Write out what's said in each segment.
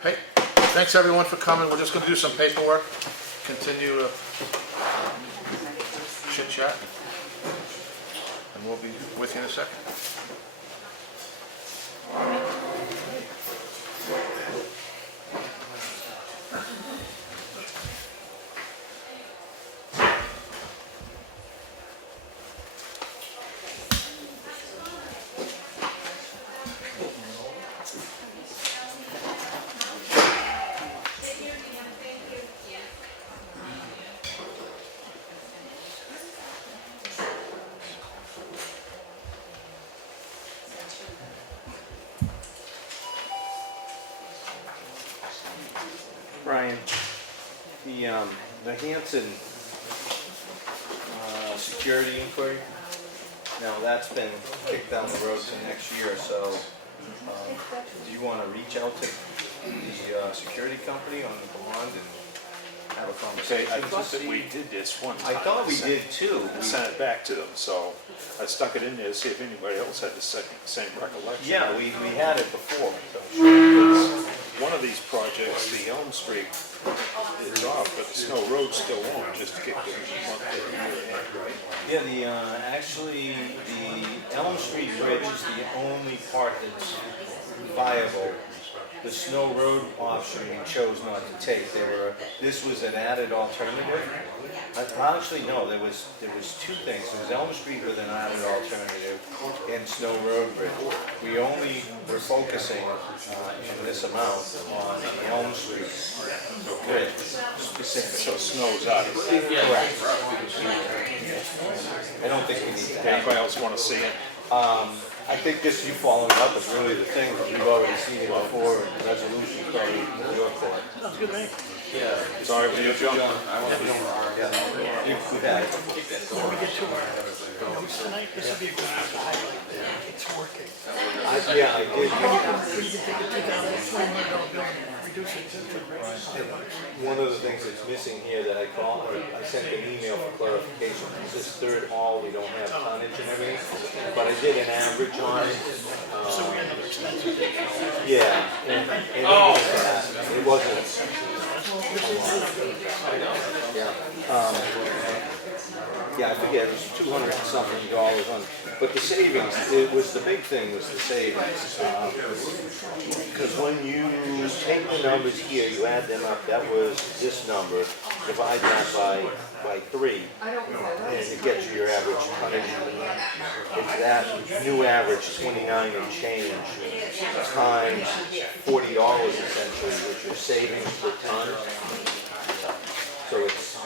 Hey, thanks everyone for coming. We're just going to do some paperwork, continue chit chat, and we'll be with you in a second. Brian, the Hanson security inquiry, now that's been kicked down the road to next year, so do you want to reach out to the security company on the bond and have a conversation? I thought that we did this one time. I thought we did too. I sent it back to them, so I stuck it in there to see if anybody else had the same recollection. Yeah, we had it before. So. It's one of these projects, the Elm Street is off, but the Snow Road's still on, just to get the front ahead, right? Yeah, actually, the Elm Street Bridge is the only part that's viable. The Snow Road option we chose not to take. This was an added alternative. Actually, no, there was two things. There was Elm Street with an added alternative and Snow Road Bridge. We only were focusing in this amount on the Elm Street Bridge specifically. So Snow's out of it. Correct. I don't think we need to have. Anybody else want to see it? I think this you following up is really the thing that we've already seen it before in resolution probably in your court. Sounds good to me. Yeah. Sorry for you, John. Yeah. We've had it. When we get to our notes tonight, this would be a good one to highlight that it's working. Yeah, I did. We can take a $2,300 bill and reduce it to $2,000. One of the things that's missing here that I sent an email for clarification, is this third hall, we don't have tonnage and everything, but I did an average on it. So we end up expensive. Yeah, and it wasn't. Yeah, I forget, it was $200 and something on, but the savings, the big thing was the savings. Because when you take the numbers here, you add them up, that was this number, divide that by 3, and it gets you your average tonnage. It's that new average, 29 and change, times $40 essentially, which is savings per ton. So it's,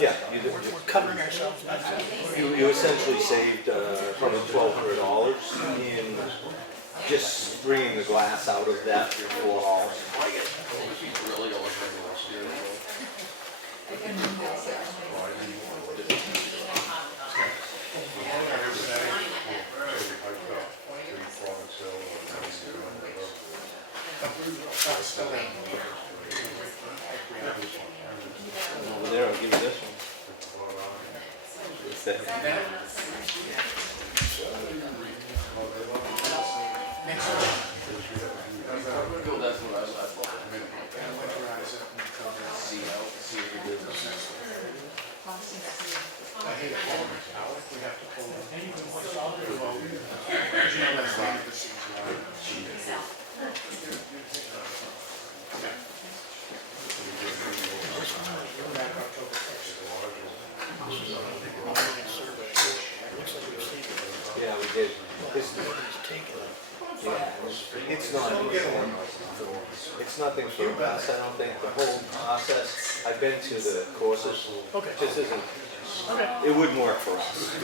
yeah, We're covering ourselves. you essentially saved probably $1,200 in just bringing the glass out of that 4 halls. Over there, I'll give you this one. Yeah, we did. It's nothing for us, I don't think. The whole process, I've been to the courses. Okay. Just isn't, Okay. it wouldn't work for us.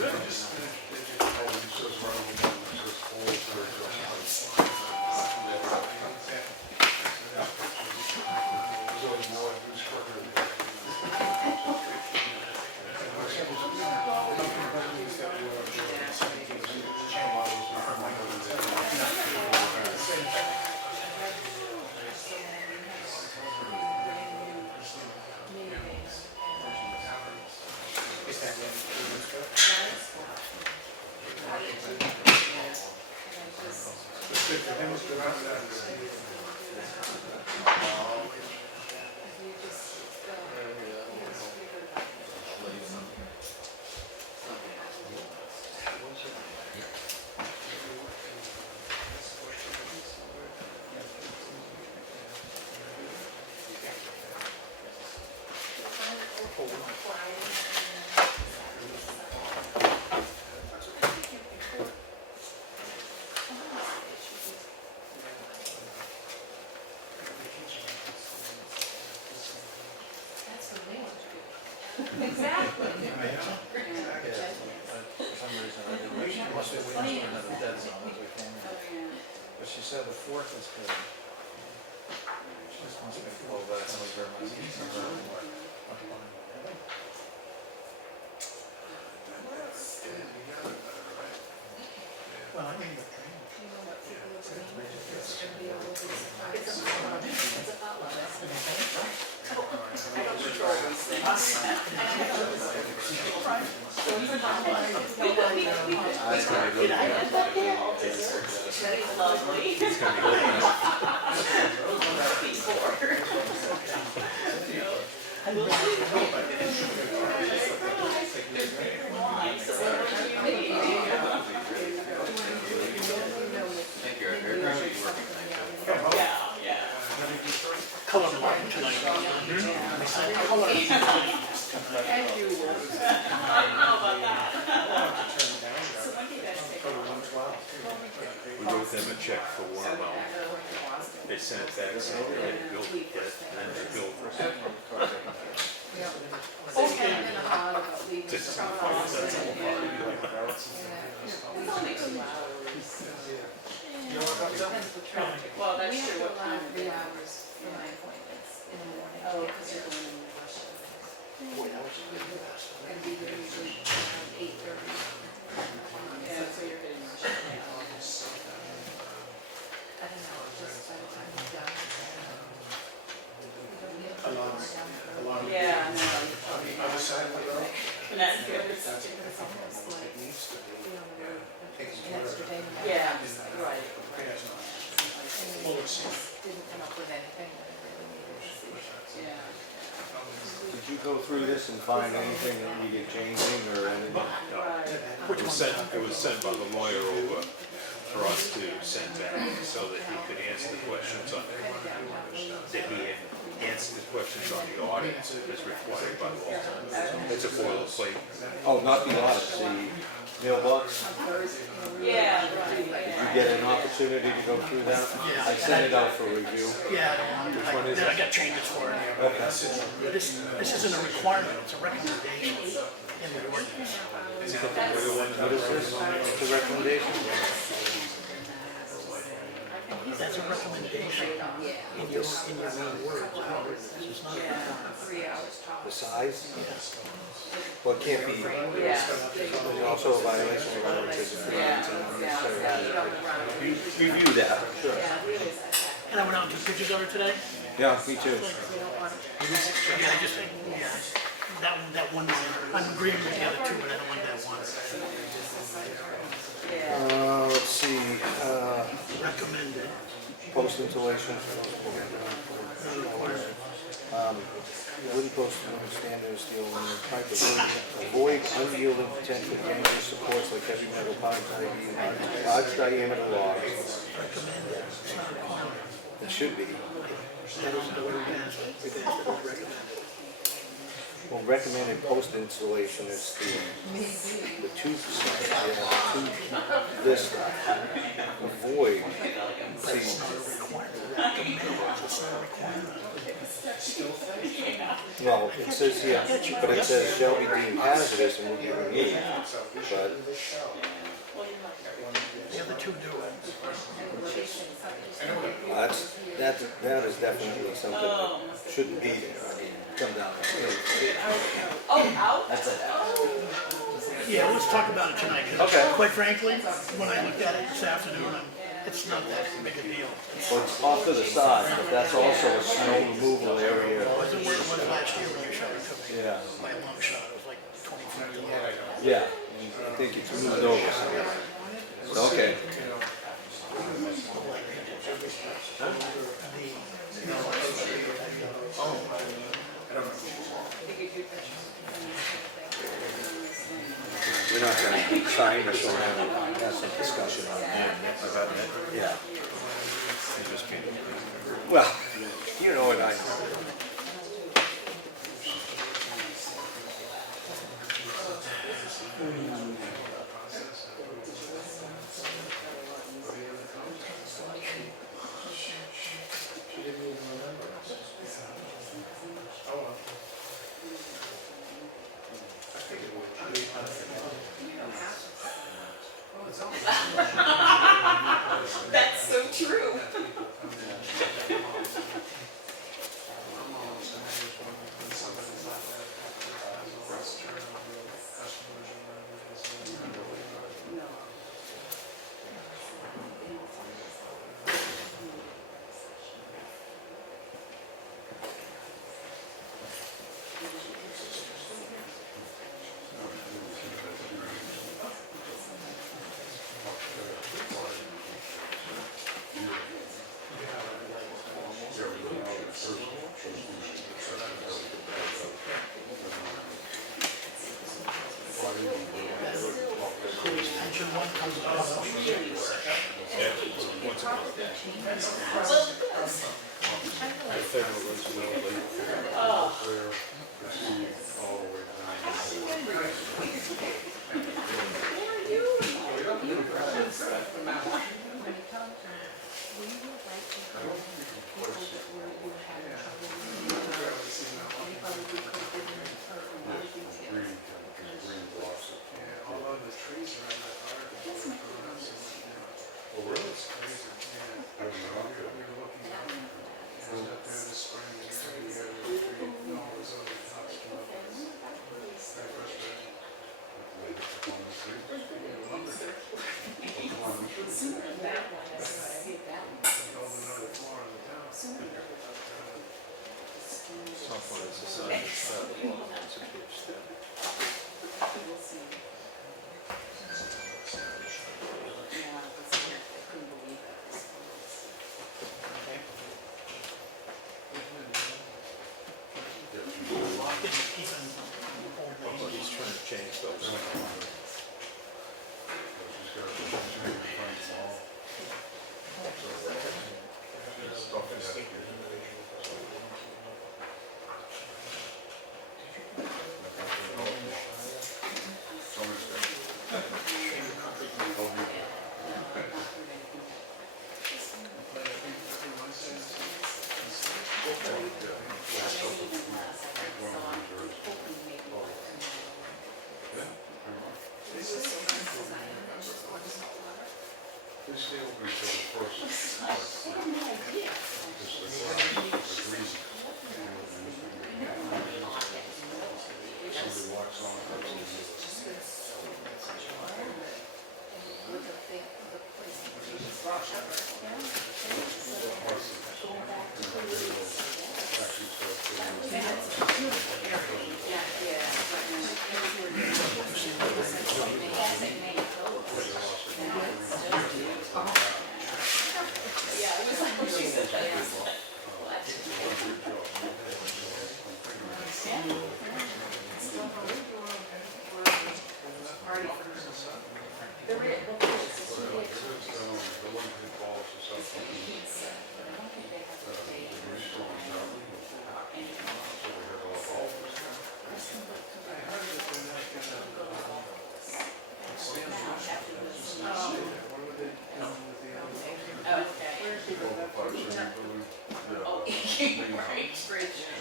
Exactly. For some reason, I didn't, she must be waiting for another dead zone as we came in. But she said the fourth is good. She just wants me to pull back and leave her message. Well, I mean, the train. Did I end up there? That is lovely. Color line tonight. Color line. As you will. I don't know about that. So when do you guys take off? We wrote them a check for one amount. They sent it back, saying they had billed it, and then they billed for it. It's only 2 hours. Well, that's true. What time? 3 hours for my appointments in the morning. Oh, because you're going in the rush hour. And be there usually around 8:30. Yeah, so you're getting rush hour. I don't know, just by the time you're done. Yeah, no. Other side of the road? That's good. It's almost like, you know, an extra day. Yeah, right. And we just didn't come up with anything that I really needed to see. Yeah. Did you go through this and find anything that needed changing or anything? It was sent by the lawyer over for us to send back so that he could answer the questions on, that he had answered the questions on the audit as required by law. It's a boilerplate. Oh, not the audit, the mailbox? Yeah, Did you right. get an opportunity to go through that? I sent it out for review. Yeah, then I got changes for it. This isn't a requirement, it's a recommendation in the ordinance. What is this? It's a recommendation? That's a recommendation in your main words. This is not a requirement. 3 hours top. The size? Well, it can't be, Yeah. there's also a violation of relative to Yeah. review that, sure. And I went out and took pictures of it today. Yeah, me too. Yeah, that one liner. I'm agreeing with the other two, but I don't like that one. Let's see, Recommended. post installation. Wooden post standards deal in the type of avoid unyielding potential dangerous supports like heavy metal pipes, large diameter logs. Recommended. It's not a requirement. It should be. That isn't the way we pass it. We pass it as recommended. Well, recommended post installation is the 2%, this avoid, But it's not a requirement. Recommended. It's not a requirement. well, it says here, but it says shall be deemed hazardous and will be removed. But The other two do it. that is definitely something that shouldn't be there. I mean, come down. Oh, out? Yeah, let's talk about it tonight. 'Cause Okay. Quite frankly, when I looked at it this afternoon, it's not that big a deal. Well, it's off to the side, but that's also a snow removal area. It wasn't where it was last year when you shot it to me. Yeah, By a long shot, it was like 20 feet. yeah. I think it's moved over some. Okay. We're not gonna sign this or have some discussion on that. Yeah. Well, you know what I. I figured it was a little late. When you come to, we would like to go to the people that were, you were having trouble with. Anybody who could have given her a lot of details. Although the trees around that park. Oh, really? We were looking up, and up there this spring, and every year, we all was over the tops came up. Very frustrating. That one, I hate that one. All the north floor of the town. Software is a sign of travel law, it's a huge step. But he's trying to change those.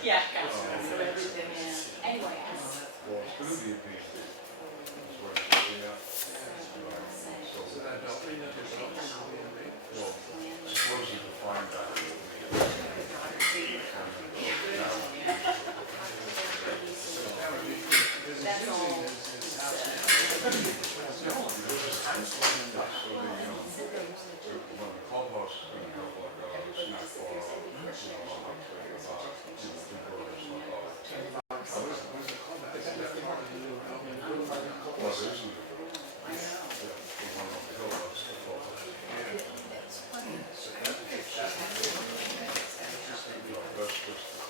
Yeah, gotcha. So everything is, anyway, So that building, that is building will be made. that's all.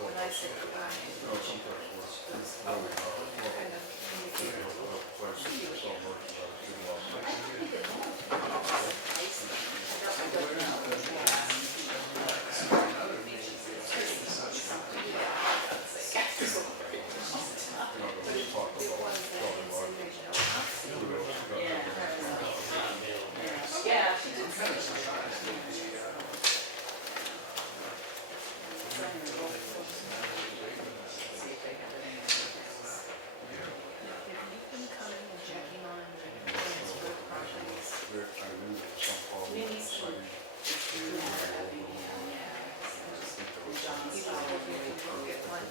When I said goodbye, kind of indicated. Yeah, she did say If you've been coming and checking on transfer properties, people will be able to look at one,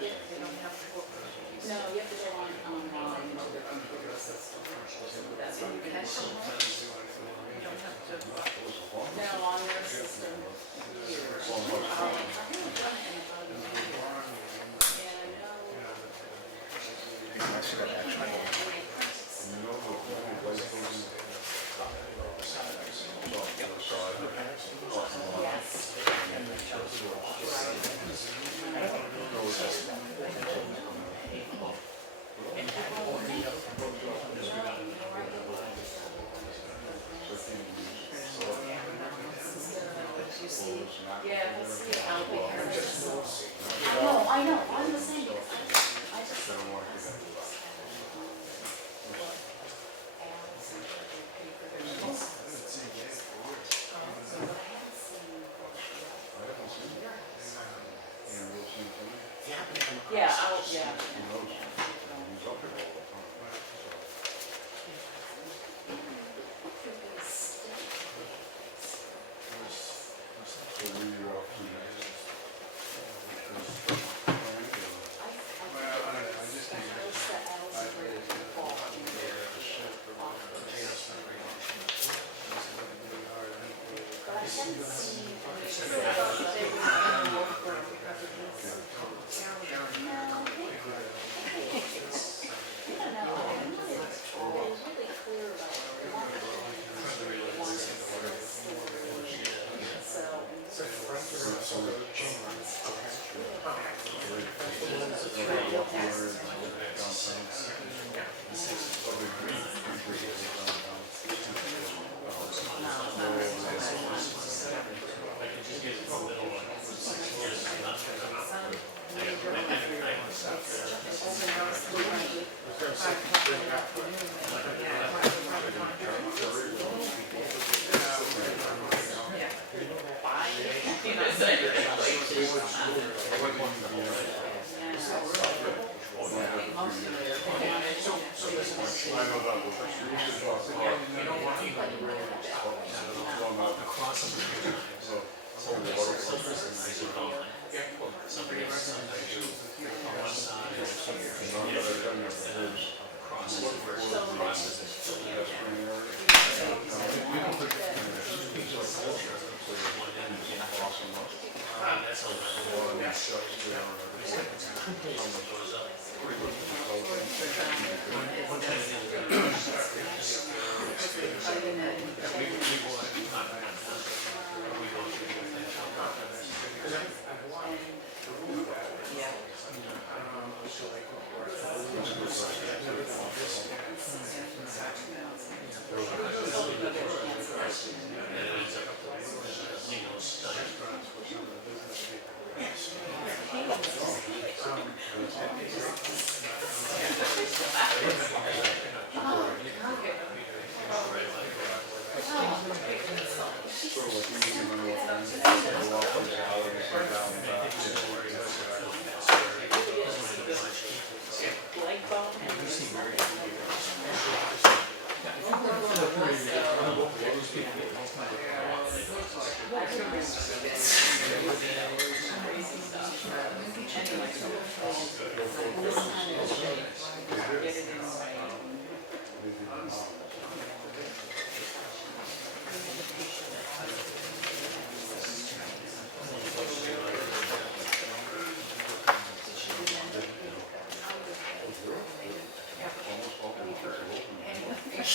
they don't have to book. no, you have to go online into the computer system. That's when you can actually, You don't have to. no, on their system here. I haven't done it in about a year. Yeah, Yeah, we'll see how we can. No, I know, I'm the same, because I just. Yeah, yeah.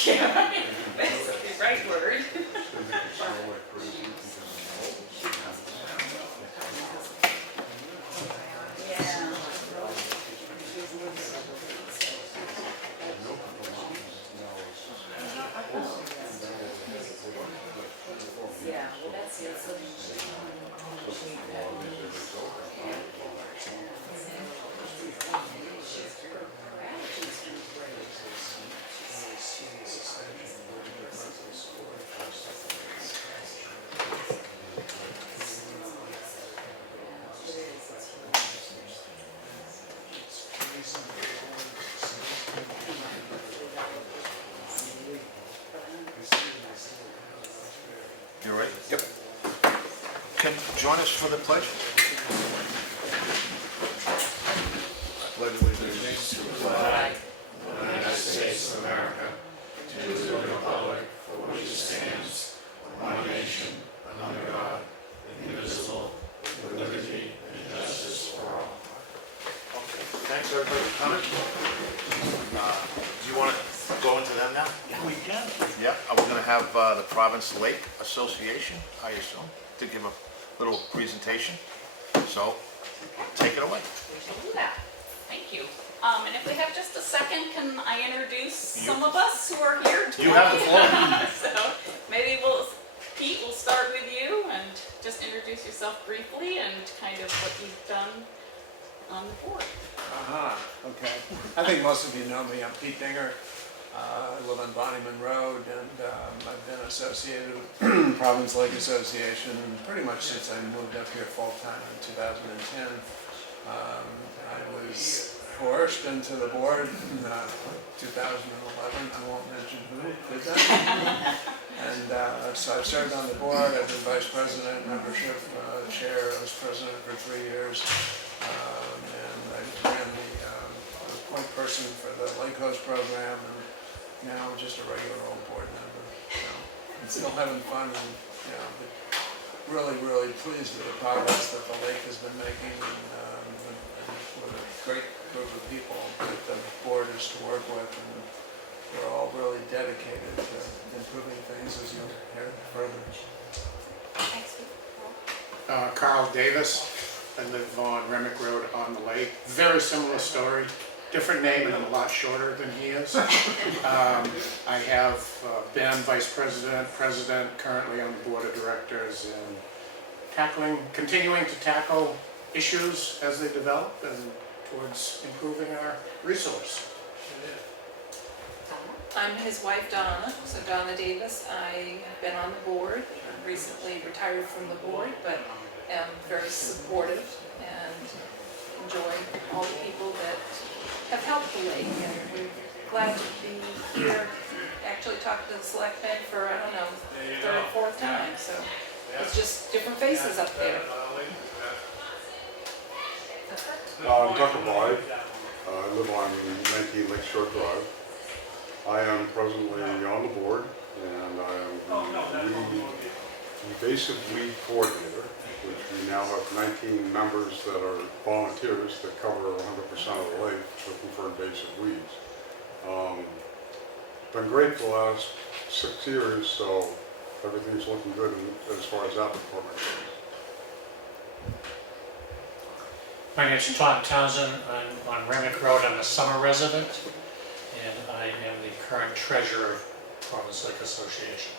Yeah, that's the right word. Yeah, well, that's it. You all right? Yep. Can you join us for the pledge? Pledge allegiance to the flag of the United States of America, to the republic for which it stands, one nation, under God, indivisible, with liberty and justice for all. Thanks, everybody, for coming. Do you want to go into them now? We can. Yeah, we're going to have the Province Lake Association, I assume, to give a little presentation. So, take it away. We shall do that. Thank you. And if we have just a second, can I introduce some of us who are here tonight? You have the floor. So maybe we'll Pete, we'll start with you and just introduce yourself briefly and kind of what you've done on the board. Okay. I think most of you know me. I'm Pete Dinger. I live on Bonnyman Road, and I've been associated with Province Lake Association pretty much since I moved up here full-time in 2010. I was forced into the board in 2011. I won't mention who did that. And so I've served on the board. I've been vice president, membership chair. I was president for 3 years. And I ran the point person for the Lake Coast program, and now I'm just a regular old board member. So I'm still having fun, and but really pleased with the progress that the lake has been making, and with a great group of people that the board is to work with, and we're all really dedicated to improving things as you hear further. Carl Davis. I live on Remick Road on the lake. Very similar story, different name, and I'm a lot shorter than he is. I have been vice president, president, currently on the board of directors, and continuing to tackle issues as they develop and towards improving our resource. I'm his wife, Donna, so Donna Davis. I have been on the board, I'm recently retired from the board, but am very supportive and enjoy all the people that have helped the lake. And we're glad to be here, actually talking to the selectmen for, I don't know, third or fourth time. So it's just different faces up there. I'm Tucker Blythe. I live on 19 Lakeshore Drive. I am presently on the board, and I am the invasive weed coordinator, which we now have 19 members that are volunteers that cover 100% of the lake looking for invasive weeds. Been great for the last 6 years, so everything's looking good as far as that department goes. My name is Tom Townsend. I'm on Remick Road. I'm a summer resident, and I am the current treasurer of Province Lake Association.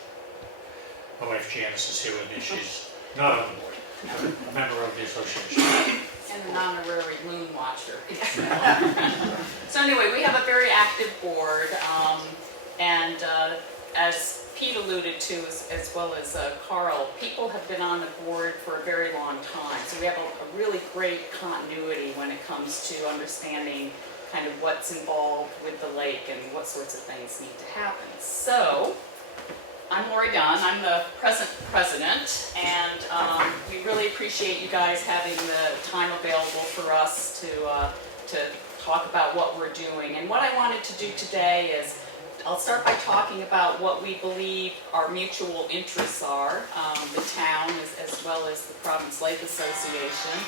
My wife Janice is here with me. She's not on the board, a member of the association. And an honorary moon watcher. So anyway, we have a very active board, and as Pete alluded to, as well as Carl, people have been on the board for a very long time. So we have a really great continuity when it comes to understanding kind of what's involved with the lake and what sorts of things need to happen. So I'm Lori Dunn. I'm the present president, and we really appreciate you guys having the time available for us to talk about what we're doing. And what I wanted to do today is I'll start by talking about what we believe our mutual interests are, the town as well as the Province Lake Association.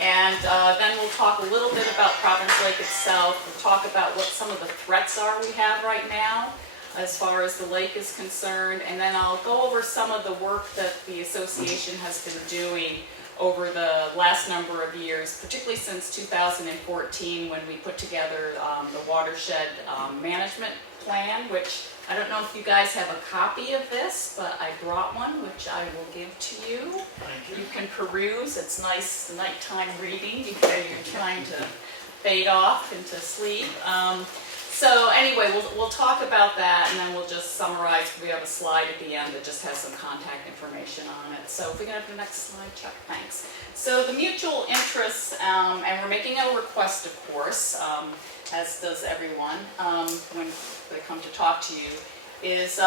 And then we'll talk a little bit about Province Lake itself. We'll talk about what some of the threats are we have right now as far as the lake is concerned. And then I'll go over some of the work that the association has been doing over the last number of years, particularly since 2014 when we put together the watershed management plan, which I don't know if you guys have a copy of this, but I brought one, which I will give to you. Thank you. You can peruse. It's nice nighttime reading before you're trying to fade off into sleep. So anyway, we'll talk about that, and then we'll just summarize. We have a slide at the end that just has some contact information on it. So if we can have the next slide, Chuck, thanks. So the mutual interests, and we're making a request, of course, as does everyone when they come to talk to you, is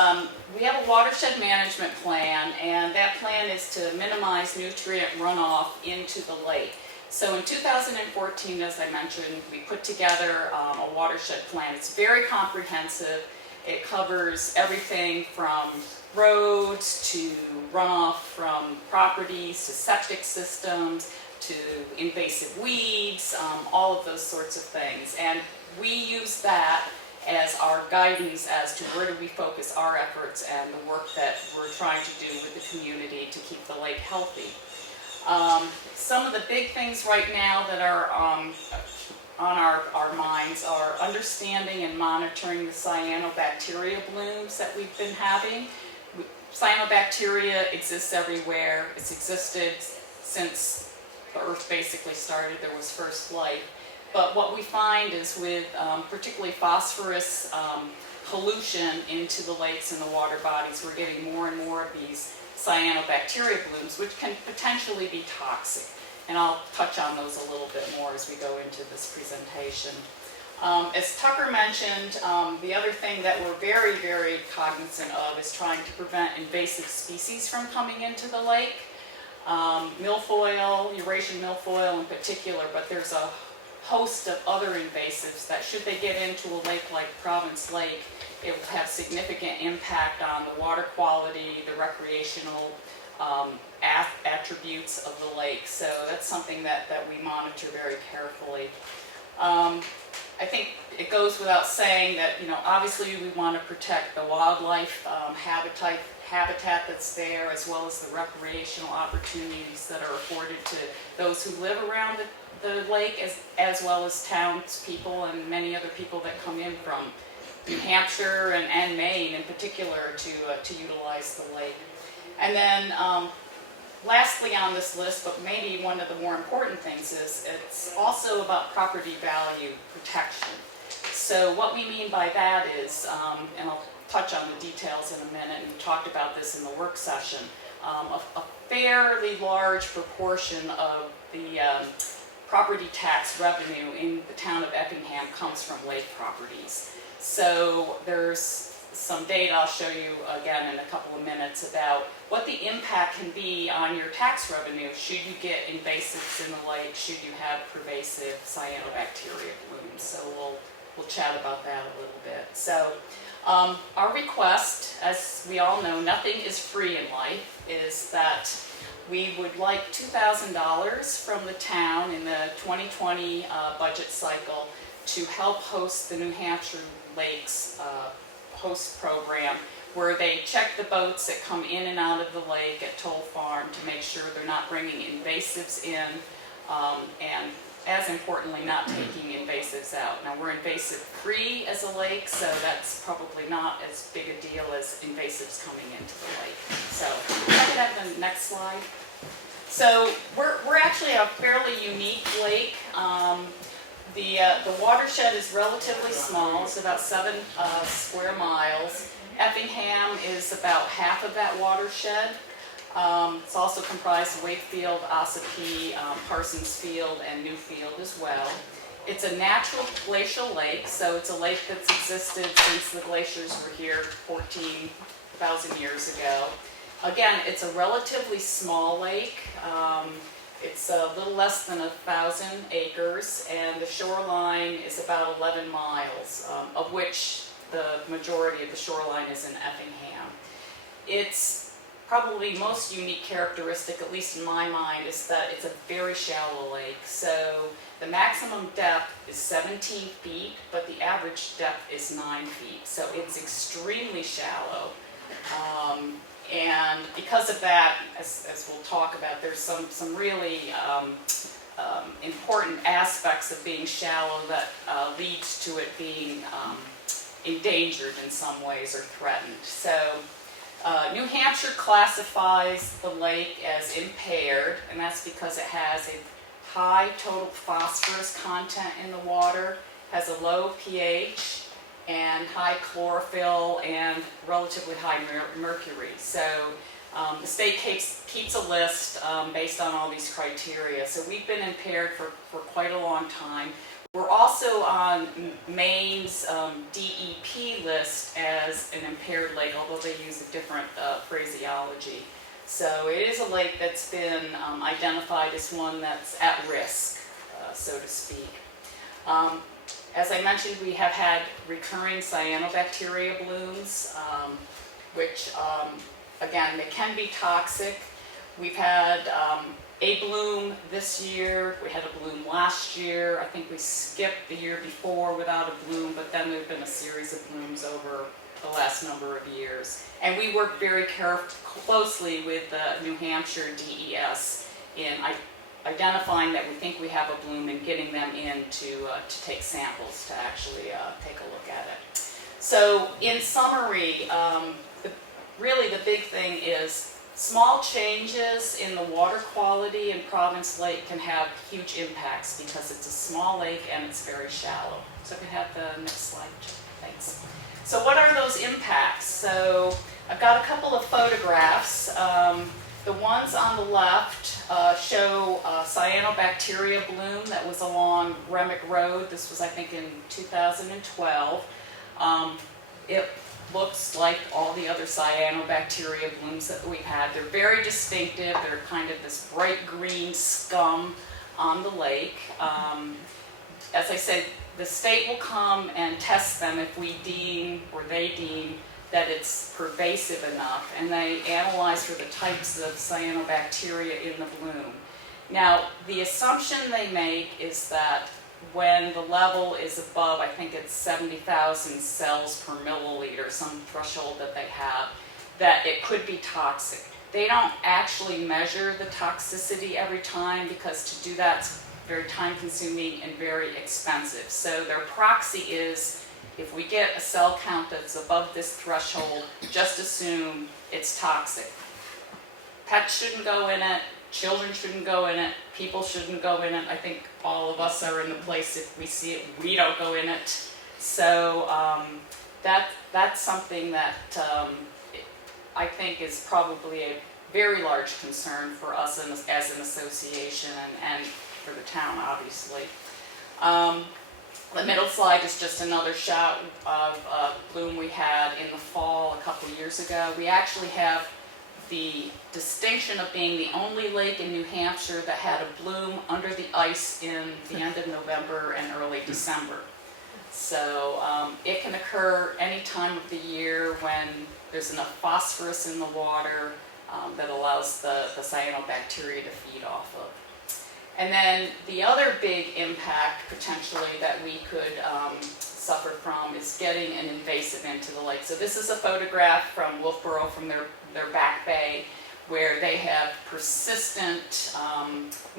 we have a watershed management plan, and that plan is to minimize nutrient runoff into the lake. So in 2014, as I mentioned, we put together a watershed plan. It's very comprehensive. It covers everything from roads to runoff from properties to septic systems to invasive weeds, all of those sorts of things. And we use that as our guidance as to where do we focus our efforts and the work that we're trying to do with the community to keep the lake healthy. Some of the big things right now that are on our minds are understanding and monitoring the cyanobacteria blooms that we've been having. cyanobacteria exists everywhere. It's existed since the Earth basically started. There was first life. But what we find is with particularly phosphorus pollution into the lakes and the water bodies, we're getting more and more of these cyanobacteria blooms, which can potentially be toxic. And I'll touch on those a little bit more as we go into this presentation. As Tucker mentioned, the other thing that we're very, very cognizant of is trying to prevent invasive species from coming into the lake. Milfoil, Eurasian milfoil in particular, but there's a host of other invasives that should they get into a lake like Province Lake, it will have significant impact on the water quality, the recreational attributes of the lake. So that's something that we monitor very carefully. I think it goes without saying that, obviously we want to protect the wildlife habitat that's there, as well as the recreational opportunities that are afforded to those who live around the lake, as well as townspeople and many other people that come in from New Hampshire and Maine in particular to utilize the lake. And then lastly on this list, but maybe one of the more important things, is it's also about property value protection. So what we mean by that is, and I'll touch on the details in a minute, and we talked about this in the work session, a fairly large proportion of the property tax revenue in the town of Effingham comes from lake properties. So there's some data I'll show you again in a couple of minutes about what the impact can be on your tax revenue should you get invasives in the lake, should you have pervasive cyanobacteria blooms. So we'll chat about that a little bit. So our request, as we all know, nothing is free in life, is that we would like $2,000 from the town in the 2020 budget cycle to help host the New Hampshire Lakes host program, where they check the boats that come in and out of the lake at Toll Farm to make sure they're not bringing invasives in, and as importantly, not taking invasives out. Now, we're invasive free as a lake, so that's probably not as big a deal as invasives coming into the lake. So if I could have the next slide. So we're actually a fairly unique lake. The watershed is relatively small. It's about 7 square miles. Effingham is about half of that watershed. It's also comprised of Wakefield, Ossipee, Parsons Field, and Newfield as well. It's a natural glacial lake, so it's a lake that's existed since the glaciers were here 14,000 years ago. Again, it's a relatively small lake. It's a little less than 1,000 acres, and the shoreline is about 11 miles, of which the majority of the shoreline is in Effingham. Its probably most unique characteristic, at least in my mind, is that it's a very shallow lake. So the maximum depth is 17 feet, but the average depth is 9 feet. So it's extremely shallow. And because of that, as we'll talk about, there's some really important aspects of being shallow that leads to it being endangered in some ways or threatened. So New Hampshire classifies the lake as impaired, and that's because it has a high total phosphorus content in the water, has a low pH, and high chlorophyll and relatively high mercury. So the state keeps a list based on all these criteria. So we've been impaired for quite a long time. We're also on Maine's DEP list as an impaired lake, although they use a different phraseology. So it is a lake that's been identified as one that's at risk, so to speak. As I mentioned, we have had recurring cyanobacteria blooms, which, again, they can be toxic. We've had a bloom this year. We had a bloom last year. I think we skipped the year before without a bloom, but then there's been a series of blooms over the last number of years. And we work very closely with the New Hampshire DES in identifying that we think we have a bloom and getting them in to take samples to actually take a look at it. So in summary, really the big thing is small changes in the water quality in Province Lake can have huge impacts because it's a small lake and it's very shallow. So if we have the next slide, thanks. So what are those impacts? So I've got a couple of photographs. The ones on the left show cyanobacteria bloom that was along Remick Road. This was, I think, in 2012. It looks like all the other cyanobacteria blooms that we've had. They're very distinctive. They're kind of this bright green scum on the lake. As I said, the state will come and test them if we deem, or they deem, that it's pervasive enough, and they analyze for the types of cyanobacteria in the bloom. Now, the assumption they make is that when the level is above, I think it's 70,000 cells per milliliter, some threshold that they have, that it could be toxic. They don't actually measure the toxicity every time because to do that's very time consuming and very expensive. So their proxy is, if we get a cell count that's above this threshold, just assume it's toxic. Pets shouldn't go in it, children shouldn't go in it, people shouldn't go in it. I think all of us are in the place, if we see it, we don't go in it. So that's something that I think is probably a very large concern for us as an association and for the town, obviously. The middle slide is just another shot of a bloom we had in the fall a couple years ago. We actually have the distinction of being the only lake in New Hampshire that had a bloom under the ice in the end of November and early December. So it can occur any time of the year when there's enough phosphorus in the water that allows the cyanobacteria to feed off of. And then the other big impact potentially that we could suffer from is getting an invasive into the lake. So this is a photograph from Wolfboro, from their back bay, where they have persistent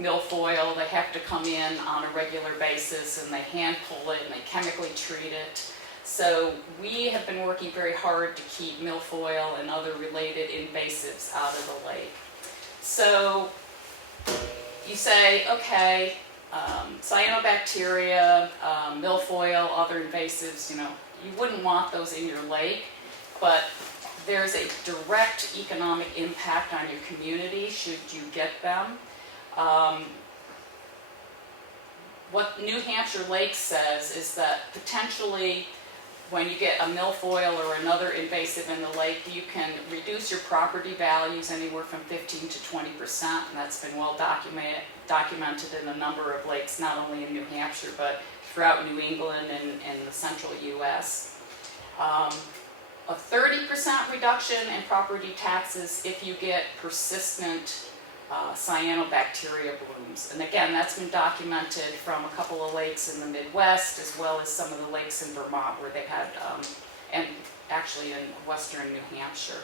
milfoil. They have to come in on a regular basis and they hand pull it and they chemically treat it. So we have been working very hard to keep milfoil and other related invasives out of the lake. So you say, okay, cyanobacteria, milfoil, other invasives, you wouldn't want those in your lake, but there's a direct economic impact on your community should you get them. What New Hampshire Lake says is that potentially when you get a milfoil or another invasive in the lake, you can reduce your property values anywhere from 15 to 20%, and that's been well documented in a number of lakes, not only in New Hampshire, but throughout New England and the central US. A 30% reduction in property taxes if you get persistent cyanobacteria blooms. And again, that's been documented from a couple of lakes in the Midwest, as well as some of the lakes in Vermont where they've had, and actually in western New Hampshire.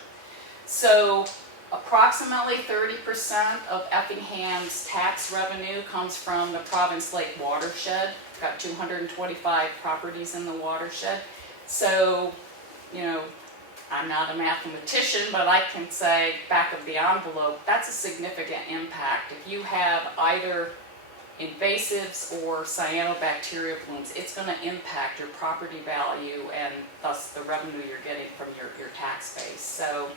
So approximately 30% of Effingham's tax revenue comes from the Province Lake watershed. We've got 225 properties in the watershed. So, I'm not a mathematician, but I can say back of the envelope, that's a significant impact. If you have either invasives or cyanobacteria blooms, it's going to impact your property value and thus the revenue you're getting from your tax base. So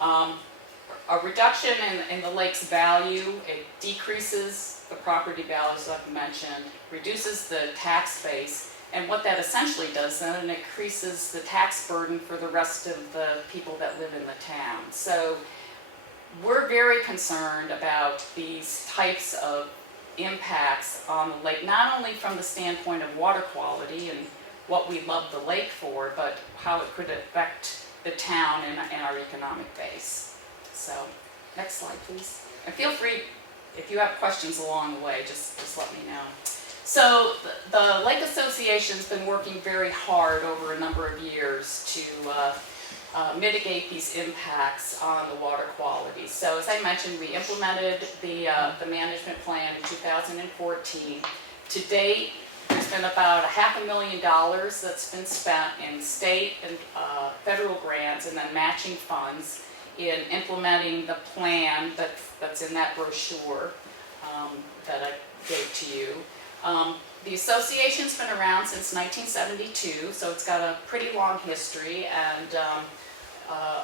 a reduction in the lake's value, it decreases the property values, like I mentioned, reduces the tax base. And what that essentially does then, it increases the tax burden for the rest of the people that live in the town. So we're very concerned about these types of impacts on the lake, not only from the standpoint of water quality and what we love the lake for, but how it could affect the town and our economic base. So next slide, please. And feel free, if you have questions along the way, just let me know. So the Lake Association's been working very hard over a number of years to mitigate these impacts on the water quality. So as I mentioned, we implemented the management plan in 2014. To date, there's been about $500,000 that's been spent in state and federal grants and then matching funds in implementing the plan that's in that brochure that I gave to you. The association's been around since 1972, so it's got a pretty long history, and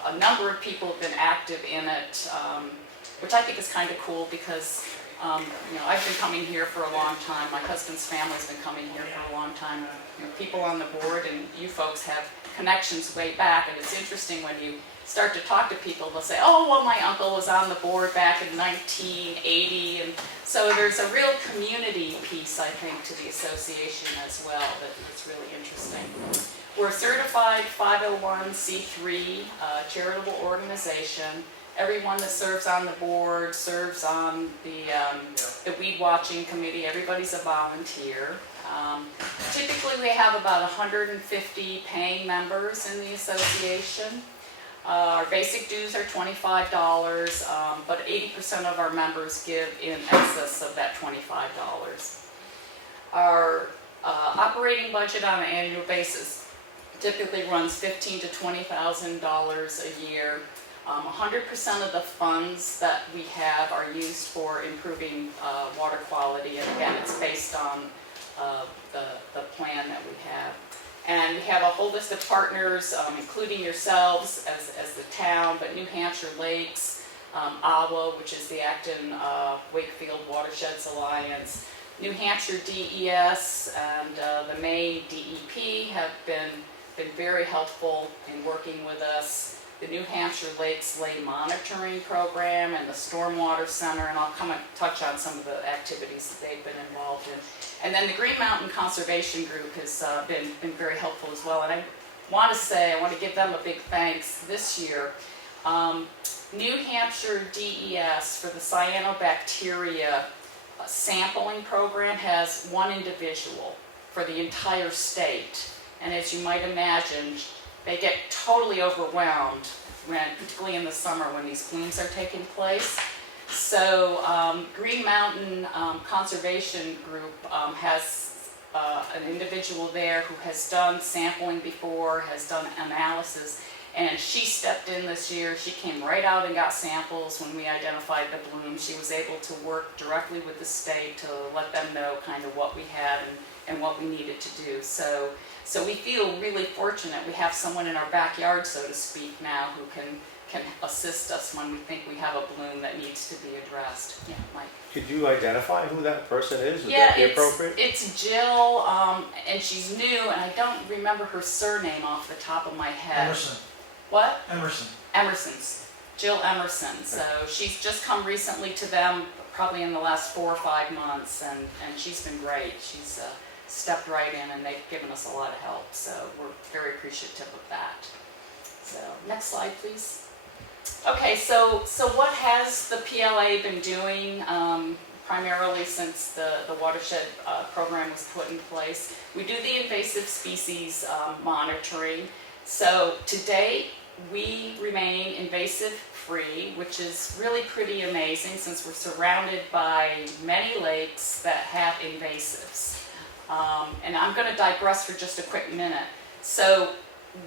a number of people have been active in it, which I think is kind of cool because I've been coming here for a long time. My husband's family's been coming here for a long time. People on the board and you folks have connections way back, and it's interesting when you start to talk to people, they'll say, oh, well, my uncle was on the board back in 1980, and so there's a real community piece, I think, to the association as well that is really interesting. We're a certified 501c3 charitable organization. Everyone that serves on the board serves on the weed watching committee. Everybody's a volunteer. Typically, we have about 150 paying members in the association. Our basic dues are $25, but 80% of our members give in excess of that $25. Our operating budget on an annual basis typically runs $15,000 to $20,000 a year. 100% of the funds that we have are used for improving water quality, and again, it's based on the plan that we have. And we have a whole list of partners, including yourselves as the town, but New Hampshire Lakes, AWA, which is the Acton Wakefield Watersheds Alliance, New Hampshire DES, and the Maine DEP have been very helpful in working with us. The New Hampshire Lakes Lay Monitoring Program and the Stormwater Center, and I'll come and touch on some of the activities that they've been involved in. And then the Green Mountain Conservation Group has been very helpful as well. And I want to give them a big thanks this year. New Hampshire DES for the cyanobacteria sampling program has one individual for the entire state. And as you might imagine, they get totally overwhelmed, particularly in the summer when these blooms are taking place. So Green Mountain Conservation Group has an individual there who has done sampling before, has done analysis, and she stepped in this year. She came right out and got samples when we identified the bloom. She was able to work directly with the state to let them know kind of what we had and what we needed to do. So we feel really fortunate. We have someone in our backyard, so to speak, now who can assist us when we think we have a bloom that needs to be addressed. Yeah, Mike. Could you identify who that person is? Would Yeah, that be appropriate? it's Jill, and she's new, and I don't remember her surname off the top of my head. Emerson. What? Emerson. Emerson's. Jill Emerson. So she's just come recently to them, probably in the last 4 or 5 months, and she's been great. She's stepped right in, and they've given us a lot of help, so we're very appreciative of that. So next slide, please. Okay, so what has the PLA been doing primarily since the watershed program was put in place? We do the invasive species monitoring. So to date, we remain invasive free, which is really pretty amazing since we're surrounded by many lakes that have invasives. And I'm going to digress for just a quick minute. So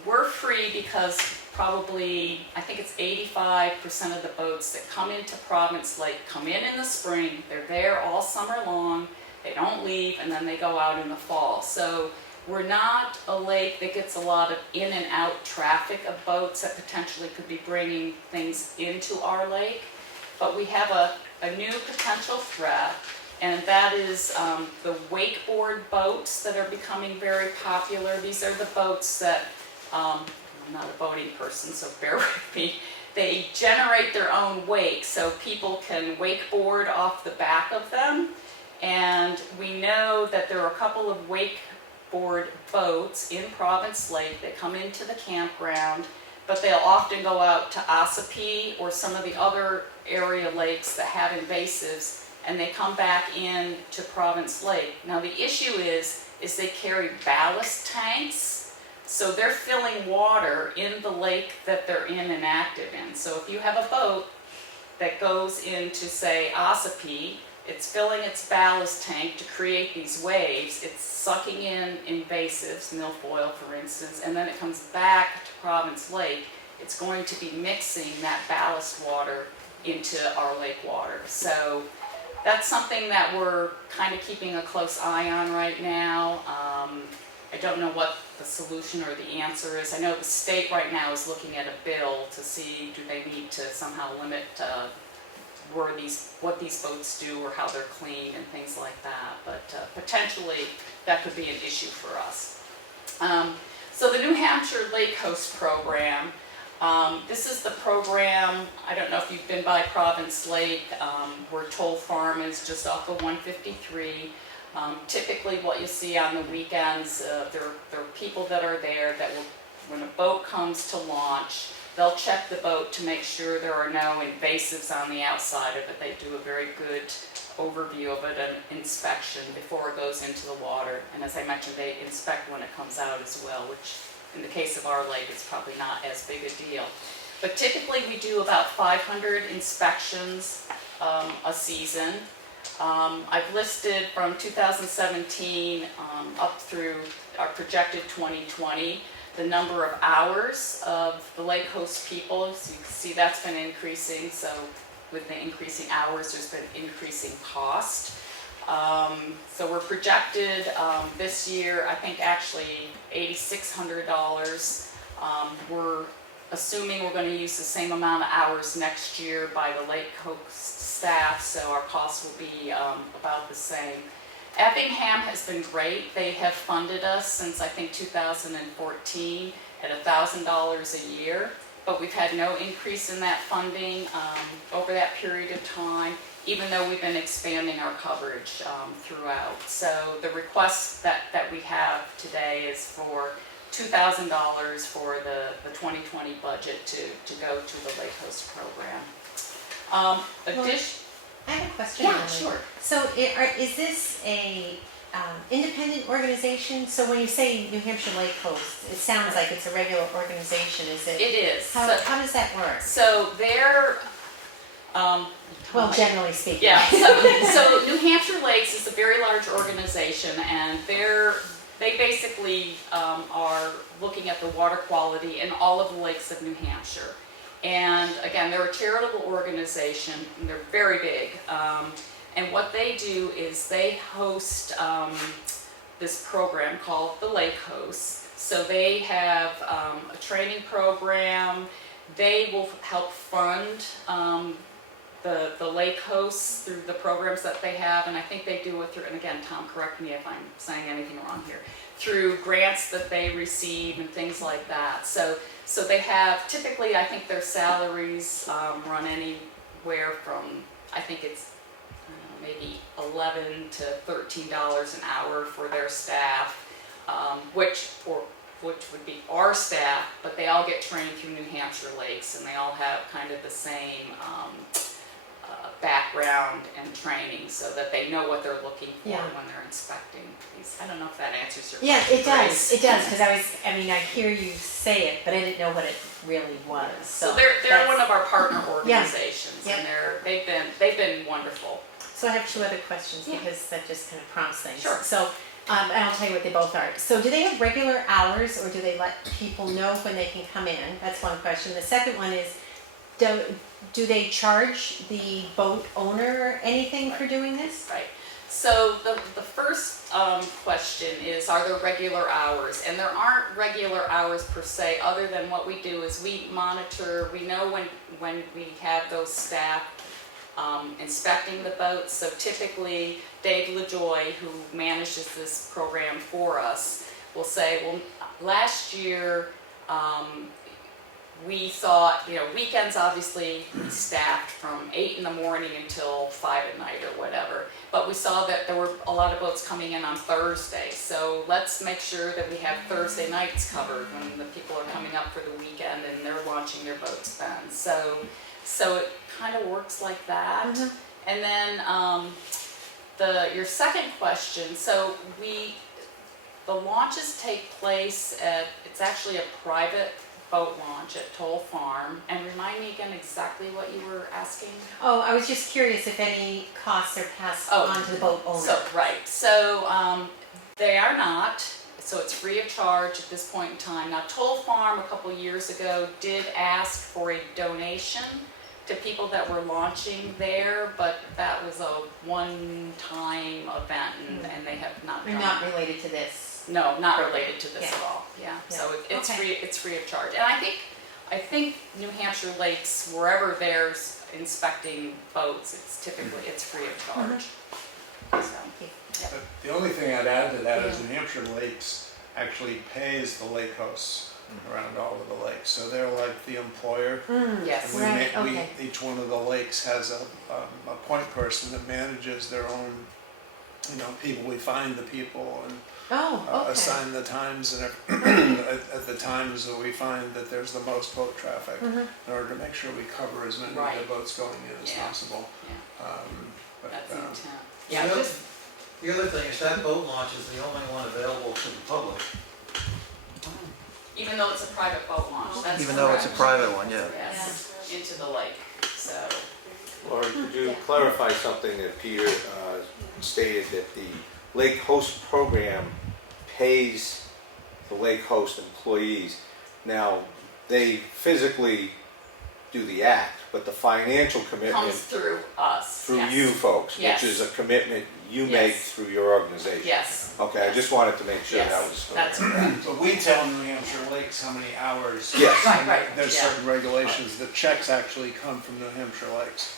we're free because probably, I think it's 85% of the boats that come into Province Lake come in the spring. They're there all summer long. They don't leave, and then they go out in the fall. So we're not a lake that gets a lot of in and out traffic of boats that potentially could be bringing things into our lake. But we have a new potential threat, and that is the wakeboard boats that are becoming very popular. These are the boats that, I'm not a boating person, so bear with me. They generate their own wake, so people can wakeboard off the back of them. And we know that there are a couple of wakeboard boats in Province Lake that come into the campground, but they'll often go out to Ossipee or some of the other area lakes that have invasives, and they come back in to Province Lake. Now the issue is they carry ballast tanks. So they're filling water in the lake that they're in and active in. So if you have a boat that goes into, say, Ossipee, it's filling its ballast tank to create these waves. It's sucking in invasives, milfoil for instance, and then it comes back to Province Lake. It's going to be mixing that ballast water into our lake water. So that's something that we're kind of keeping a close eye on right now. I don't know what the solution or the answer is. I know the state right now is looking at a bill to see, do they need to somehow limit what these boats do or how they're cleaned and things like that. But potentially that could be an issue for us. So the New Hampshire Lake Coast Program, this is the program, I don't know if you've been by Province Lake, where Toll Farm is just off of 153. Typically what you see on the weekends, there are people that are there that will, when a boat comes to launch, they'll check the boat to make sure there are no invasives on the outside of it. They do a very good overview of it, an inspection before it goes into the water. And as I mentioned, they inspect when it comes out as well, which in the case of our lake, it's probably not as big a deal. But typically we do about 500 inspections a season. I've listed from 2017 up through our projected 2020 the number of hours of the Lake Coast people. So you can see that's been increasing. So with the increasing hours, there's been increasing cost. So we're projected this year, I think actually $8,600. We're assuming we're going to use the same amount of hours next year by the Lake Coast staff, so our costs will be about the same. Effingham has been great. They have funded us since I think 2014 at $1,000 a year, but we've had no increase in that funding over that period of time, even though we've been expanding our coverage throughout. So the request that we have today is for $2,000 for the 2020 budget to go to the Lake Coast program. I have a question. Yeah, on it. sure. So is this a independent organization? So when you say New Hampshire Lake Coast, it sounds like it's a regular organization, is it? It is. How does that work? So they're, Well, generally speaking. yeah, so New Hampshire Lakes is a very large organization, and they basically are looking at the water quality in all of the lakes of New Hampshire. And again, they're a charitable organization, and they're very big. And what they do is they host this program called the Lake Host. So they have a training program. They will help fund the lake hosts through the programs that they have, and I think they do it through, and again, Tom, correct me if I'm saying anything wrong here, through grants that they receive and things like that. So they have, typically I think their salaries run anywhere from, I think it's maybe $11 to $13 an hour for their staff, which would be our staff, but they all get trained through New Hampshire Lakes, and they all have kind of the same background and training, so that they know what they're looking for when they're inspecting these. I don't know if that answers your question. Yeah, it does. It does, because I hear you say it, but I didn't know what it really was. So they're one of our partner organizations, and they've been wonderful. So I have two other questions because that just kind of prompts things. Sure. So, and I'll tell you what they both are. So do they have regular hours, or do they let people know when they can come in? That's one question. The second one is, do they charge the boat owner anything for doing this? Right. So the first question is, are there regular hours? And there aren't regular hours per se, other than what we do is we monitor, we know when we have those staff inspecting the boats. So typically Dave LaJoy, who manages this program for us, will say, well, last year we thought, weekends obviously we staffed from 8 in the morning until 5 at night or whatever. But we saw that there were a lot of boats coming in on Thursday. So let's make sure that we have Thursday nights covered when the people are coming up for the weekend and they're launching their boats then. So it kind of works like that. Mm-hmm. And then your second question, so the launches take place it's actually a private boat launch at Toll Farm. And remind me again exactly what you were asking? Oh, I was just curious if any costs are passed on to the boat owner. So they are not, so it's free of charge at this point in time. Now, Toll Farm a couple years ago did ask for a donation to people that were launching there, but that was a one-time event, and they have not They're done not related to this. No, not related to this Yeah. at all, yeah. So it's Okay. it's free of charge. And I think New Hampshire Lakes, wherever there's inspecting boats, it's free of charge. So, But the only thing I'd add to that is New Hampshire Lakes actually pays the lake hosts around all of the lakes. So they're like the employer. yes. And Right, okay. each one of the lakes has a point person that manages their own, people. We find the people and Oh, okay. assign the times and at the times that we find that there's the most boat traffic in order to make sure we cover as many of Right. the boats going in as Yeah. possible. Yeah. But, That's the intent. The Yeah, other- just, The other thing is that boat launch is the only one available to the public. even though it's a private boat launch, that's Even though it's a correct. private one, yeah. Yes, into the lake, so. Laura, could you clarify something that Peter stated, that the lake host program pays the lake host employees? Now, they physically do the act, but the financial commitment Comes through us, through yes. you folks, Yes. which is a commitment you Yes. make through your organization. Yes. Okay, I just wanted to make sure Yes, that was. that's correct. But we tell New Hampshire Lakes how many hours. Yes. Right, right, There's yeah. certain regulations. The checks actually come from New Hampshire Lakes.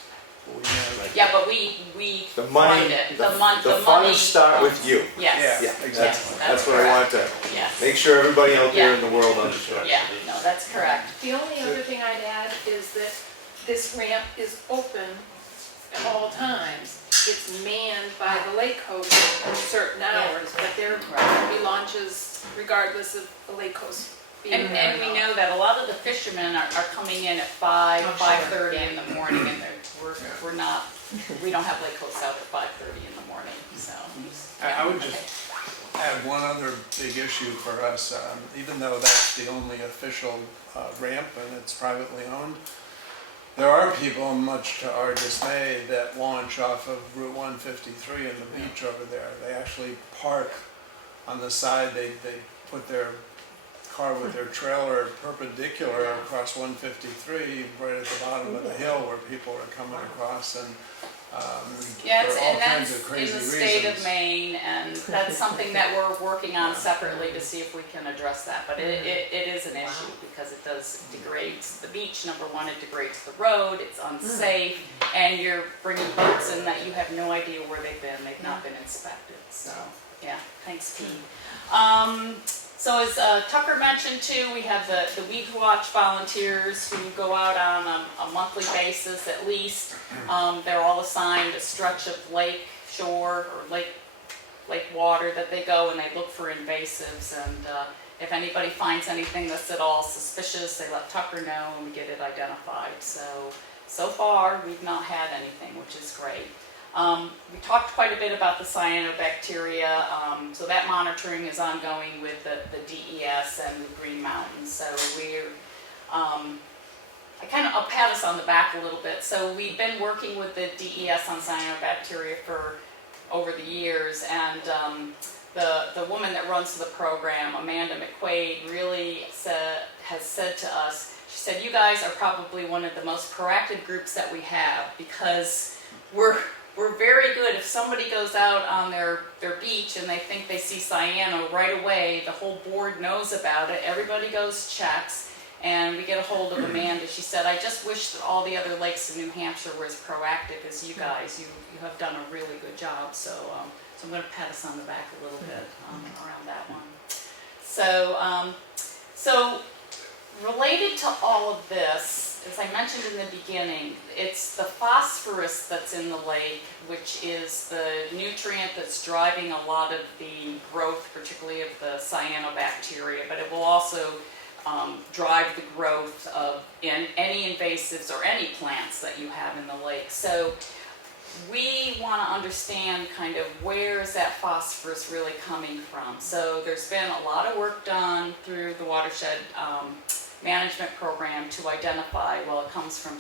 But we know- Yeah, but we The money, fund it, the the money. funds start with you. Yes. Yeah, Yeah, exactly. That's what I want to Yes. make sure everybody out there Yeah. in the world understands. Yeah, no, that's correct. The only other thing I'd add is that this ramp is open at all times. It's manned by the lake host at certain hours, but there will be launches regardless of the lake host being And there. we know that a lot of the fishermen are coming in at 5:30 in the morning, and we're not, we don't have lake hosts out at 5:30 in the morning, so. I would just add one other big issue for us. Even though that's the only official ramp and it's privately owned, there are people, much to our dismay, that launch off of Route 153 and the beach over there. They actually park on the side. They put their car with their trailer perpendicular across 153 right at the bottom of the hill where people are coming across, and Yeah, for all and kinds that's of crazy in the reasons. state of Maine, and that's something that we're working on separately to see if we can address that. But it is an issue because it degrades the beach. Number one, it degrades the road, it's unsafe, and you're bringing boats in that you have no idea where they've been. They've not been inspected, so, yeah, thanks, Pete. So as Tucker mentioned too, we have the Weed Watch volunteers who go out on a monthly basis at least. They're all assigned a stretch of lake shore or lake water that they go and they look for invasives, and if anybody finds anything that's at all suspicious, they let Tucker know and we get it identified. So far we've not had anything, which is great. We talked quite a bit about the cyanobacteria, so that monitoring is ongoing with the DES and the Green Mountains. So I'll pat us on the back a little bit. So we've been working with the DES on cyanobacteria for over the years, and the woman that runs the program, Amanda McQuaid, really has said to us, she said, you guys are probably one of the most proactive groups that we have, because we're very good. If somebody goes out on their beach and they think they see cyano, right away the whole board knows about it. Everybody goes, checks, and we get a hold of Amanda. She said, I just wish that all the other lakes in New Hampshire were as proactive as you guys. You have done a really good job. So I'm going to pat us on the back a little bit around that one. So related to all of this, as I mentioned in the beginning, it's the phosphorus that's in the lake, which is the nutrient that's driving a lot of the growth, particularly of the cyanobacteria, but it will also drive the growth of any invasives or any plants that you have in the lake. So we want to understand kind of where is that phosphorus really coming from. So there's been a lot of work done through the watershed management program to identify, well, it comes from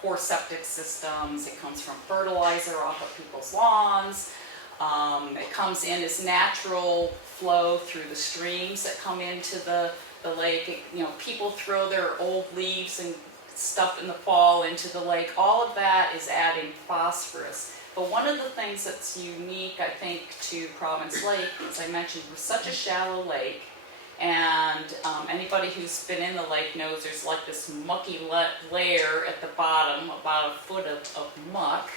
poor septic systems, it comes from fertilizer off of people's lawns, it comes in as natural flow through the streams that come into the lake. You know, people throw their old leaves and stuff in the fall into the lake. All of that is adding phosphorus. But one of the things that's unique, I think, to Province Lake, as I mentioned, we're such a shallow lake, and anybody who's been in the lake knows there's like this mucky layer at the bottom, about a foot of muck,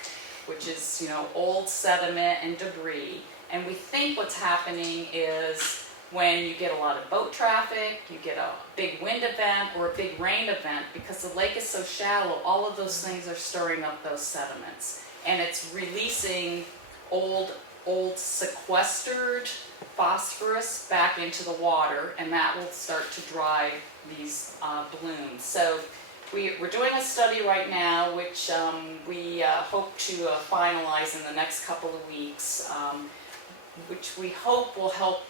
which is, you know, old sediment and debris. And we think what's happening is when you get a lot of boat traffic, you get a big wind event or a big rain event, because the lake is so shallow, all of those things are stirring up those sediments. And it's releasing old sequestered phosphorus back into the water, and that will start to drive these blooms. So we're doing a study right now, which we hope to finalize in the next couple of weeks, which we hope will help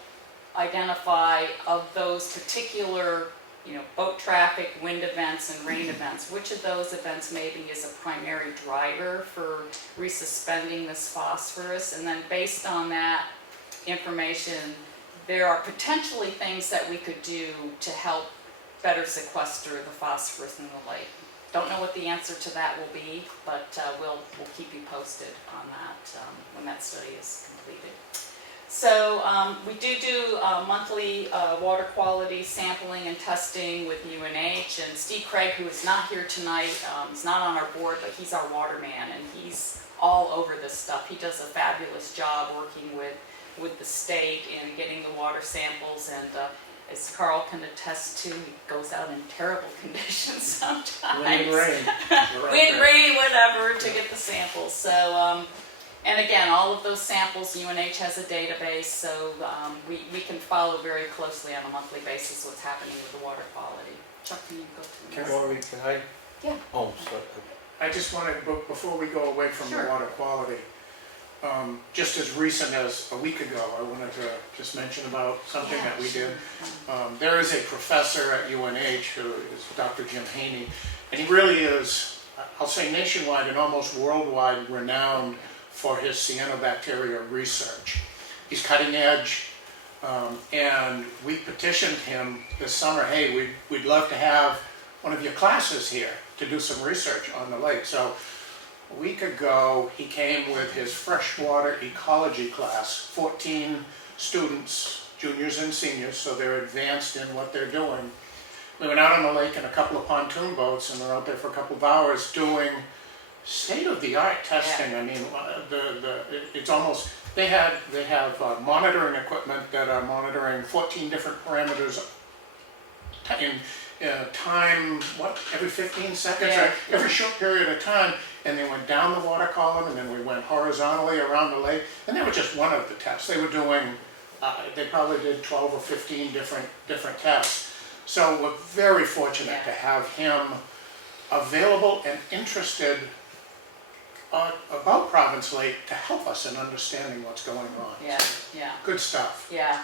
identify of those particular, you know, boat traffic, wind events, and rain events, which of those events maybe is a primary driver for resuspending this phosphorus. And then based on that information, there are potentially things that we could do to help better sequester the phosphorus in the lake. Don't know what the answer to that will be, but we'll keep you posted on that when that study is completed. So we do monthly water quality sampling and testing with UNH, and Steve Craig, who is not here tonight, is not on our board, but he's our water man, and he's all over this stuff. He does a fabulous job working with the state in getting the water samples, and as Carl can attest to, he goes out in terrible conditions sometimes. Wind, rain. Wind, rain, whatever, to get the samples. So, and again, all of those samples, UNH has a database, so we can follow very closely on a monthly basis what's happening with the water quality. Chuck, can you go through this? Lori, can I? Yeah. Oh, sorry. I just wanted, before we go away from Sure. the water quality, just as recent as a week ago, I wanted to just mention about something that we did. There is a professor at UNH who is Dr. Jim Haney, and he really is, I'll say nationwide and almost worldwide renowned for his cyanobacteria research. He's cutting edge, and we petitioned him this summer, hey, we'd love to have one of your classes here to do some research on the lake. So a week ago, he came with his freshwater ecology class, 14 students, juniors and seniors, so they're advanced in what they're doing. We went out on the lake in a couple of pontoon boats, and they're out there for a couple of hours doing state-of-the-art testing. I mean, it's almost, they have monitoring equipment that are monitoring 14 different parameters in time, every 15 seconds, Yeah. or every short period of time, and they went down the water column, and then we went horizontally around the lake, and they were just one of the tests. They were doing, they probably did 12 or 15 different tests. So we're very fortunate to have him available and interested about Province Lake to help us in understanding what's going on. Yeah, yeah. Good stuff. Yeah,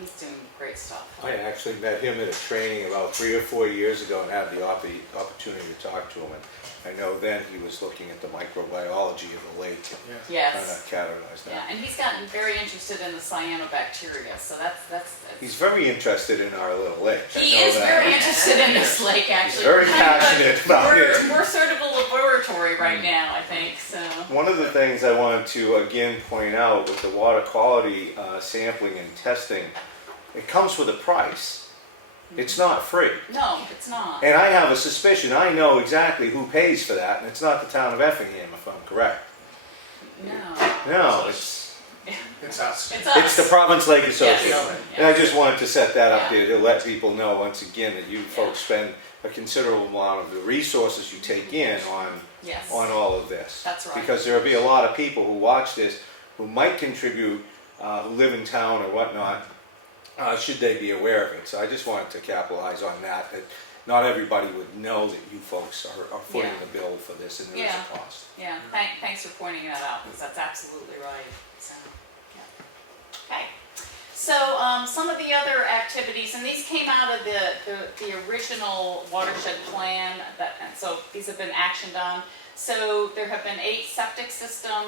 he's doing great stuff. I actually met him at a training about 3 or 4 years ago and had the opportunity to talk to him. And I know then he was looking at the microbiology of the lake and Yes. trying to categorize that. Yeah, and he's gotten very interested in the cyanobacteria, so that's He's very interested in our little lake. I he know is that. very interested in this lake, actually. Very passionate about it. We're sort of a laboratory right now, I think, so. One of the things I wanted to again point out with the water quality sampling and testing, it comes with a price. It's not free. No, it's not. And I have a suspicion, I know exactly who pays for that, and it's not the town of Effingham, if I'm correct. No. No, it's It's us. It's us. it's the Province Lake Association. Yes. And I just wanted to set that up Yeah. there to let people know once again that you folks spend a considerable amount of the resources you take in Yes. on all of this. That's right. Because there'll be a lot of people who watch this who might contribute, who live in town or whatnot, should they be aware of it. So I just wanted to capitalize on that not everybody would know that you folks are footing Yeah. the bill for this, and there is a cost. Yeah, thanks for pointing that out, because that's absolutely right. So, yeah. Okay. So Some of the other activities, and these came out of the original watershed plan, and so these have been actioned on. So there have been 8 septic system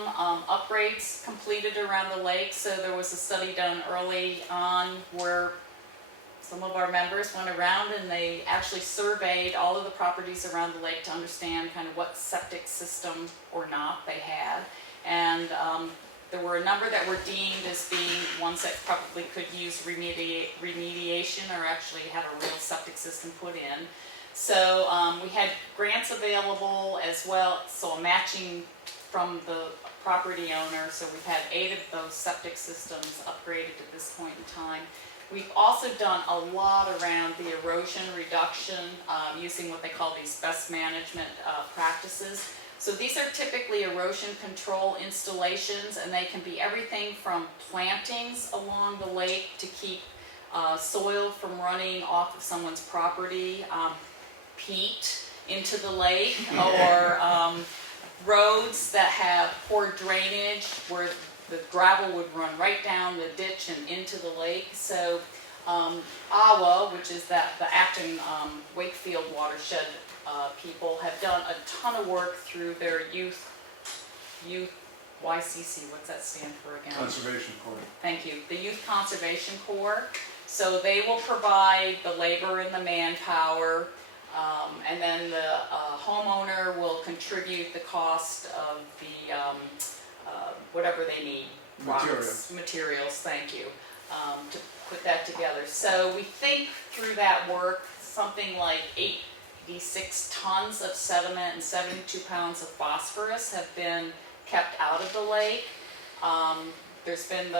upgrades completed around the lake. So there was a study done early on where some of our members went around and they actually surveyed all of the properties around the lake to understand kind of what septic system or not they had. And there were a number that were deemed as being ones that probably could use remediation or actually have a real septic system put in. So we had grants available as well, so a matching from the property owner. So we've had 8 of those septic systems upgraded at this point in time. We've also done a lot around the erosion reduction using what they call these best management practices. So these are typically erosion control installations, and they can be everything from plantings along the lake to keep soil from running off of someone's property, peat into the lake, or roads that have poor drainage where the gravel would run right down the ditch and into the lake. So AWA, which is the Acton Wakefield watershed people, have done a ton of work through their youth YCC, what's that stand for again? Conservation Corps. Thank you, the Youth Conservation Corps. So they will provide the labor and the manpower, and then the homeowner will contribute the cost of the whatever they need, materials, thank you, to put that together. So we think through that work, something like 86 tons of sediment and 72 pounds of phosphorus have been kept out of the lake. There's been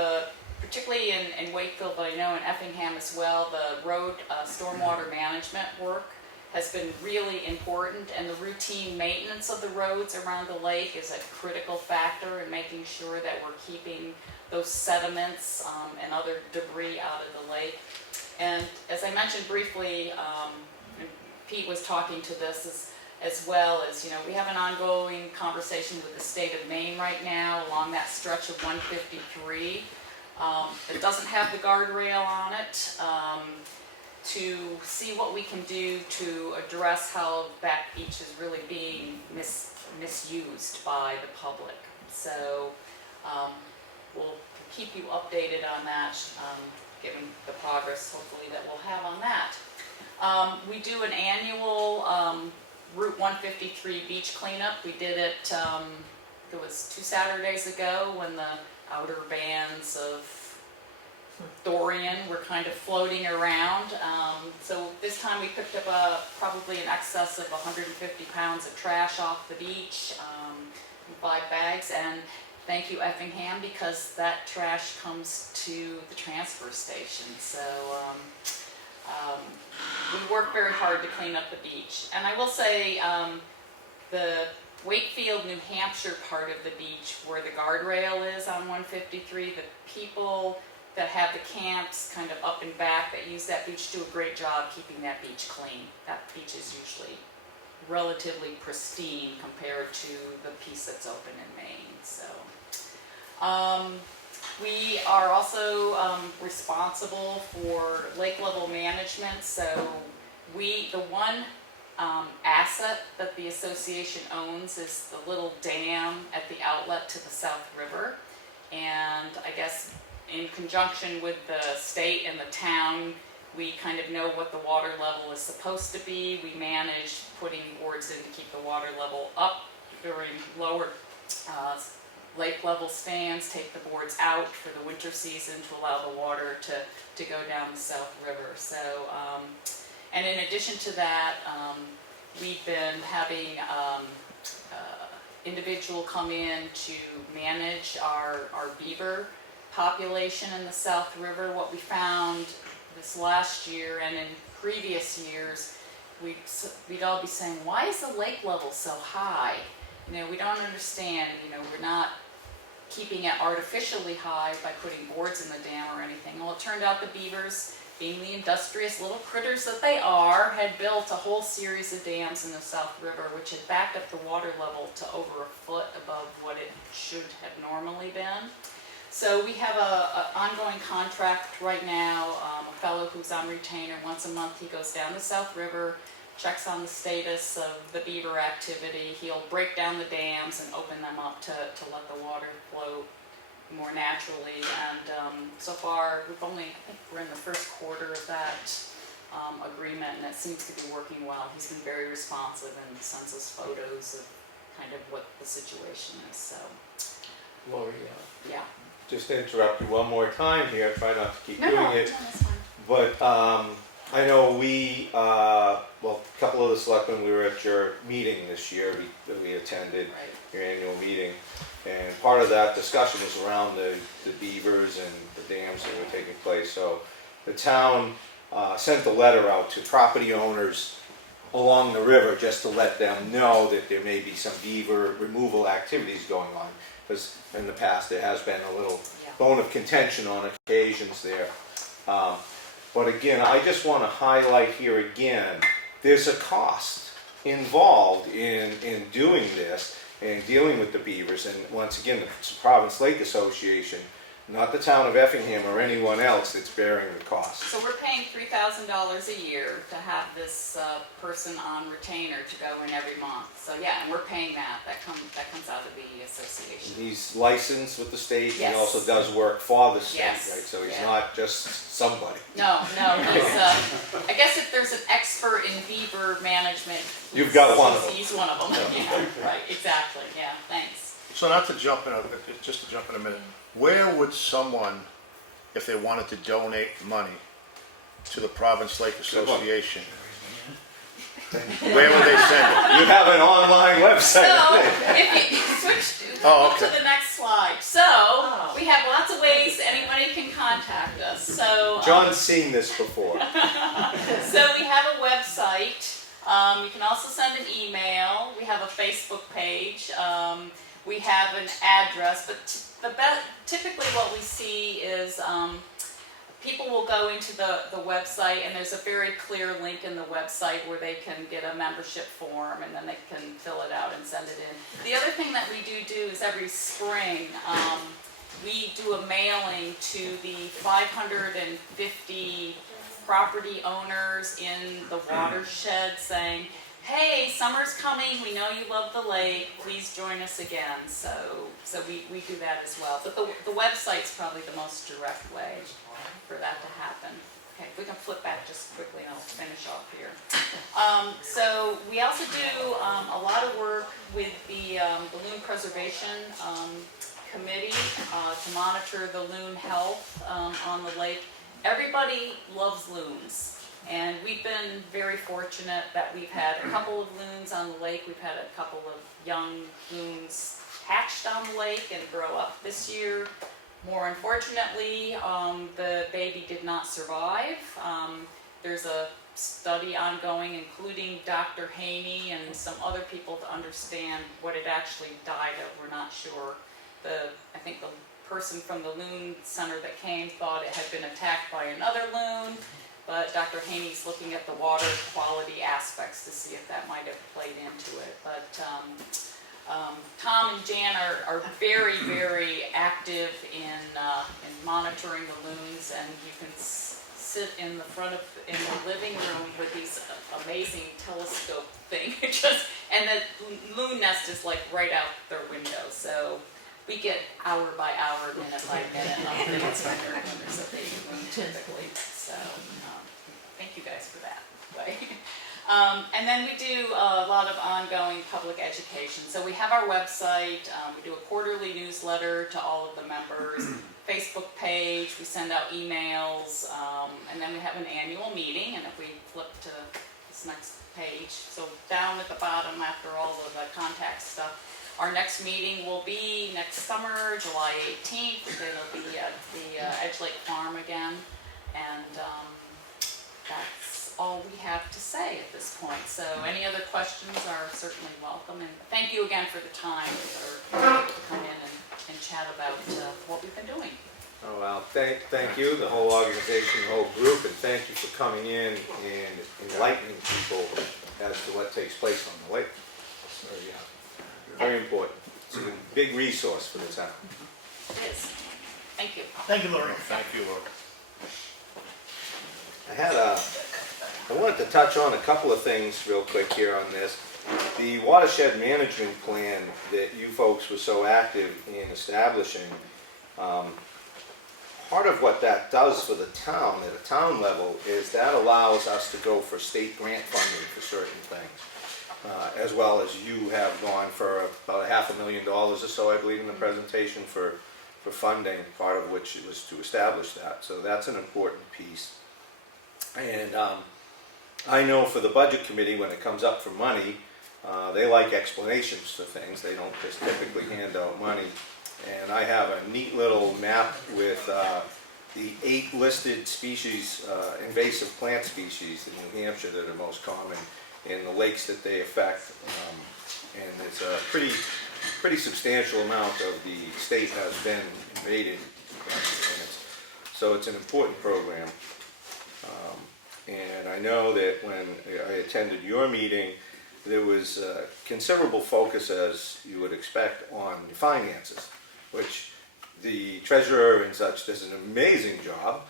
particularly in Wakefield, but I know in Effingham as well, the road stormwater management work has been really important, and the routine maintenance of the roads around the lake is a critical factor in making sure that we're keeping those sediments and other debris out of the lake. And as I mentioned briefly, and Pete was talking to this as well, as we have an ongoing conversation with the state of Maine right now along that stretch of 153. It doesn't have the guardrail on it. To see what we can do to address how that beach is really being misused by the public. So we'll keep you updated on that, given the progress hopefully that we'll have on that. We do an annual Route 153 beach cleanup. We did it, it was 2 Saturdays ago when the outer bands of Dorian were kind of floating around. So this time we picked up probably in excess of 150 pounds of trash off the beach in 5 bags. And thank you, Effingham, because that trash comes to the transfer station. So we work very hard to clean up the beach. And I will say the Wakefield, New Hampshire part of the beach where the guardrail is on 153, the people that have the camps kind of up and back that use that beach do a great job keeping that beach clean. That beach is usually relatively pristine compared to the piece that's open in Maine. So we are also responsible for lake level management. So the one asset that the association owns is the little dam at the outlet to the South River. And I guess in conjunction with the state and the town, we kind of know what the water level is supposed to be. We manage putting boards in to keep the water level up during lower lake level stands, take the boards out for the winter season to allow the water to go down the South River. So, and in addition to that, we've been having individual come in to manage our beaver population in the South River. What we found this last year and in previous years, we'd all be saying, why is the lake level so high? We don't understand. We're not keeping it artificially high by putting boards in the dam or anything. Well, it turned out the beavers, being the industrious little critters that they are, had built a whole series of dams in the South River which had backed up the water level to over a foot above what it should have normally been. So we have a ongoing contract right now. A fellow who's on retainer, once a month he goes down the South River, checks on the status of the beaver activity. He'll break down the dams and open them up to let the water flow more naturally. And so far, I think we're in the first quarter of that agreement, and it seems to be working well. He's been very responsive and sends us photos of kind of what the situation is, so, Lori, yeah. just to interrupt you one more time here, try not to keep No, doing no, it. that's fine. But I know a couple of the selectmen, we were at your meeting this year, we attended Right. your annual meeting. And part of that discussion was around the beavers and the dams that were taking place. So the town sent a letter out to property owners along the river just to let them know that there may be some beaver removal activities going on. Because in the past, there has been a little bone of contention on occasions there. But again, I just want to highlight here again, there's a cost involved in doing this and dealing with the beavers. And once again, the Province Lake Association, not the town of Effingham or anyone else that's bearing the cost. So we're paying $3,000 a year to have this person on retainer to go in every month. So yeah, and we're paying that. That comes out of the association. He's licensed with the state. Yes. He also does work for the state, Yes. right? So he's Yeah. not just somebody. No, he's, I guess if there's an expert in beaver management. You've got one of them. He's one of them, yeah, right, exactly, yeah, thanks. So not to jump in, just to jump in a minute, where would someone, if they wanted to donate money to the Province Lake Association, where would they send it? You have an online website. So, if you switch to the next slide. So, we have lots of ways anybody can contact us, so. John's seen this before. So we have a website. You can also send an email. We have a Facebook page. We have an address, but typically what we see is people will go into the website, and there's a very clear link in the website where they can get a membership form, and then they can fill it out and send it in. The other thing that we do is every spring, we do a mailing to the 550 property owners in the watershed saying, hey, summer's coming, we know you love the lake, please join us again. So we do that as well. But the website's probably the most direct way for that to happen. Okay, we can flip back just quickly and I'll finish off here. So we also do a lot of work with the loon preservation committee to monitor the loon health on the lake. Everybody loves loons. And we've been very fortunate that we've had a couple of loons on the lake. We've had a couple of young loons hatched on the lake and grow up this year. More unfortunately, the baby did not survive. There's a study ongoing, including Dr. Haney and some other people to understand what it actually died of. We're not sure. I think the person from the loon center that came thought it had been attacked by another loon. But Dr. Haney's looking at the water quality aspects to see if that might have played into it. But Tom and Jan are very, very active in monitoring the loons, and you can sit in the living room with these amazing telescope thing, and the loon nest is like right out their window. So we get hour by hour, minute by minute updates when there's a baby loon typically. So thank you guys for that. And then we do a lot of ongoing public education. So we have our website, we do a quarterly newsletter to all of the members, Facebook page, we send out emails, and then we have an annual meeting. And if we flip to this next page, so down at the bottom after all of the contact stuff, our next meeting will be next summer, July 18th. It'll be at the Edge Lake Farm again. And that's all we have to say at this point. So any other questions are certainly welcome. And thank you again for the time for able to come in and chat about what we've been doing. Oh, well, thank you, the whole organization, the whole group, and thank you for coming in and enlightening people as to what takes place on the lake. So, yeah, very important. It's a big resource for the town. It is. Thank you. Thank you, Lori. Thank you, Laura. I wanted to touch on a couple of things real quick here on this. The watershed management plan that you folks were so active in establishing, part of what that does for the town at a town level is that allows us to go for state grant funding for certain things, as well as you have gone for about $500,000 or so, I believe, in the presentation for funding, part of which was to establish that. So that's an important piece. And I know for the budget committee, when it comes up for money, they like explanations for things. They don't just typically hand out money. And I have a neat little map with the 8 listed species, invasive plant species in New Hampshire that are most common in the lakes that they affect. And it's a pretty substantial amount of the state has been invaded. So it's an important program. And I know that when I attended your meeting, there was considerable focus, as you would expect, on finances, which the treasurer and such does an amazing job.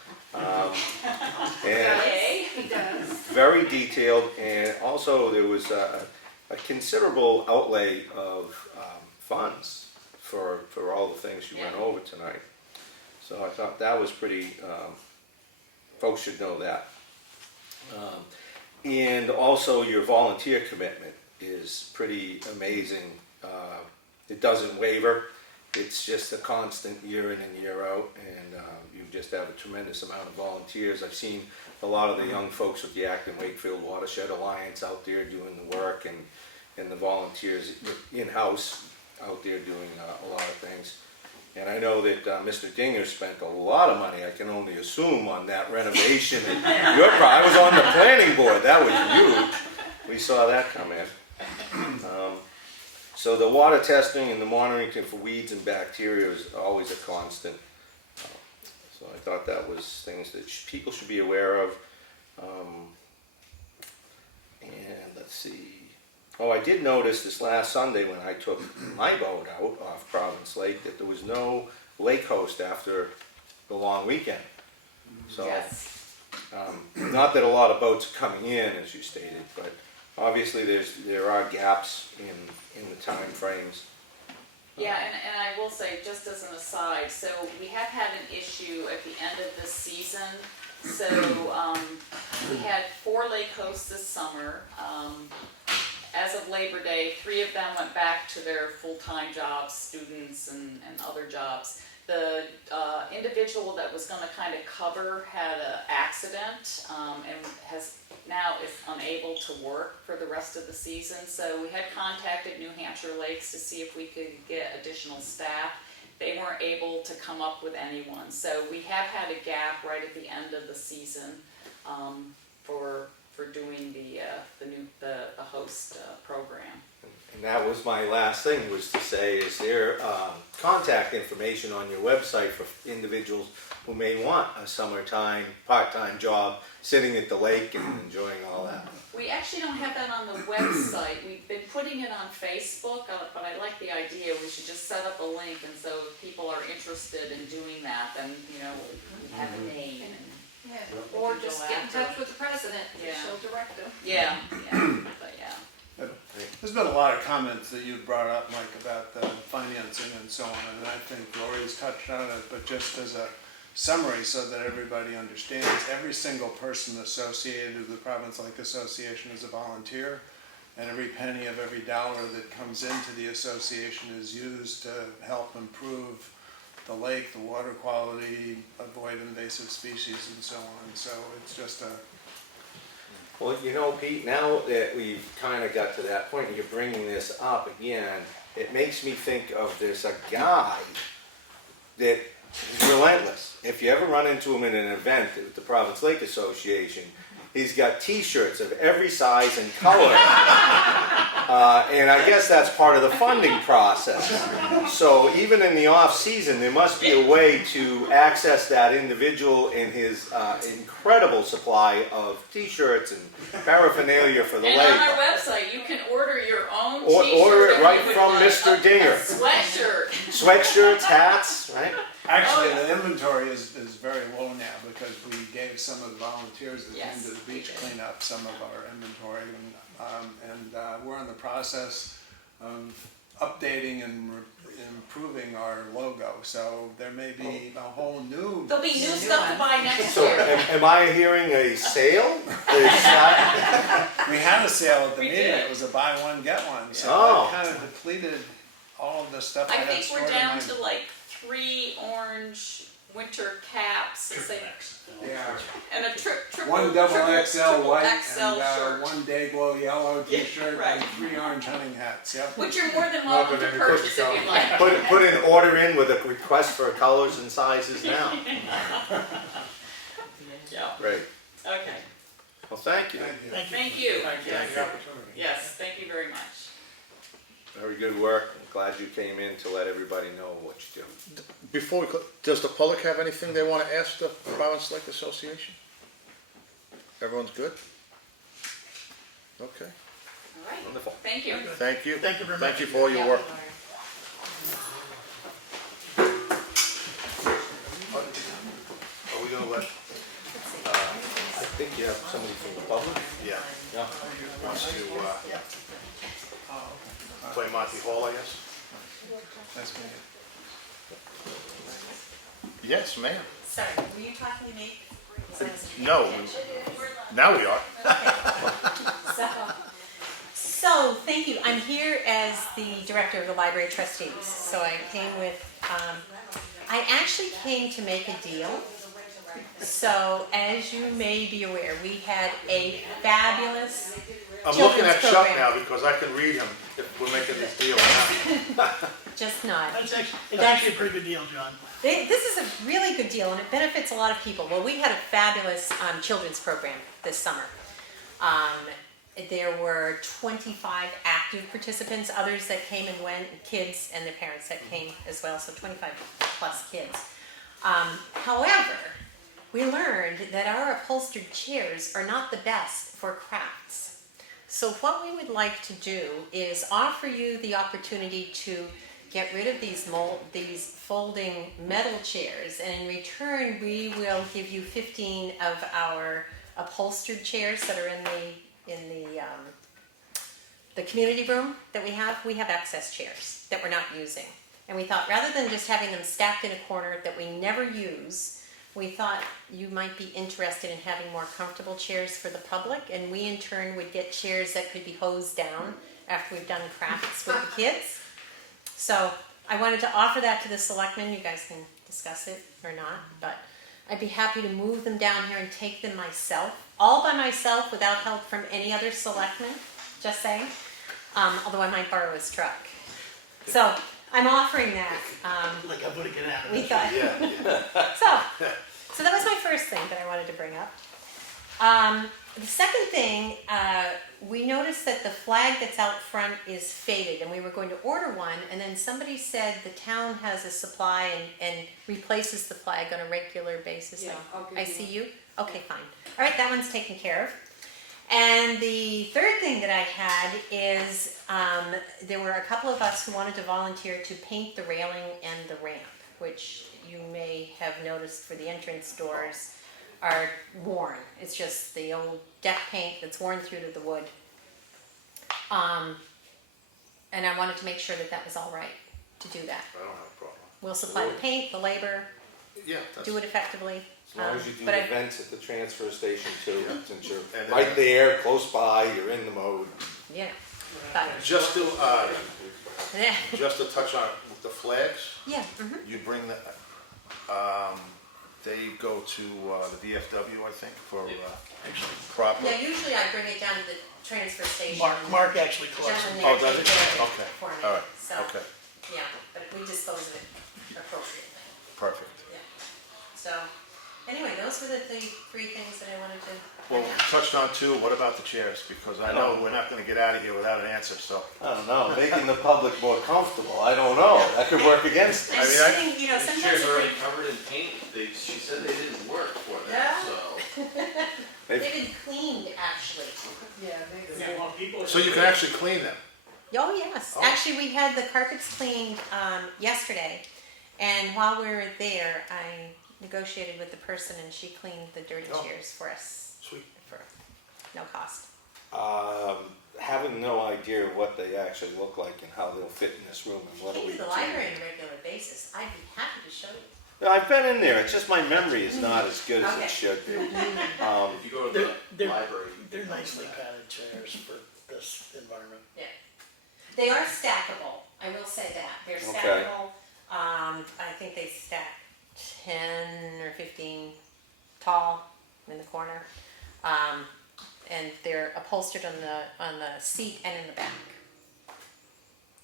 And He does. very detailed, and also there was a considerable outlay of funds for all the things you went over tonight. So I thought that was pretty, folks should know that. And also your volunteer commitment is pretty amazing. It doesn't waver. It's just a constant year in and year out, and you just have a tremendous amount of volunteers. I've seen a lot of the young folks with the Acton Wakefield Watershed Alliance out there doing the work, and the volunteers in-house out there doing a lot of things. And I know that Mr. Dinger spent a lot of money, I can only assume, on that renovation. And I was on the planning board, that was huge. We saw that come in. So the water testing and the monitoring for weeds and bacteria is always a constant. So I thought that was things that people should be aware of. And let's see. Oh, I did notice this last Sunday when I took my boat out off Province Lake that there was no lake host after the long weekend. So, Yes. not that a lot of boats are coming in, as you stated, but obviously there are gaps in the time frames. Yeah, and I will say, just as an aside, so we have had an issue at the end of this season. So we had 4 lake hosts this summer. As of Labor Day, 3 of them went back to their full-time jobs, students and other jobs. The individual that was going to kind of cover had an accident and is unable to work for the rest of the season. So we had contacted New Hampshire Lakes to see if we could get additional staff. They weren't able to come up with anyone. So we have had a gap right at the end of the season for doing the host program. And that was my last thing, was to say, is there contact information on your website for individuals who may want a summertime, part-time job, sitting at the lake and enjoying all that? We actually don't have that on the website. We've been putting it on Facebook, but I like the idea. We should just set up a link, and so if people are interested in doing that, then, we have a name. Yeah, or just get in touch with the president, and Yeah. she'll direct them. Yeah, but yeah. There's been a lot of comments that you've brought up, Mike, about the financing and so on, and I think Lori's touched on it, but just as a summary so that everybody understands, every single person associated with the Province Lake Association is a volunteer, and every penny of every dollar that comes into the association is used to help improve the lake, the water quality, avoid invasive species and so on. So it's just a... Well, Pete, now that we've kind of got to that point and you're bringing this up again, it makes me think of there's a guy that is relentless. If you ever run into him in an event at the Province Lake Association, he's got t-shirts of every size and color. And I guess that's part of the funding process. So even in the off-season, there must be a way to access that individual and his incredible supply of t-shirts and paraphernalia for the And lake. on our website, you can order your own t-shirt. Order it if right you would from like Mr. Dinger. A sweatshirt. Sweatshirts, hats, right? Actually, Oh, yeah. the inventory is very low now because we gave some of the volunteers that Yes, came to the beach we did. cleanup some of our inventory. And we're in the process of updating and improving our logo. So there may be a whole new. There'll be new stuff to buy next So year. am I hearing a sale? We had a sale at the We meeting. did. It was a buy one, get one. So Oh. that kind of depleted all of the stuff I I had think stored we're in down my- to like 3 orange winter caps, Yeah. and a triple One double XL white XL and shirt. one day glow yellow Yeah, t-shirt right. and 3 orange hunting hats. Yep. Which you're more than welcome to purchase if you'd like. Put an order in with a request for colors and sizes now. Yeah, Great. okay. Well, thank you. Thank you. Thank you. Thank you for the opportunity. Yes, thank you very much. Very good work. I'm glad you came in to let everybody know what you do. Before we, does the public have anything they want to ask the Province Lake Association? Everyone's good? Okay, All right, Wonderful. thank you. thank you. Thank you very much. Thank you for all your work. Are we gonna let, I think you have somebody from the public? Yeah, Yeah. wants to, play Monty Hall, I guess? That's me. Yes, ma'am. Sorry, were you talking to me? No, now we are. So, thank you. I'm here as the director of the library trustees. So I came with, I actually came to make a deal. So, as you may be aware, we had a fabulous I'm looking children's at Chuck program. now because I can read him if we're making this deal. Just not. It's actually a pretty good deal, John. This is a really good deal, and it benefits a lot of people. Well, we had a fabulous children's program this summer. There were 25 active participants, others that came and went, kids and their parents that came as well, so 25 plus kids. However, we learned that our upholstered chairs are not the best for crafts. So what we would like to do is offer you the opportunity to get rid of these folding metal chairs, and in return we will give you 15 of our upholstered chairs that are in the community room that we have. We have excess chairs that we're not using, and we thought rather than just having them stacked in a corner that we never use, we thought you might be interested in having more comfortable chairs for the public, and we in turn would get chairs that could be hosed down after we've done crafts with the kids. So I wanted to offer that to the selectmen. You guys can discuss it or not, but I'd be happy to move them down here and take them myself, all by myself without help from any other selectmen, just saying, although I might borrow his truck. So I'm offering that. Like, I'm gonna get out of We this. thought. So that was my first thing that I wanted to bring up. The second thing, we noticed that the flag that's out front is faded, and we were going to order one, and then somebody said the town has a supply and replaces the flag on a regular basis. Yeah, I'll give I you see one. you? Okay, fine. All right, that one's taken care of. And the third thing that I had is there were a couple of us who wanted to volunteer to paint the railing and the ramp, which you may have noticed for the entrance doors are worn. It's just the old deck paint that's worn through to the wood. And I wanted to make sure that that was all right to do that. I don't have a problem. We'll supply the paint, the labor, Yeah, that's, do it effectively. As long as you do But I- events at the transfer station too, since you're And right there, close by, you're in the mode. Yeah. But, just to, yeah. just to touch on the flags, Yeah. Mhm. you bring the, they go to the VFW, I think, for proper. Yeah, usually I bring it down to the transfer station. Mark actually collects them. Gentlemen Oh, there does take it? care of it Okay, for me. all right, So, okay, yeah, but we dispose of it appropriately. perfect. Yeah. So, anyway, those were the three things that I wanted to. Well, touched on too, what about the chairs? Because I know we're not gonna get out of here without an answer, so. I don't know, making the public more comfortable, I don't know, that could work against it. I'm I mean, I- sitting, you know, These sometimes. chairs if are already they- covered in paint. She said they didn't work for them, Yeah. so. They've been cleaned, actually. So you can actually clean them? Oh, yes. Oh. Actually, we had the carpets cleaned yesterday, And while we were there, I negotiated with the person and she cleaned the dirty Oh. chairs for us. Sweet. For no cost. Having no idea what they actually look like and how they'll fit in this room and what I we. do the library on a regular basis. I'd be happy to show you. I've been in there, it's just my memory is not as good as Okay. it should be. If you go to the library. They're nicely padded chairs for this environment. Yeah. They are stackable, I will say that. They're Okay. stackable. I think they stack 10 or 15 tall in the corner. And they're upholstered on the seat and in the back.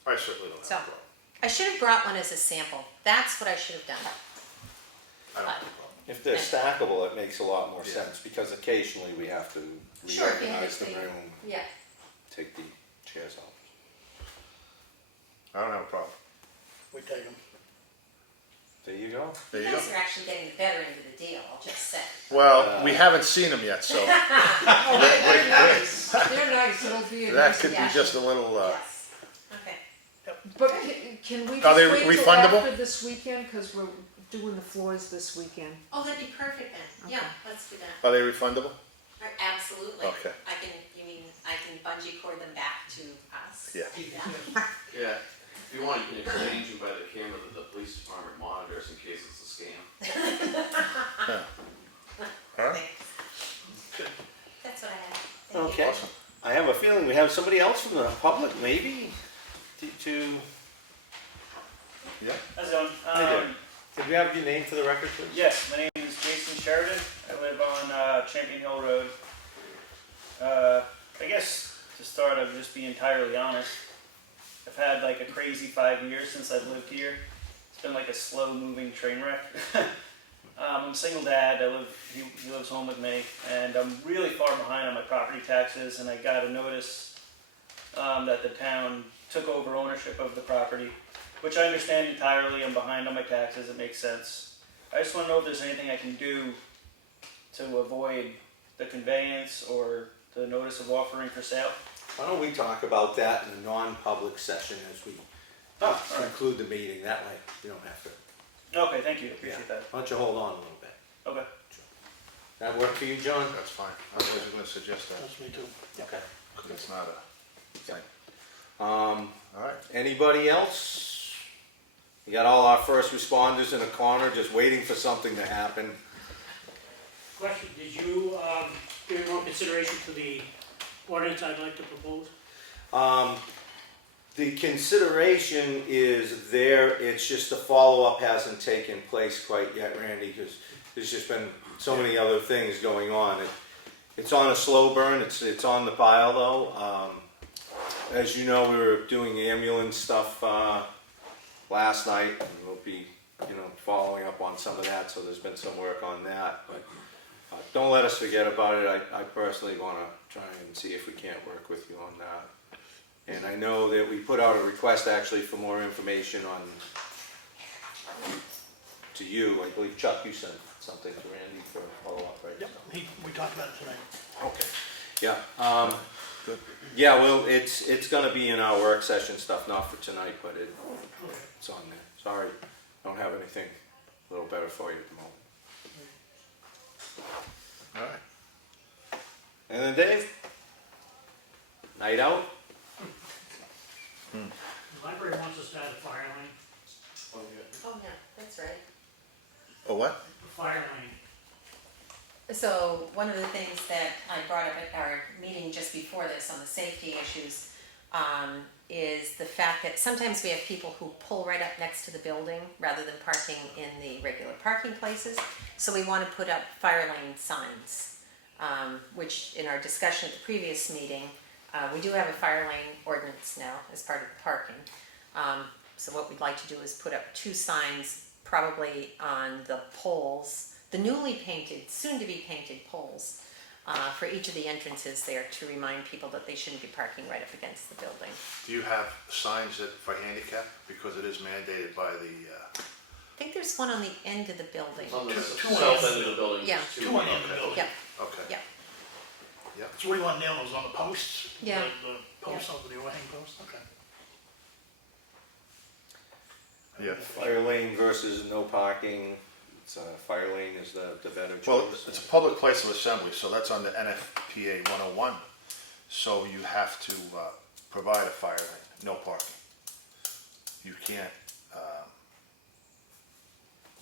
I certainly don't have So, a problem. I should have brought one as a sample. That's what I should have done. I don't have a problem. If they're stackable, it makes a lot more sense, because occasionally we have to Sure, if you reorganize the have to- room, Yeah. take the chairs off. I don't have a problem. We take them. There you go. There You you go. guys are actually getting the better end of the deal, I'll just say. Well, we haven't seen them yet, so They're nice. They're nice. It'll be a that nice could be reaction. just a little, Yes. Okay. But can we Are they just wait till refundable? after this weekend, because we're doing the floors this weekend? Oh, that'd be perfect then. Yeah, let's do that. are they refundable? Absolutely. Okay. You mean I can bungee cord them back to us? Yeah. Yeah, if you want, you can exchange them by the camera that the police department monitors in case it's a scam. All right. Thanks. That's what I have. Thank you. Okay. I have a feeling we have somebody else from the public, maybe, to Yeah. How's it going? Hi there. Could we have your name for the record, please? Yes, my name is Jason Sheridan. I live on Champion Hill Road. I guess to start, I'll just be entirely honest. I've had like a crazy 5 years since I've lived here. It's been like a slow-moving train wreck. I'm a single dad. He lives home with me, and I'm really far behind on my property taxes. And I got a notice that the town took over ownership of the property, which I understand entirely. I'm behind on my taxes. It makes sense. I just want to know if there's anything I can do to avoid the conveyance or the notice of offering for sale. Why don't we talk about that in a non-public session as we all right. conclude the meeting, that way you don't have to. Okay, thank you. Appreciate that. Why don't you hold on a little bit? Okay. That work for you, John? That's fine. I was gonna suggest that, That's me too. Okay. because it's not a thing. All right. Anybody else? We got all our first responders in a corner just waiting for something to happen. Question, did you give more consideration to the ordinance I'd like to propose? The consideration is there, it's just the follow-up hasn't taken place quite yet, Randy, because there's just been so many other things going on. It's on a slow burn, it's on the pile though. As you know, we were doing ambulance stuff last night, and we'll be, following up on some of that, so there's been some work on that. But don't let us forget about it. I personally want to try and see if we can't work with you on that. And I know that we put out a request actually for more information to you. I believe Chuck, you sent something to Randy for follow-up, right? Yep, we talked about it tonight. Okay. Yeah. Good. Yeah, well, it's gonna be in our work session stuff, not for tonight, but it's on there. Sorry, don't have anything a little better for you at the moment. All right. And then Dave? Night out? The library wants us to add a fire lane. Oh, yeah, that's right. A what? A fire lane. So one of the things that I brought up at our meeting just before this on the safety issues is the fact that sometimes we have people who pull right up next to the building rather than parking in the regular parking places. So we want to put up fire lane signs, which in our discussion at the previous meeting, we do have a fire lane ordinance now as part of the parking. So what we'd like to do is put up 2 signs probably on the poles, the newly painted, soon to be painted poles for each of the entrances there to remind people that they shouldn't be parking right up against the building. Do you have signs for handicap? Because it is mandated by the, I think there's one on the end of the building. On the Two south end of the building. Yeah. there's Two on the end of the building. Yep, okay. yep. So what do you want to nail those on the posts? Yeah. The posts over the overhang posts, okay. Yeah. Fire lane versus no parking, it's, fire lane is the better choice. Well, it's a public place of assembly, so that's under NFPA 101. So you have to provide a fire lane, no parking. You can't,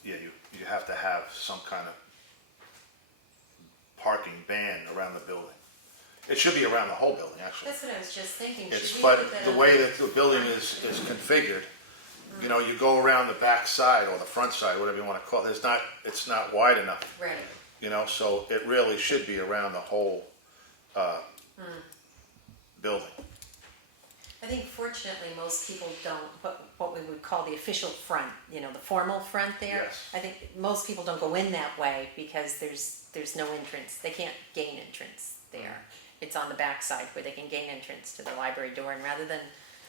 you have to have some kind of parking ban around the building. It should be around the whole building, actually. That's what I was just thinking. It's, Should we but put that the on- way that the building is configured, you know, you go around the back side or the front side, whatever you want to call it, it's not wide enough, Right. you know, so it really should be around the whole building. I think fortunately, most people don't, what we would call the official front, you know, the formal front there. Yes. I think most people don't go in that way because there's no entrance. They can't gain entrance there. It's on the back side where they can gain entrance to the library door, and rather than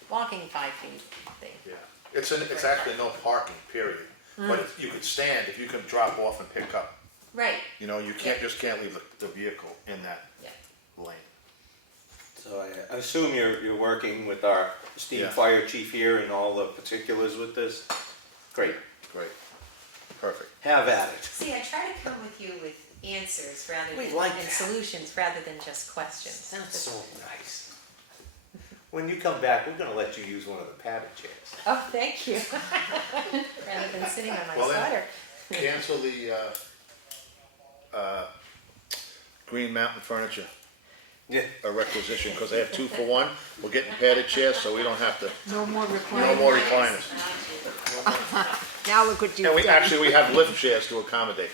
walking 5 feet, they. Yeah. It's actually no parking, period. But if you could stand, if you could drop off and pick up, Right. you know, you can't, just can't leave the vehicle in that Yeah. lane. So I assume you're working with our esteemed Yeah. fire chief here and all the particulars with this? Great, Great. Perfect. have at it. See, I try to come with you with answers rather We than, like and that. solutions rather than just questions. That's so nice. When you come back, we're gonna let you use one of the padded chairs. Oh, thank you. Rather than sitting on my Well, then- sweater. Cancel the Green Mountain Furniture Yeah. requisition, because they have 2 for 1. We're getting padded chairs, so we don't have to, No more no reclining. more recliners. Now look what you've And done. we have lift chairs to accommodate.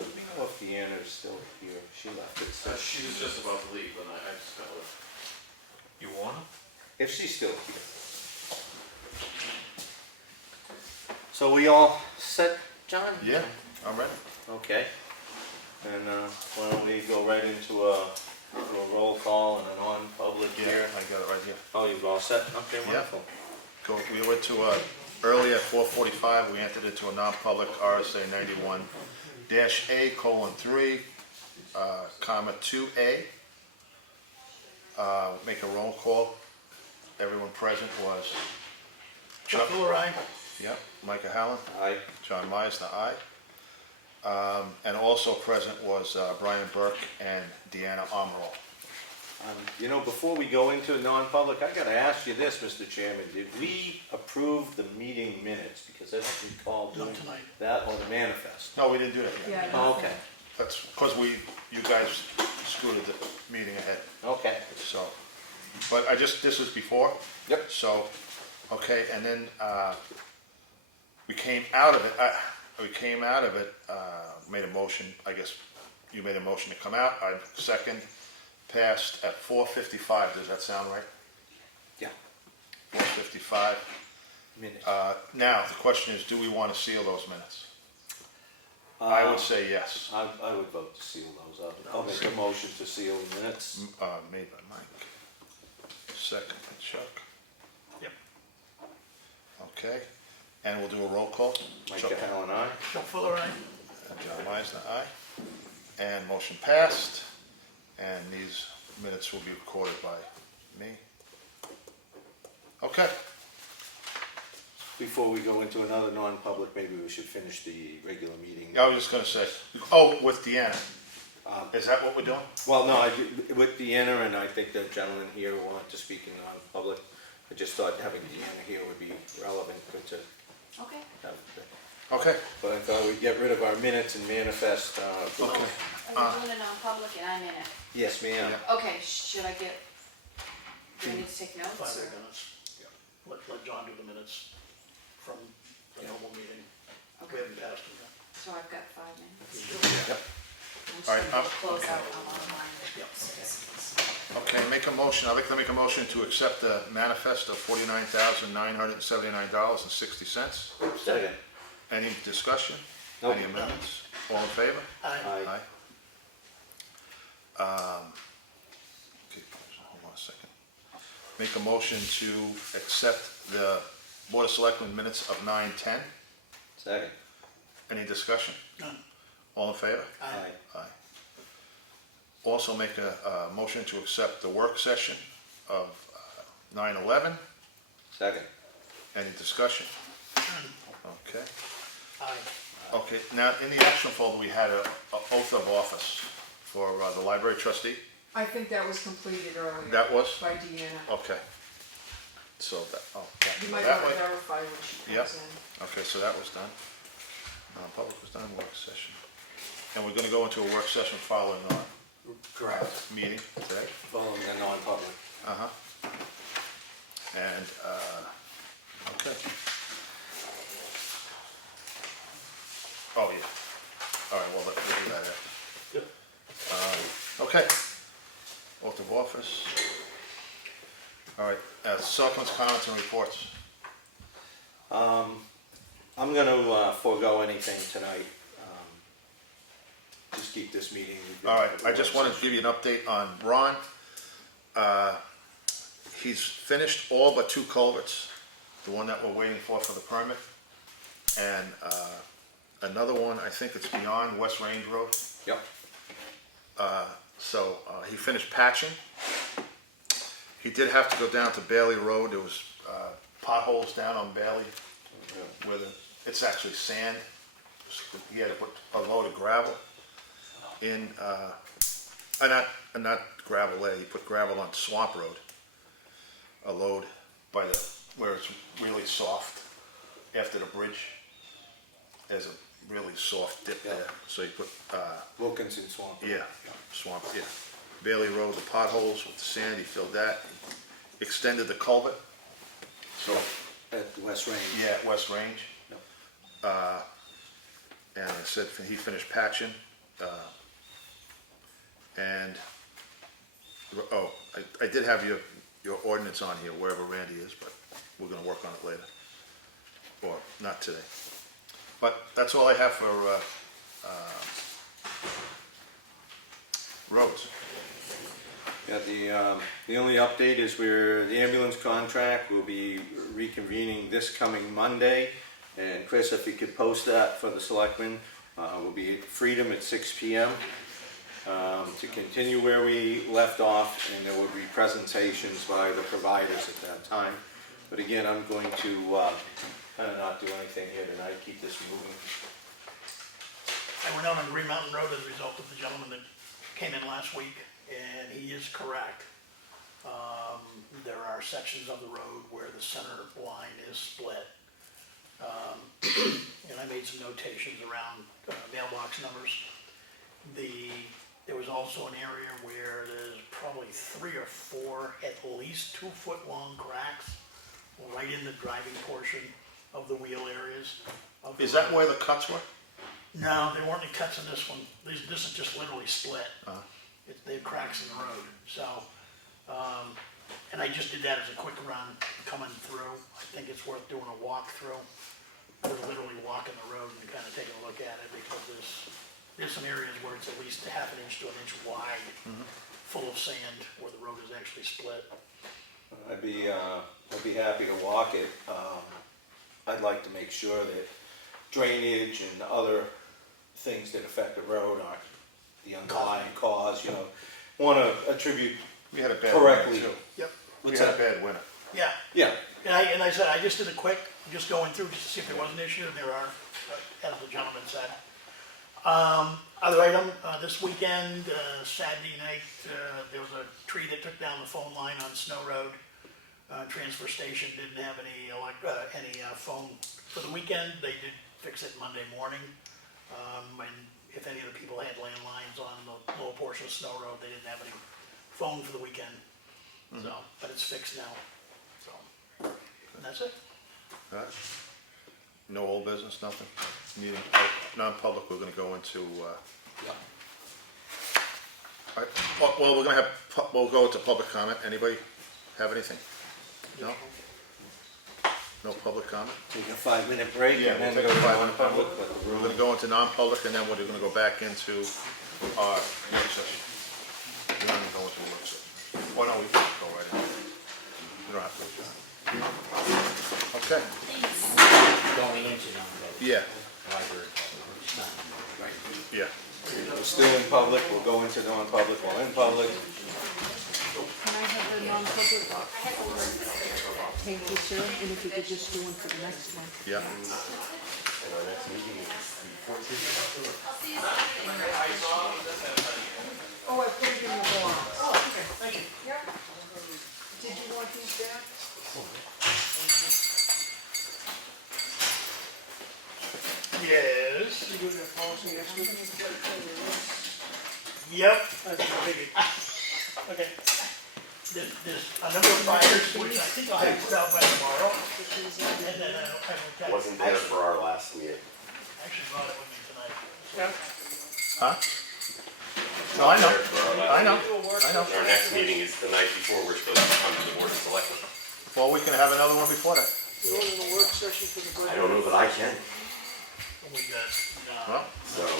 I don't know if Deanna's still here, she left it, so She was just about to leave, and I just got her. You want them? if she's still here. So we all set, John? Yeah, I'm ready. Okay. And why don't we go right into a roll call and a non-public Yeah, here? I got it right here. Oh, you've all set? Okay, wonderful. We went to, earlier at 4:45, we entered into a non-public RSA 91-A:3, comma 2A. Make a roll call. Everyone present was Chuck. Fuller, aye. Yep, Mike Cahalane. Aye. John Meisner, aye. And also present was Brian Burke and Deanna Amaral. You know, before we go into non-public, I gotta ask you this, Mr. Chairman. Did we approve the meeting minutes? Because I don't recall doing Not tonight. that or the manifest. No, we didn't do that yet. Yeah. Oh, okay, That's because you guys scooted the meeting ahead, okay. so. But this was before. Yep. So, okay, and then we came out of it, made a motion, I guess you made a motion to come out, I second, passed at 4:55, does that sound right? Yeah. 4:55. Minutes. Now, the question is, do we want to seal those minutes? I would say yes. I would vote to seal those up. I'll make a motion to seal the minutes. Made by Mike, second by Chuck. Yep. Okay, and we'll do a roll call. Mike Chuck Cahalane, aye. Chuck Fuller, aye. and John Meisner, aye. And motion passed, and these minutes will be recorded by me. Okay, Before we go into another non-public, maybe we should finish the regular meeting. I was just gonna say, with Deanna, is that what we're doing? Well, no, with Deanna, and I think the gentleman here wanted to speak in non-public. I just thought having Deanna here would be relevant, good to Okay. have. Okay, But I thought we'd get rid of our minutes and manifest. okay. Are we doing a non-public and I'm in it? Yes, ma'am. Yeah. Okay, should I get, do I need to take notes 5 or? minutes. Let John do the minutes from the normal meeting. We Okay, haven't passed them yet. so I've got 5 minutes. Yep. I'm just All right, gonna close out online. Okay, I'd like to make a motion to accept the manifest of $49,979.60. Second. Any discussion? Nope. Any amendments? All in favor? Aye. Aye. Okay, hold on a second. Make a motion to accept the Board of Selectmen minutes of 9:10. Second. Any discussion? None. All in favor? Aye. Aye. Also make a motion to accept the work session of 9/11. Second. Any discussion? Okay. Aye. Okay, now in the action folder, we had a oath of office for the library trustee. I think that was completed earlier. That was? By Deanna. Okay. So that, You might that want to way. verify when she Yep. comes in. Okay, so that was done. Public was done, work session. And we're gonna go into a work session following our meeting today. Following the non-public. Uh-huh. And, okay. Oh, yeah. All right, well, we'll do that after. Yep. Okay. Oath of office. All right, selectmen's comments and reports. I'm gonna forego anything tonight. Just keep this meeting. All right, I just wanted to give you an update on Ron. He's finished all but 2 culverts, the one that we're waiting for the permit. And another one, I think it's beyond West Range Road. Yep. So he finished patching. He did have to go down to Bailey Road. There was potholes down on Bailey where it's actually sand. He had to put a load of gravel in, not gravel there, he put gravel on Swamp Road. A load by where it's really soft after the bridge. There's a really soft dip there, so he put, Wilkinson Swamp. yeah, Swamp, yeah. Bailey Road, the potholes with the sand, he filled that, extended the culvert. So, At West Range. yeah, at West Range. Yep. And I said he finished patching. And, oh, I did have your ordinance on here, wherever Randy is, but we're gonna work on it later. Or, not today. But that's all I have for, roads. Yeah, the only update is the ambulance contract will be reconvening this coming Monday. And Chris, if you could post that for the selectmen, we'll be at Freedom at 6 p.m. To continue where we left off, and there will be presentations by the providers at that time. But again, I'm going to kind of not do anything here tonight, keep this moving. I went out on Green Mountain Road as a result of the gentleman that came in last week, and he is correct. There are sections of the road where the center line is split. And I made some notations around mailbox numbers. There was also an area where there's probably 3 or 4 at least 2-foot long cracks right in the driving portion of the wheel areas. Is that where the cuts were? No, there weren't any cuts in this one. This is just literally split. They have cracks in the road. So, and I just did that as a quick run coming through. I think it's worth doing a walkthrough. We're literally walking the road and kind of taking a look at it, because there's some areas where it's at least a ½ inch to an inch wide, full of sand, where the road is actually split. I'd be happy to walk it. I'd like to make sure that drainage and other things that affect the road are the underlying cause, want to attribute We had a bad correctly. winter too. Yep. We had a bad winter. Yeah. Yeah. And I said, I just did a quick, just going through just to see if there was an issue, and there are, as the gentleman said. Other item, this weekend, Saturday night, there was a tree that took down the phone line on Snow Road. Transfer station didn't have any phone for the weekend. They did fix it Monday morning. And if any of the people had landlines on the lower portion of Snow Road, they didn't have any phone for the weekend. So, but it's fixed now. So, and that's it. All right. No old business, nothing? Meeting, non-public, we're gonna go into, Yeah. all right. Well, we'll go into public comment. Anybody have anything? No? No public comment? Take a 5-minute break Yeah, and we'll then take go a to 5-minute non-public. break. But the We're room gonna go into non-public, and then we're gonna go back into our work session. We're not gonna go into a work session. Oh, no, we can go right in. You don't have to. Okay, Going into non-public. yeah, Library. yeah. We're still in public, we'll go into non-public while in public. Can I have the non-public, thank you, sir, and if you could just do one for the next one. Yeah. Oh, I put it in the box. Oh, okay, thank you. Yep. Did you want these back? Yes. You do the policy next week? Yep. That's what I figured. Okay. There's a number of fires, which I think I'll have out by tomorrow. And then I Wasn't there for our last meeting. actually brought it with me tonight. Huh? No, I know. I know. Our next meeting is the night before we're supposed to come to the board of selectmen. Well, we can have another one before that. You want in a work session for the. I don't know that I can, And we got, Well, so no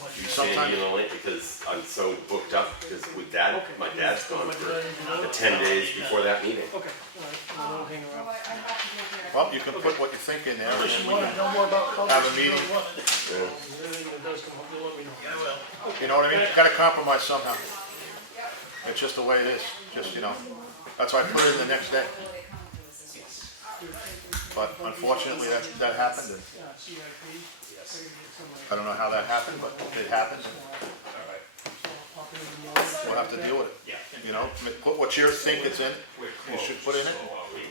much. you say Sometime- you know late because I'm so booked up because with dad, my dad's gone for the 10 days before that meeting. Okay, all right, I'll hang around. well, you can put what you think in there, and Unless then you we want to can know more about colors. have a meeting. Yeah. Anything that does come up, you'll let me know. Yeah, well. You know what I mean? You gotta compromise somehow. It's just the way it is, just, that's why I put it in the next day. But unfortunately, that happened, and I don't know how that happened, but it happened. We'll have to deal with it. Put what you think it's in, you should put in it.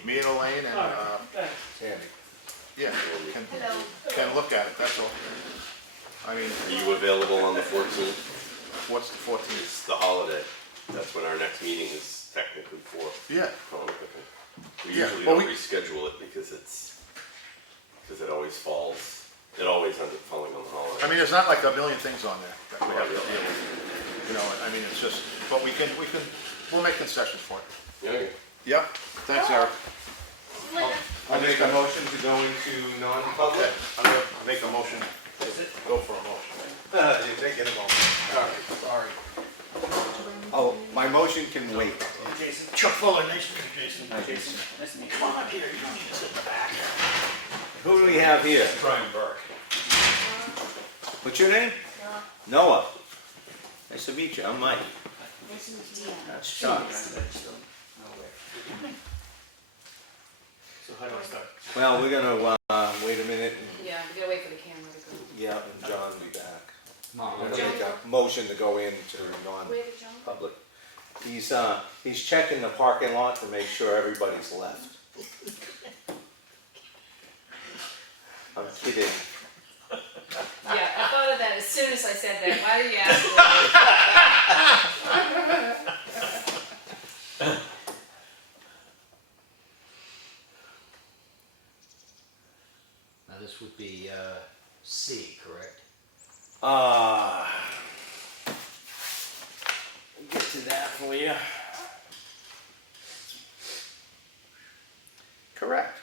Me and Elaine and, Sandy. yeah, can look at it, that's all. I mean, Are you available on the 14th? what's the 14th? It's the holiday. That's when our next meeting is technically for. Yeah, We Yeah, usually well, don't reschedule it because it always falls, it always ends up falling on the holiday. I mean, there's not like a million things on there that we have to deal with. I mean, it's just, but we'll make concessions for it. Yeah. Yep, thanks, Eric. I make a motion to go into non-public. I'm gonna make a motion, go for a motion. You're taking a moment. All right, sorry. Oh, my motion can wait. Jason. Chuck Fuller, nice to meet you, Jason. Jason, nice to meet you. Come on up here, you don't need to sit in the back. Who do we have here? Brian Burke. What's your name? Noah. Nice to meet you, I'm Mike. That's Chuck. So how do I start? Well, we're gonna, wait a minute, and, Yeah, we gotta wait for the camera to go. yeah, and John will be back. We're gonna make a motion to go into non-public. He's checking the parking lot to make sure everybody's left. I'm kidding. Yeah, I thought of that as soon as I said that. Why did you ask for it? Now this would be C, correct? Get to that for you. Correct.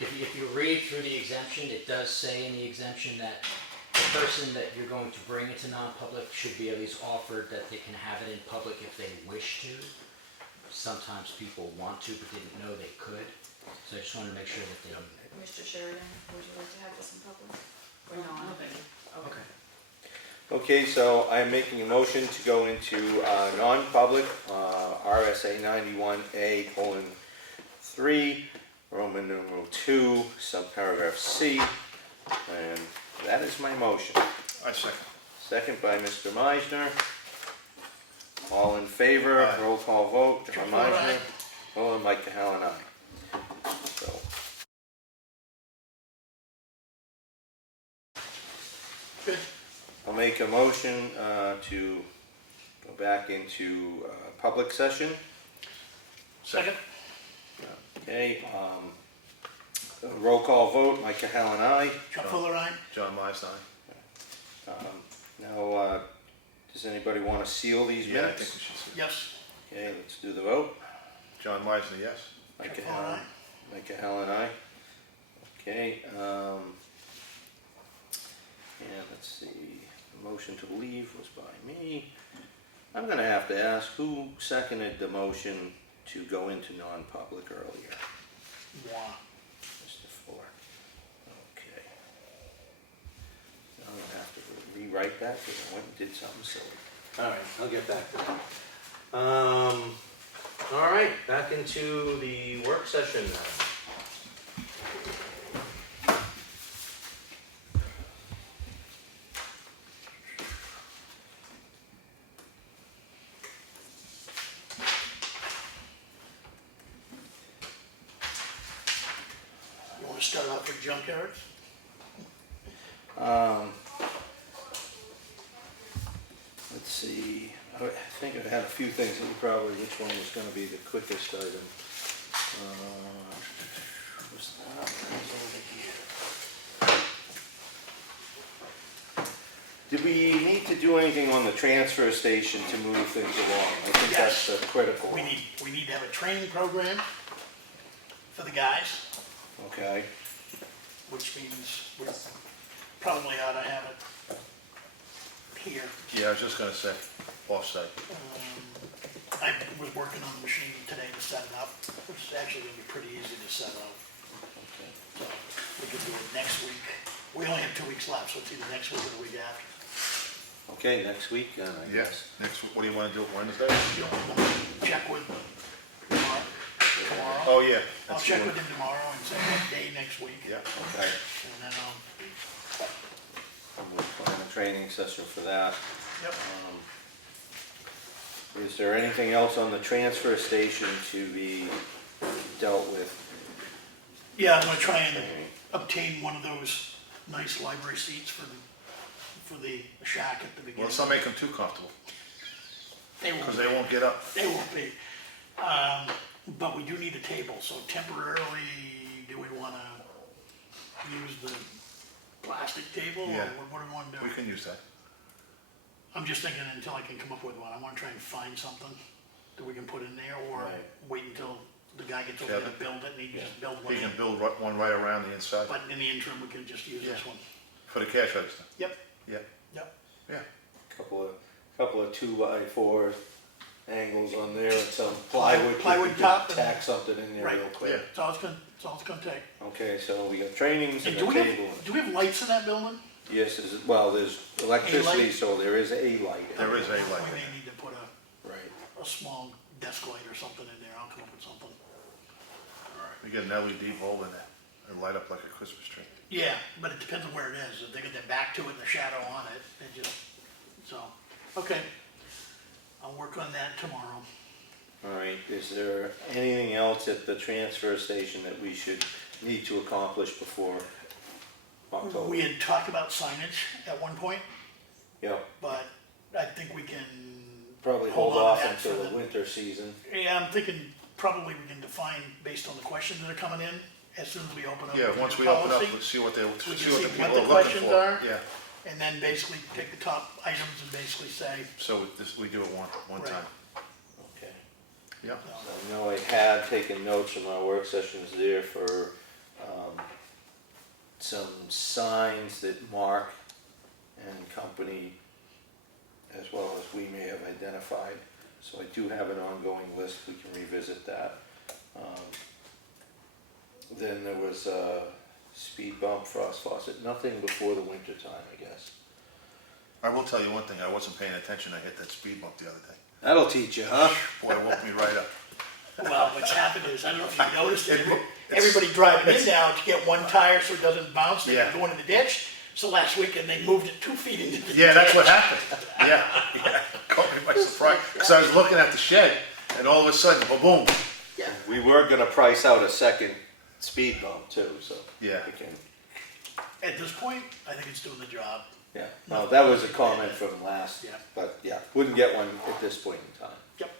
If you read through the exemption, it does say in the exemption that the person that you're going to bring into non-public should be at least offered that they can have it in public if they wish to. Sometimes people want to but didn't know they could. So I just wanted to make sure that they knew that. Mr. Sheridan, would you like to have this in public? Or not? Okay. Okay, so I'm making a motion to go into non-public, RSA 91A:3, Roman numeral 2, subparagraph C, and that is my motion. I second. Second by Mr. Meisner. All in favor, Aye. roll call vote, John Meisner. Oh, and Mike Cahalane, aye. So, I'll make a motion to go back into public session. Second. Okay, roll call vote, Mike Cahalane, aye. Chuck Fuller, aye. John Meisner. Now, does anybody want to seal these Yeah, I minutes? think we should see. Yes. Okay, let's do the vote. John Meisner, yes. Mike Chuck Fuller, Cahalane, aye. Mike Cahalane, aye. Okay, and let's see, the motion to leave was by me. I'm gonna have to ask, who seconded the motion to go into non-public earlier? Moi. Mr. Fuller. Okay. I'm gonna have to rewrite that because I went and did something silly. All right, I'll get back to that. All right, back into the work session now. You wanna start off with junkyards? Let's see, I think I had a few things, and probably which one was gonna be the quickest item. What's that? That's over here. Did we need to do anything on the transfer station to move things along? I think that's Yes. the critical We one. need to have a training program for the guys, Okay, which means we probably ought to have it here. Yeah, I was just gonna say, offsite. I was working on the machine today to set it up, which is actually gonna be pretty easy to set up. So we could do it next week. We only have 2 weeks left, so it's either next week or the week after. okay, next week, I guess. Yes, next, what do you wanna do, Wednesday? You know, check with Mark tomorrow. Oh, yeah. I'll that's check the with one. him tomorrow and say what day next week. Yeah, Okay. And then, We'll plan a training session for that. yep. Is there anything else on the transfer station to be dealt with? Yeah, I'm gonna try and obtain one of those nice library seats for the shack at the beginning. well, let's not make them too comfortable, They won't because they won't get up. They won't be. But we do need a table, so temporarily, do we wanna use the plastic table? Yeah. Or what do we wanna do? We can use that. I'm just thinking until I can come up with one, I wanna try and find something that we can put in there, or Right. wait until the guy gets over Yeah, there to build it, and he can just build one He in. can build one right around the inside, But in the interim, we can just use this Yeah. one. for the cash register. Yep. Yeah. Yep. Couple of 2x4 angles on there and some plywood. Plywood You can top and- tack something in there Right, real yeah, quick. that's all it's gonna take. Okay, so we got trainings And and do a we table. have lights in that building? Yes, there's electricity, light? so there is a light. There is a light. We may need to put Right. a small desk light or something in there, I'll come up with something. We get an LED bulb in there, and light up like a Christmas tree. Yeah, but it depends on where it is, if they got their back to it and the shadow on it, okay. I'll work on that tomorrow. All right, is there anything else at the transfer station that we should need to accomplish before October? We had talked about signage at one point, Yeah, but I think we can. probably hold on to off that until for the winter season. Yeah, I'm thinking probably we can define based on the questions that are coming in, as soon as we open up. Yeah, the once we open up, policy, let's see what they, we can see what the see people what are the looking questions for. are. Yeah, And then basically take the top items and basically say, so we do it one Right. time. Okay. Yep. I know I had taken notes from our work sessions there for some signs that Mark and company, as well as we may have identified. So I do have an ongoing list, we can revisit that. Then there was a speed bump, frost faucet, nothing before the winter time, I guess. I will tell you one thing, I wasn't paying attention, I hit that speed bump the other day. That'll teach you, huh? Boy, it woke me right up. well, what's happened is, I don't know if you noticed it, everybody driving in now to get one tire so it doesn't bounce, they Yeah. go into the ditch. So last weekend, they moved it 2 feet into the ditch. Yeah, that's what happened. Yeah, caught me by surprise, because I was looking at the shed, and all of a sudden, boom. Yeah. We were gonna price out a second speed bump too, so. Yeah. we can. At this point, I think it's doing the job. Yeah, no, that was a comment from last, Yeah. but yeah, wouldn't get one at this point in time. Yep.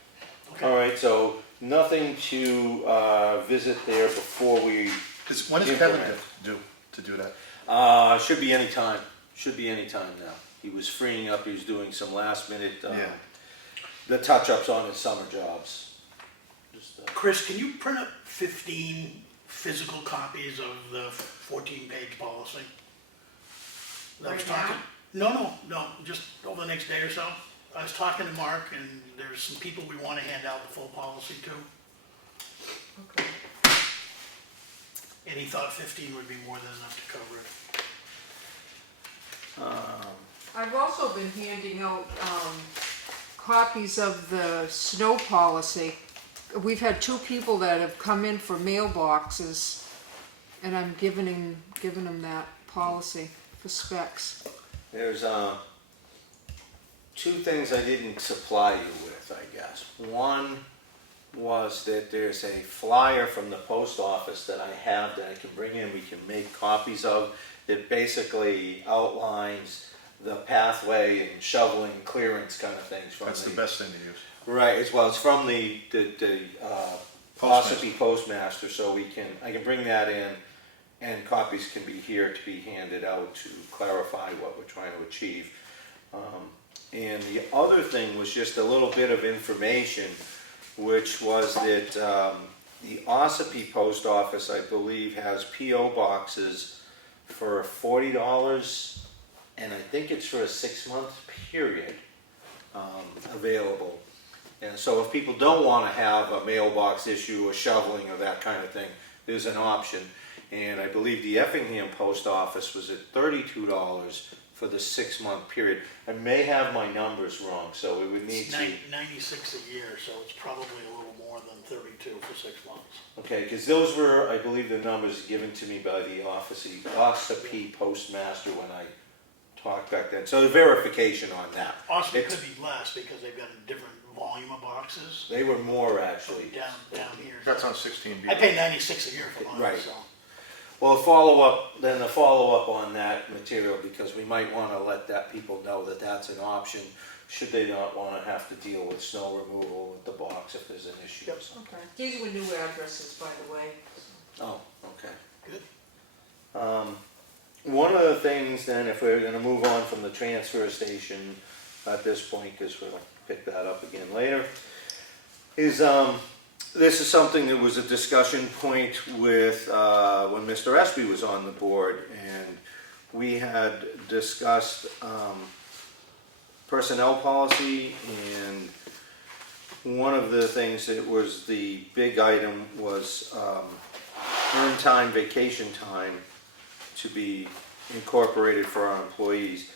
Okay. All right, so nothing to visit there before we When is Kevin implement. due to do that? Should be any time now. He was freeing up, he was doing some last minute, Yeah. the touch-ups on his summer jobs. Just, Chris, can you print up 15 physical copies of the 14-page policy? I was Right talking. No, just over the next day or so. I was talking to Mark, and there's some people we want to hand out the full policy to, Okay. and he thought 15 would be more than enough to cover it. I've also been handing out, copies of the snow policy. we've had two people that have come in for mailboxes, and I'm giving them that policy for specs. There's two things I didn't supply you with, I guess. One was that there's a flyer from the post office that I have that I can bring in, we can make copies of. It basically outlines the pathway and shoveling clearance kind of things from That's the best thing to use. Right, it's from the Ossipee Postmaster, so I can bring that in, and copies can be here to be handed out to clarify what we're trying to achieve. And the other thing was just a little bit of information, which was that the Ossipee Post Office, I believe, has P.O. boxes for $40, and I think it's for a 6-month period available. And so if people don't want to have a mailbox issue or shoveling or that kind of thing, there's an option. And I believe the Effingham Post Office was at $32 for the 6-month period. I may have my numbers wrong, so we would need It's to... 96 a year, so it's probably a little more than 32 for 6 months. Okay, because those were, I believe, the numbers given to me by the Ossipee Postmaster when I talked back then. So the verification on that. Also, it could be less because they've got a different volume of boxes. They were more, actually. Down here. That's on 16B. I pay 96 a year for mine, Right. so. Well, a follow-up on that material, because we might want to let people know that that's an option, should they not want to have to deal with snow removal with the box if there's an issue. Okay. These were new addresses, by the way. Oh, okay. Good. One of the things then, if we're going to move on from the transfer station at this point, because we'll pick that up again later, is this is something that was a discussion point with when Mr. Espy was on the board, and we had discussed personnel policy, and one of the things that was the big item was earned time, vacation time to be incorporated for our employees.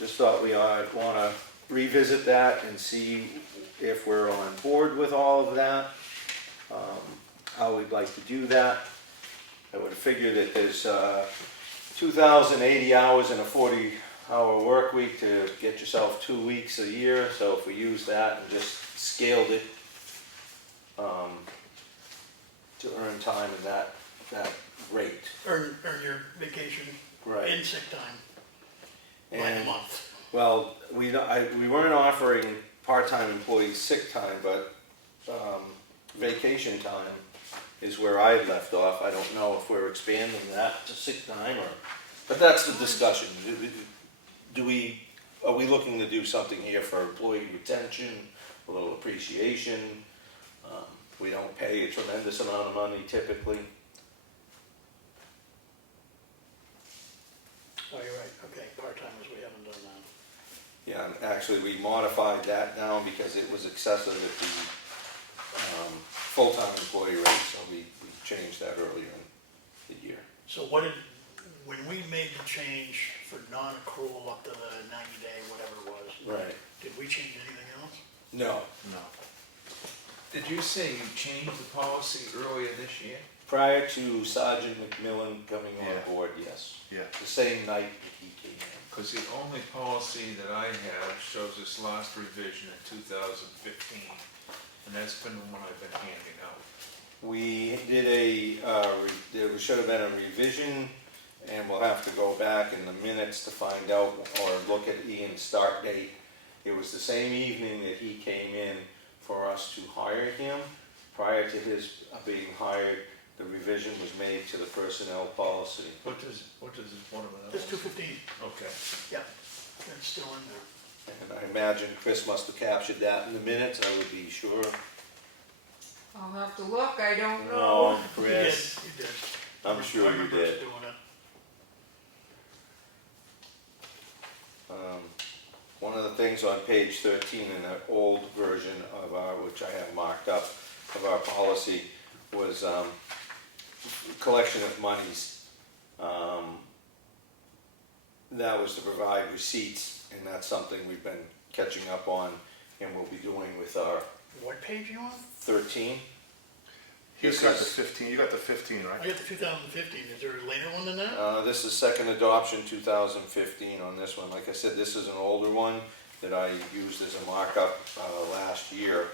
Just thought we want to revisit that and see if we're on board with all of that, how we'd like to do that. I would figure that there's 2,080 hours in a 40-hour work week to get yourself 2 weeks a year. So if we use that and just scaled it to earn time in that rate. Earn your vacation Right. and sick time by a month. Well, we weren't offering part-time employees sick time, but vacation time is where I had left off. I don't know if we're expanding that to sick time but that's the discussion. Are we looking to do something here for employee retention, a little appreciation? We don't pay a tremendous amount of money typically. Oh, you're right, okay, part-timers, we haven't done that. Yeah, and actually we modified that down because it was excessive at the full-time employee rate, so we changed that earlier in the year. So when we made the change for non-accrual up to the 90-day, whatever it was. Right. Did we change anything else? No. Did you say you changed the policy earlier this year? Prior to Sergeant McMillan coming on board, yes. Yeah. The same night that he came in. Because the only policy that I have shows this last revision in 2015, and that's been the one I've been handing out. We did there should have been a revision, and we'll have to go back in the minutes to find out, or look at Ian's start date. It was the same evening that he came in for us to hire him. Prior to his being hired, the revision was made to the personnel policy. What does this one of them? It's 215. Okay. Yeah, it's still in there. And I imagine Chris must have captured that in the minutes, I would be sure. I'll have to look, I don't know. No, Chris. You did. I'm sure I you remember us did. doing it. One of the things on page 13 in the old version of which I have marked up, of our policy was collection of monies. That was to provide receipts, and that's something we've been catching up on and we'll be doing with our What page you on? 13. He's got the 15, you got the 15, I right? got the 2015, is there a later one than that? This is second adoption, 2015 on this one. Like I said, this is an older one that I used as a markup last year,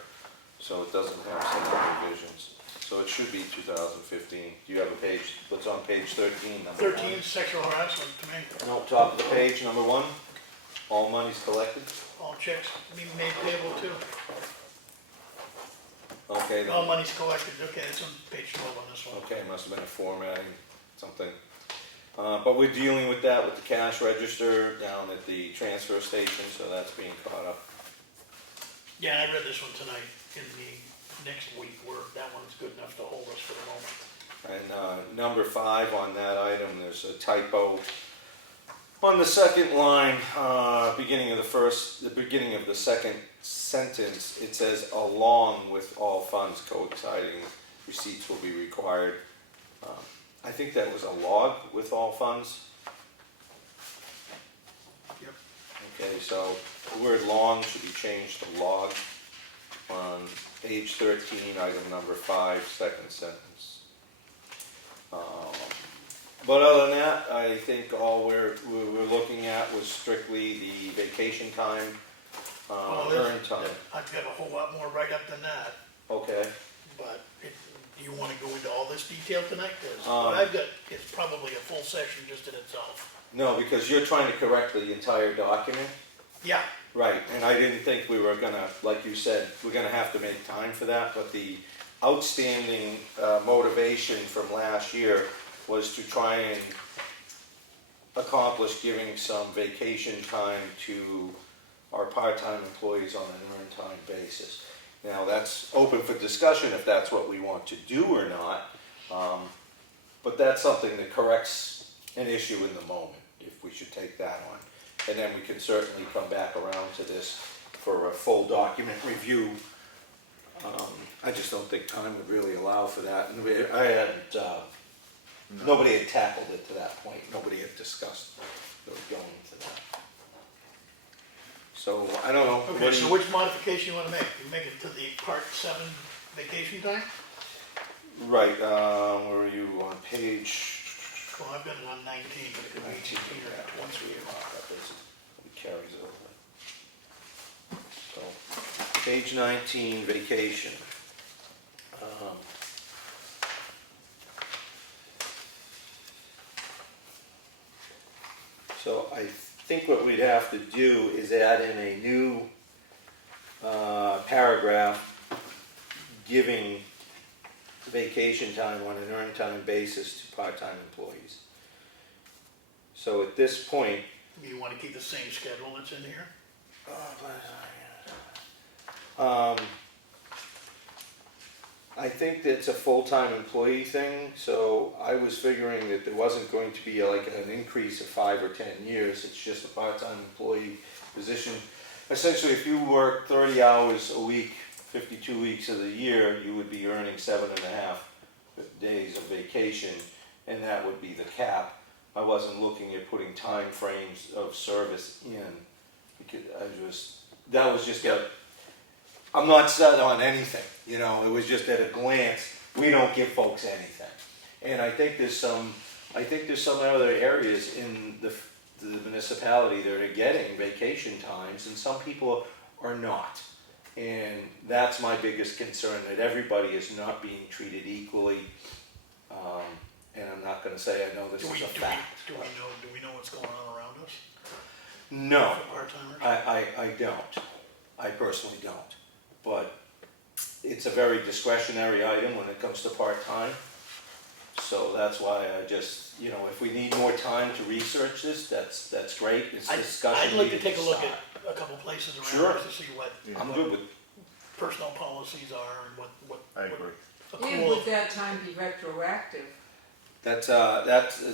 so it doesn't have some revisions. So it should be 2015. Do you have a page, what's on page 13? Number 13, one? sexual harassment to me. No, top of the page, number 1, all monies collected. All checks being made payable too. Okay, All then. money's collected, okay, it's on page 12 on this one. Okay, must have been a formatting, something. But we're dealing with that with the cash register down at the transfer station, so that's being caught up. Yeah, I read this one tonight in the next week where that one's good enough to hold us for the moment. And number 5 on that item, there's a typo. On the second line, beginning of the second sentence, it says, along with all funds coinciding, receipts will be required. I think that was a log with all funds. Yep. Okay, so the word long should be changed to log on page 13, item number 5, second sentence. But other than that, I think all we're looking at was strictly the vacation time, earned time. I've got a whole lot more write-up than that, Okay. but do you want to go into all this detail tonight? 'Cause what I've got is probably a full section just in itself. No, because you're trying to correct the entire document. Yeah, Right, and I didn't think we were gonna, like you said, we're gonna have to make time for that, but the outstanding motivation from last year was to try and accomplish giving some vacation time to our part-time employees on an earned time basis. Now, that's open for discussion if that's what we want to do or not, but that's something that corrects an issue in the moment, if we should take that on. And then we can certainly come back around to this for a full document review. I just don't think time would really allow for that. And nobody had tackled it to that point. Nobody had discussed going to that. So, I don't know. okay, so which modification you want to make? You make it to the part 7 vacation time? Right, where are you on page? Well, I've got it on 19, but it could be 18 or 20. It carries over. So, page 19, vacation. So I think what we'd have to do is add in a new paragraph giving vacation time on an earned time basis to part-time employees. So at this point, You want to keep the same schedule that's in here? I think that's a full-time employee thing, so I was figuring that there wasn't going to be like an increase of 5 or 10 years, it's just a part-time employee position. Essentially, if you work 30 hours a week, 52 weeks of the year, you would be earning 7.5 days of vacation, and that would be the cap. I wasn't looking at putting time frames of service in, because that was just I'm not set on anything, you know, it was just at a glance, we don't give folks anything. And I think there's some other areas in the municipality that are getting vacation times, and some people are not. And that's my biggest concern, that everybody is not being treated equally. And I'm not gonna say I know this is a fact. Do we know what's going on around us? No, For part-timers? I don't. I personally don't. But it's a very discretionary item when it comes to part-time. So that's why I just, you know, if we need more time to research this, that's great. It's discussion. I'd like to needed take a look start. at a couple places Sure. around us to see what I'm good with, personnel policies are and what I agree. And would that time be retroactive? that's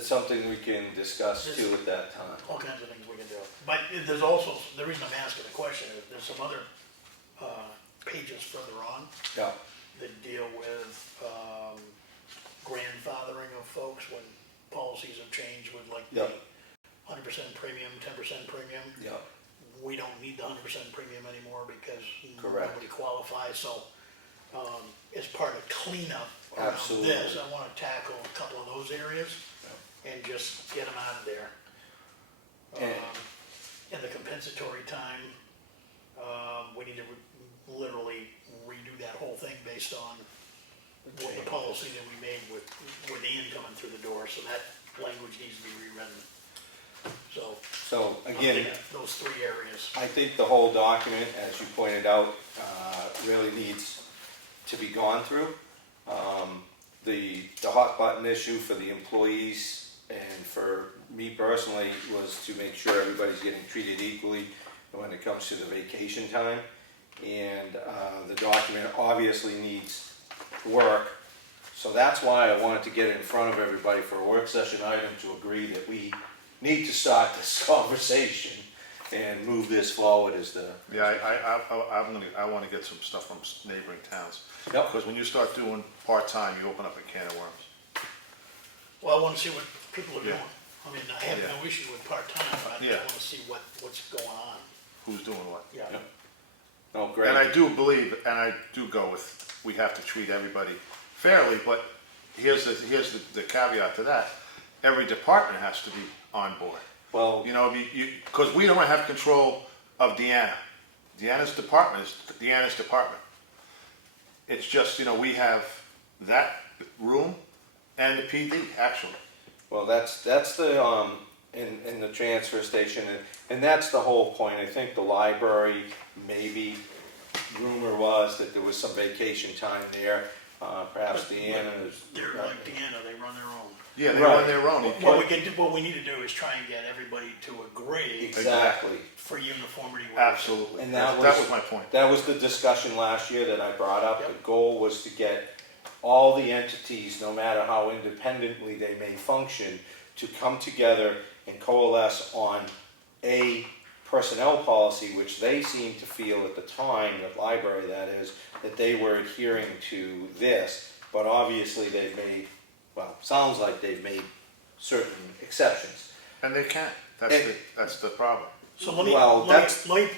something we can discuss too at that time. all kinds of things we can do. But there's also, the reason I'm asking the question is there's some other pages further on Yeah. that deal with grandfathering of folks when policies have changed with like the Yeah. 100% premium, 10% premium. Yeah. we don't need the 100% premium anymore because Correct. nobody qualifies, so, as part of cleanup around Absolutely. this, I wanna tackle a couple of those areas and just get them out of there. And- And the compensatory time, we need to literally redo that whole thing based on what the policy that we made with Ian coming through the door, so that language needs to be rewritten. So I'm again, thinking of those three areas. I think the whole document, as you pointed out, really needs to be gone through. The hot button issue for the employees and for me personally was to make sure everybody's getting treated equally when it comes to the vacation time. And the document obviously needs work. So that's why I wanted to get it in front of everybody for a work session item to agree that we need to start this conversation and move this forward as the. Yeah, I wanna get some stuff from neighboring towns. Yep. Because when you start doing part-time, you open up a can of worms. Well, I wanna see what people are Yeah. doing. I mean, I have no issue with part-time, but I Yeah. just wanna see what's going on. Who's doing what? Yeah. Oh, great. And I do believe, and I do go with, we have to treat everybody fairly, but here's the caveat to that. Every department has to be on board. Well, You know, because we don't have control of Deanna. Deanna's department is Deanna's department. It's just, you know, we have that room and the PD, actually. well, that's the, in the transfer station, and that's the whole point. I think the library, maybe rumor was that there was some vacation time there. Perhaps Deanna is. They're like Deanna, they run their own. Yeah, they Right. run their own. What we need to do is try and get everybody to agree Exactly. for uniformity. Absolutely. And That was my point. That was the discussion last year that I brought up. The goal was to get all the entities, no matter how independently they may function, to come together and coalesce on a personnel policy, which they seemed to feel at the time, the library that is, that they were adhering to this, but obviously they've made, well, sounds like they've made certain exceptions. And they can't. That's the problem. So let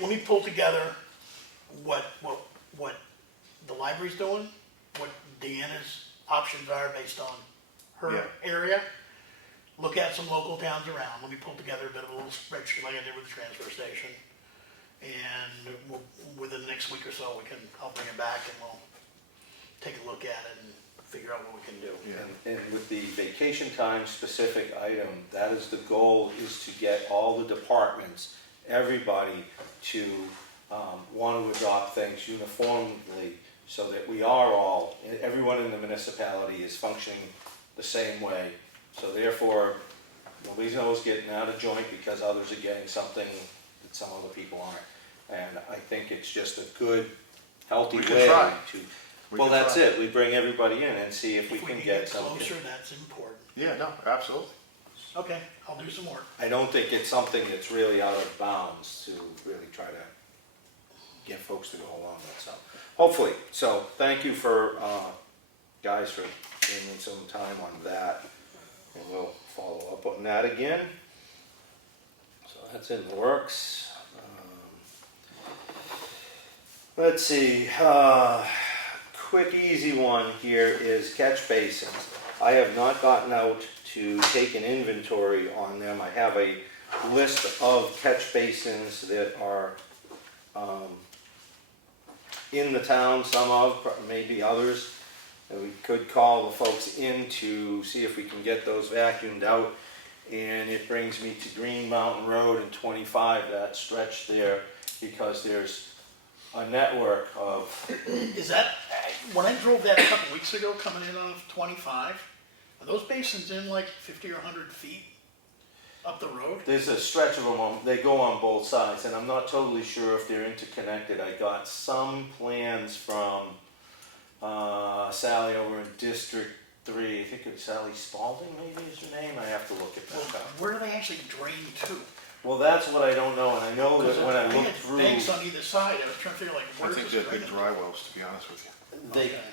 me pull together what the library's doing, what Deanna's options are based on her area. Look at some local towns around. Let me pull together a bit of a little spreadsheet like I did with the transfer station. And within the next week or so, I'll bring it back and we'll take a look at it and figure out what we can do. And with the vacation time specific item, that is the goal, is to get all the departments, everybody to want to adopt things uniformly so that we are all, everyone in the municipality is functioning the same way. So therefore, nobody's always getting out of joint because others are getting something that some other people aren't. And I think it's just a good, healthy We can way try. to. We Well, can that's try. it. We bring everybody in and see if we can get something. Closer, that's important. Yeah, no, absolutely. Okay, I'll do some work. I don't think it's something that's really out of bounds to really try to get folks to go along with, so. Hopefully, so thank you for, guys, for giving me some time on that. And we'll follow up on that again. So that's in the works. Let's see, quick easy one here is catch basins. I have not gotten out to take an inventory on them. I have a list of catch basins that are in the town, some of, maybe others. And we could call the folks in to see if we can get those vacuumed out. And it brings me to Green Mountain Road and 25, that stretch there, because there's a network of. Is that, when I drove that a couple weeks ago coming in off 25, are those basins in like 50 or 100 feet up the road? There's a stretch of them, they go on both sides, and I'm not totally sure if they're interconnected. I got some plans from Sally over in District 3, I think it's Sally Spalding maybe is her name, I have to look at that up. Where do they actually drain to? Well, that's what I don't know, and I know that when I looked through. Banks on either side, I was trying to figure like, I where's think this they're big draining? dry wells, to be honest with you.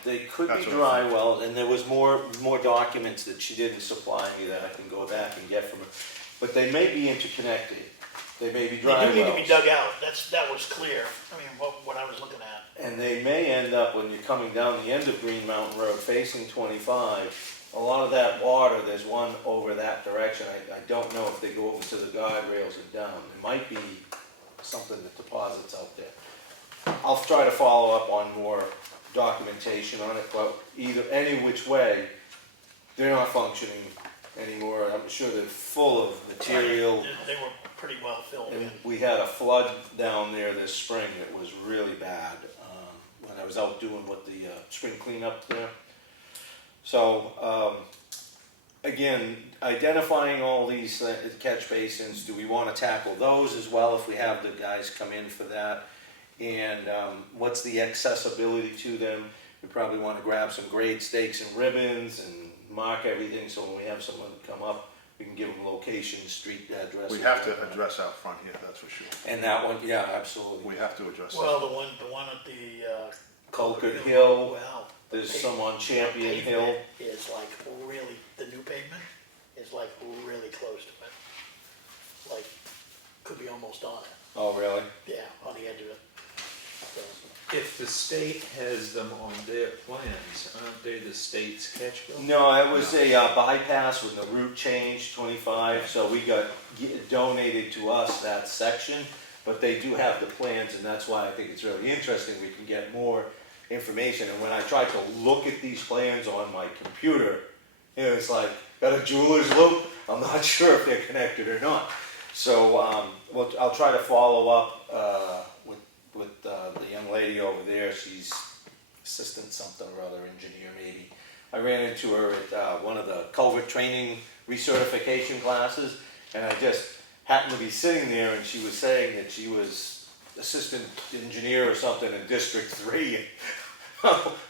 They could That's be what I dry wells, and there was more documents that she didn't supply me that I can go back and get from her. But they may be interconnected, They may be They dry do need to be wells. dug out, that was clear, I mean, what I was looking at. And they may end up, when you're coming down the end of Green Mountain Road facing 25, a lot of that water, there's one over that direction. I don't know if they go over to the guardrails and down. There might be something that deposits out there. I'll try to follow up on more documentation on it, but any which way, they're not functioning anymore. I'm sure they're full of material. They were pretty well filled in. And we had a flood down there this spring that was really bad, when I was out doing the spring cleanup there. So, again, identifying all these catch basins, do we want to tackle those as well if we have the guys come in for that? And what's the accessibility to them? We probably want to grab some grade stakes and ribbons and mark everything, so when we have someone come up, we can give them location, street address. We have to address out front here, that's for sure. And that one, yeah, absolutely. We have to address that. Well, the one at the, Colquitt Hill, well. there's some on Champion Hill. Is like really, the new pavement is like really close to it. Like, could be almost on it, Oh, really? yeah, on the edge of it. So, If the state has them on their plans, aren't they the state's catch basin? No, it was a bypass when the route changed, 25, so we got donated to us that section, but they do have the plans, and that's why I think it's really interesting. We can get more information, and when I tried to look at these plans on my computer, it's like, got a jeweler's loop? I'm not sure if they're connected or not. So I'll try to follow up with the young lady over there. She's assistant something or other, engineer maybe. I ran into her at one of the culvert training recertification classes, and I just happened to be sitting there, and she was saying that she was assistant engineer or something in District 3.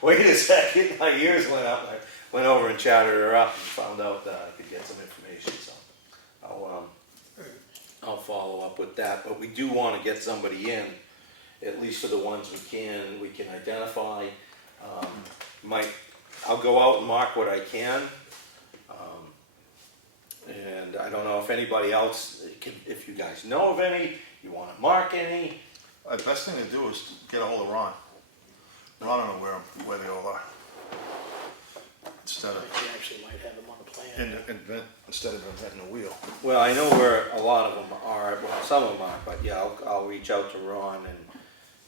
Wait a second, my ears went up. I went over and chatted her up and found out that I could get some information. So I'll follow up with that. But we do want to get somebody in, at least for the ones we can identify. I'll go out and mark what I can. And I don't know if anybody else, if you guys know of any, you want to mark any. The best thing to do is get a hold of Ron. Ron will know where they all are. Instead of you actually might have them on the plan. instead of inventing the wheel. Well, I know where a lot of them are, well, some of them are, but yeah, I'll reach out to Ron and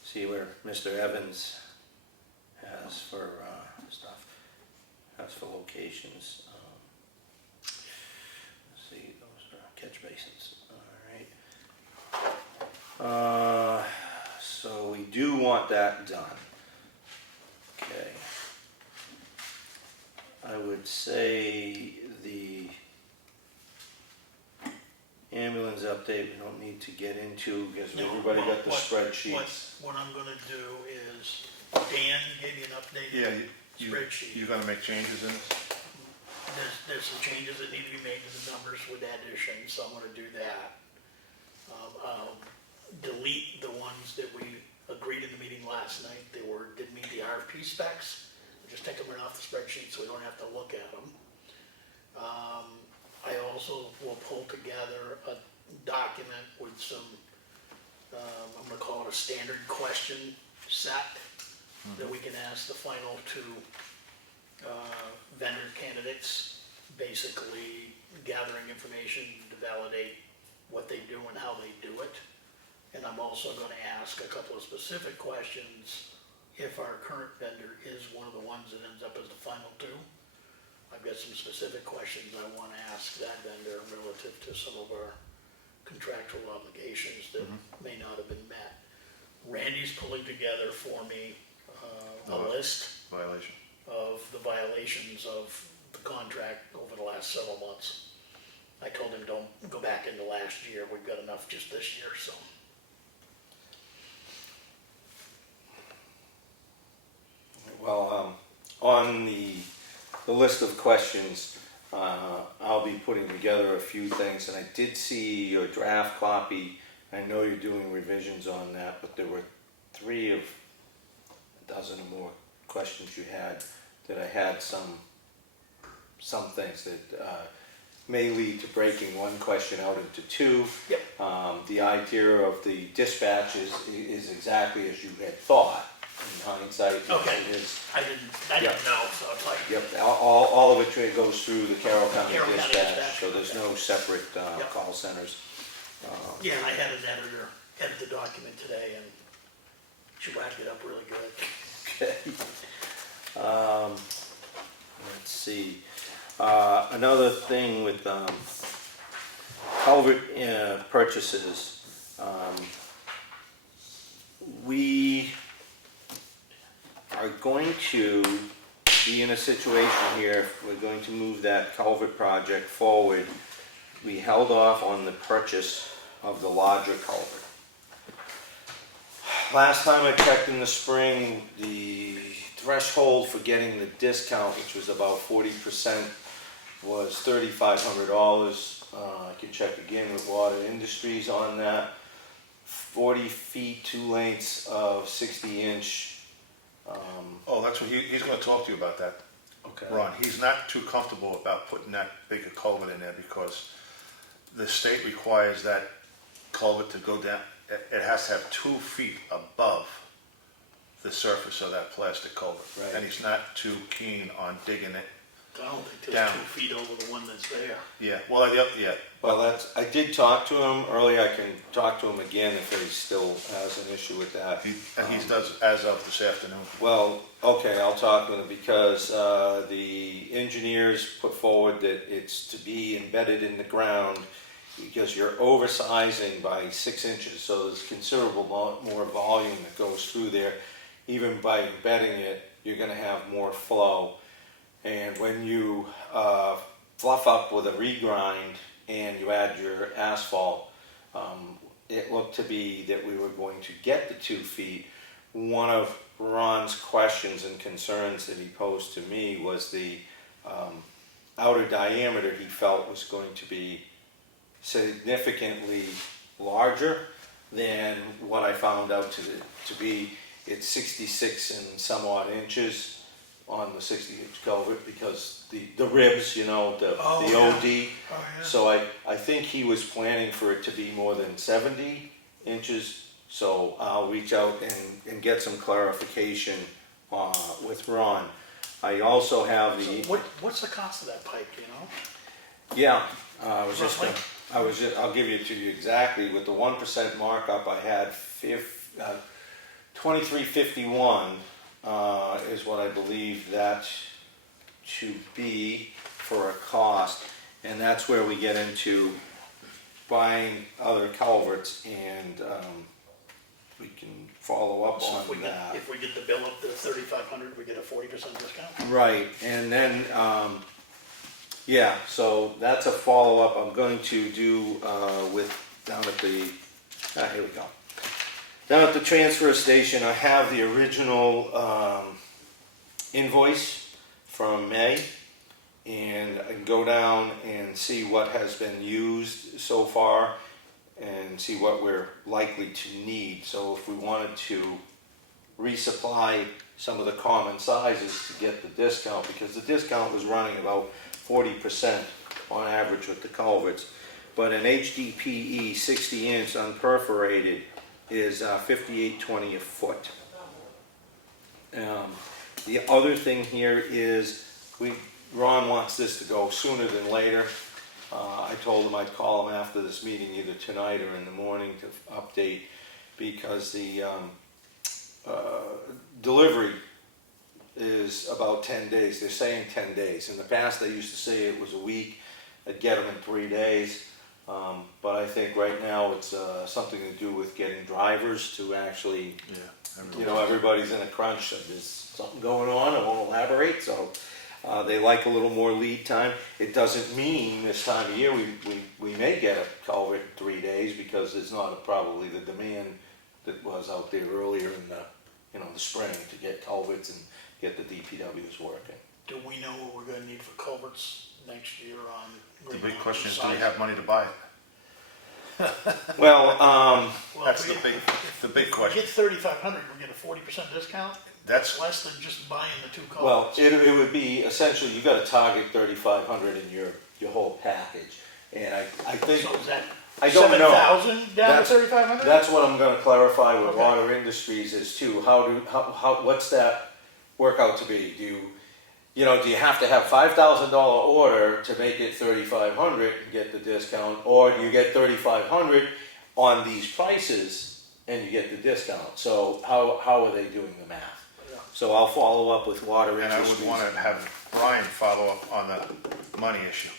see where Mr. Evans has for stuff, has for locations. Let's see, those are catch basins, all right. So we do want that done. Okay. I would say the ambulance update, we don't need to get into because everybody got the spreadsheets. What I'm gonna do is, Dan gave you an updated spreadsheet. You're gonna make changes in this? There's some changes that need to be made to the numbers with additions, so I'm gonna do that. I'll delete the ones that we agreed in the meeting last night, didn't meet the RFP specs. Just take them right off the spreadsheet so we don't have to look at them. I also will pull together a document with some, I'm gonna call it a standard question set that we can ask the final two vendor candidates, basically gathering information to validate what they do and how they do it. And I'm also gonna ask a couple of specific questions if our current vendor is one of the ones that ends up as the final two. I've got some specific questions I want to ask that vendor relative to some of our contractual obligations that may not have been met. Randy's pulling together for me a list of the violations of the contract over the last several months. I told him don't go back into last year, we've got enough just this year, so. Well, on the list of questions, I'll be putting together a few things, and I did see your draft copy. I know you're doing revisions on that, but there were 3 of a dozen or more questions you had that I had some things that may lead to breaking one question out into 2. Yep. The idea of the dispatch is exactly as you had thought. In hindsight, Okay. it is. I didn't know, so it's like, Yep, all of it goes through the Carroll County Carroll County Dispatch, Dispatch, so there's no separate Yep. call centers. yeah, and I had an editor edit the document today, and she whacked it up really good. Okay. Let's see. Another thing with culvert purchases, we are going to be in a situation here, if we're going to move that culvert project forward. We held off on the purchase of the larger culvert. Last time I checked in the spring, the threshold for getting the discount, which was about 40%, was $3,500. I can check again with Water Industries on that. 40 feet, 2 lengths of 60-inch. Oh, that's what he's gonna talk to you about that. Okay. Ron, he's not too comfortable about putting that big a culvert in there because the state requires that culvert to go down, it has to have 2 feet above the surface of that plastic culvert. Right. And he's not too keen on digging it. I don't think there's Down. 2 feet over the one that's there. Yeah, well, yeah. Well, I did talk to him earlier. I can talk to him again if he still has an issue with that. And he does as of this afternoon. Well, okay, I'll talk with him because the engineers put forward that it's to be embedded in the ground because you're oversizing by 6 inches, so there's considerable more volume that goes through there. Even by embedding it, you're going to have more flow. And when you fluff up with a regrind and you add your asphalt, it looked to be that we were going to get the 2 feet. One of Ron's questions and concerns that he posed to me was the outer diameter he felt was going to be significantly larger than what I found out to be. It's 66 and some odd inches on the 60-inch culvert because the ribs, the yeah. OD. Yeah. So I think he was planning for it to be more than 70 inches. So I'll reach out and get some clarification with Ron. I also have the. So what's the cost of that pipe, do you know? Yeah, I'll give it to you exactly. With the 1% markup, I had 2351 is what I believe that to be for a cost, and that's where we get into buying other culverts, and we can follow up So on that. if we get the bill up to 3,500, we get a 40% discount? Right, and then, yeah, so that's a follow-up I'm going to do down at the, here we go. Down at the transfer station, I have the original invoice from May, and I can go down and see what has been used so far and see what we're likely to need. So if we wanted to resupply some of the common sizes to get the discount, because the discount was running about 40% on average with the culverts, but an HDPE 60-inch unperforated is $58.20 a foot. The other thing here is Ron wants this to go sooner than later. I told him I'd call him after this meeting either tonight or in the morning to update, because the delivery is about 10 days. They're saying 10 days. In the past, they used to say it was a week. I'd get them in 3 days. But I think right now it's something to do with getting drivers to actually, everybody's in a crunch. There's something going on. I won't elaborate. So they like a little more lead time. It doesn't mean this time of year we may get a culvert in 3 days, because it's not probably the demand that was out there earlier in the spring to get culverts and get the DPWs working. Do we know what we're gonna need for culverts next year on? The big question is, do we have money to buy it? Well, That's the big If question. we get 3,500, we get a 40% discount? That's Less than just buying the 2 well, culverts. it would be essentially, you got to target 3,500 in your whole package, and I think So is that I don't know. 7,000 down to That's- 3,500? That's what I'm gonna clarify with Okay. Water Industries is too, what's that work out to be? Do you have to have $5,000 order to make it 3,500 and get the discount? Or do you get 3,500 on these prices and you get the discount? So how are they doing the math? So I'll follow up with Water And I Industries. would wanna have Brian follow up on the money issue.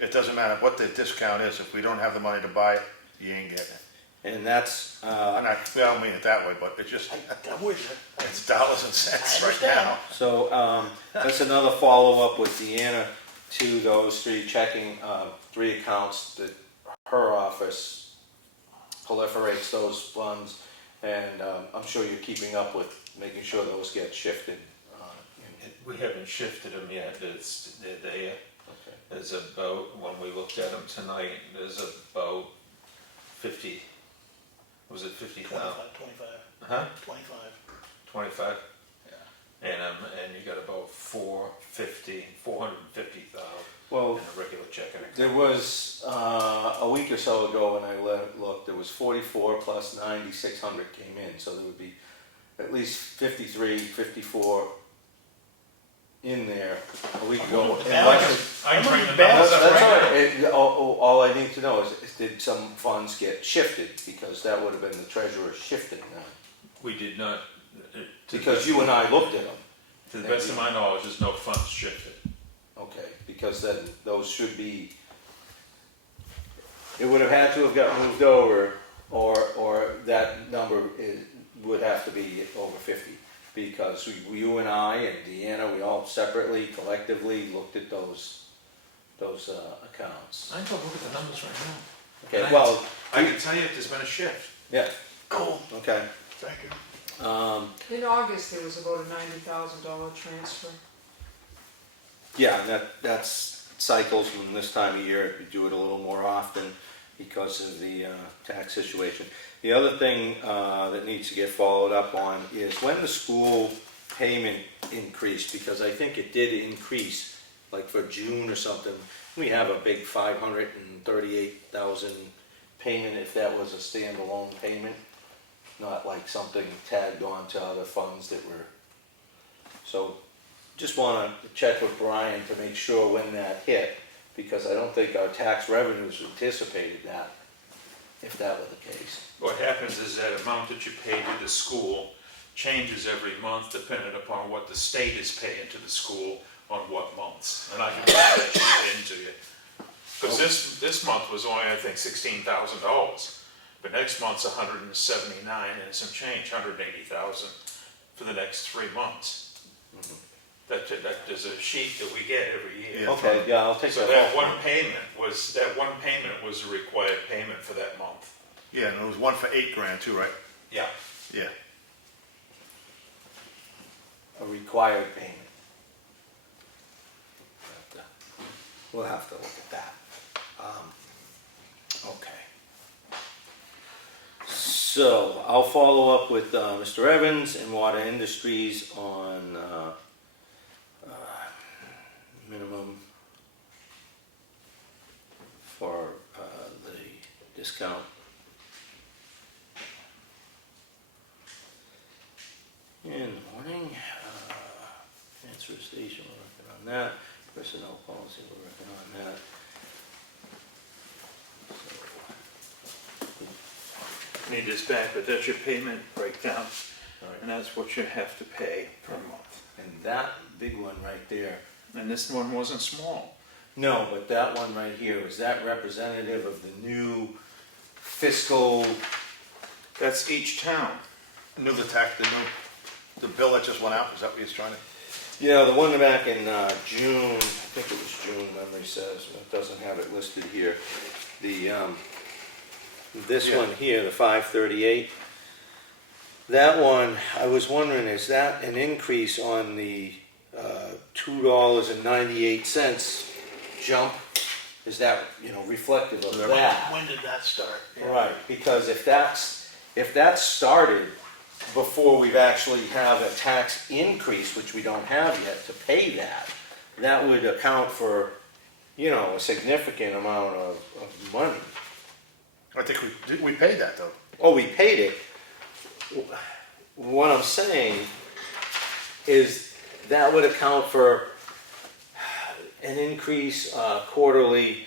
It doesn't matter what the discount is, if we don't have the money to buy it, you ain't getting it. And that's, And I don't mean it that way, but it's just, I'm with you. it's dollars and cents I right understand. now. so, that's another follow-up with Deanna to those three, checking, 3 accounts that her office proliferates those funds, and, I'm sure you're keeping up with making sure those get shifted. We haven't shifted them yet, they're there. Okay. There's about, when we looked at them tonight, there's about 50, was it 50,000? 25. Huh? 25. 25? Yeah. And you got about 450,000 Well, in a regular checking account. there was, a week or so ago when I looked, there was 44 plus 9,600 came in, so there would be at least 53, 54 in there a week ago. Look at the And balance. I can Look bring at the the balance. numbers up That's right all now. right. All I need to know is, did some funds get shifted? Because that would have been the treasurer shifting them. We did not. Because you and I looked at them. To the best of my knowledge, there's no funds shifted. Okay, because then those should be, it would have had to have got moved over, or that number would have to be over 50. Because you and I and Deanna, we all separately, collectively looked at those accounts. I can go look at the numbers right now. Okay, And well, I can tell you if there's been a shift. yeah, Cool. okay. Thank you. In August, there was about a $90,000 transfer. Yeah, and that's cycles from this time of year. We do it a little more often because of the tax situation. The other thing that needs to get followed up on is when the school payment increased, because I think it did increase, like for June or something. We have a big 538,000 payment if that was a standalone payment, not like something tagged on to other funds that were. So just want to check with Brian to make sure when that hit, because I don't think our tax revenues anticipated that, if that were the case. What happens is that amount that you pay to the school changes every month depending upon what the state is paying to the school on what months. And I can put that shit into you. Because this month was only, I think, $16,000. But next month's 179 and some change, 180,000 for the next 3 months. Mm-hmm. That there's a sheet that we get every year. Yeah. Okay, yeah, I'll take So that. that off. one payment was a required payment for that month. Yeah, and there was one for $8,000 too, right? Yeah. Yeah. A required payment. We'll have to look at that. Okay. So I'll follow up with Mr. Evans and Water Industries on minimum for the discount. In the morning, transfer station, we're working on that. Personnel policy, we're working on that. Need this back, but that's your payment breakdown, Right. and that's what you have to pay per month. And that big one right there. And this one wasn't small. No, but that one right here, is that representative of the new fiscal? That's each town. The bill that just went out, is that what he's trying to? Yeah, the one back in June, I think it was June, memory says, but it doesn't have it listed here. The, this one here, the 538, that one, I was wondering, is that an increase on the $2.98 jump? Is that, reflective of that? When did that start? Yeah. Right, because if that started before we've actually have a tax increase, which we don't have yet, to pay that would account for, a significant amount of money. think we paid that though. Oh, we paid it. What I'm saying is that would account for an increase quarterly,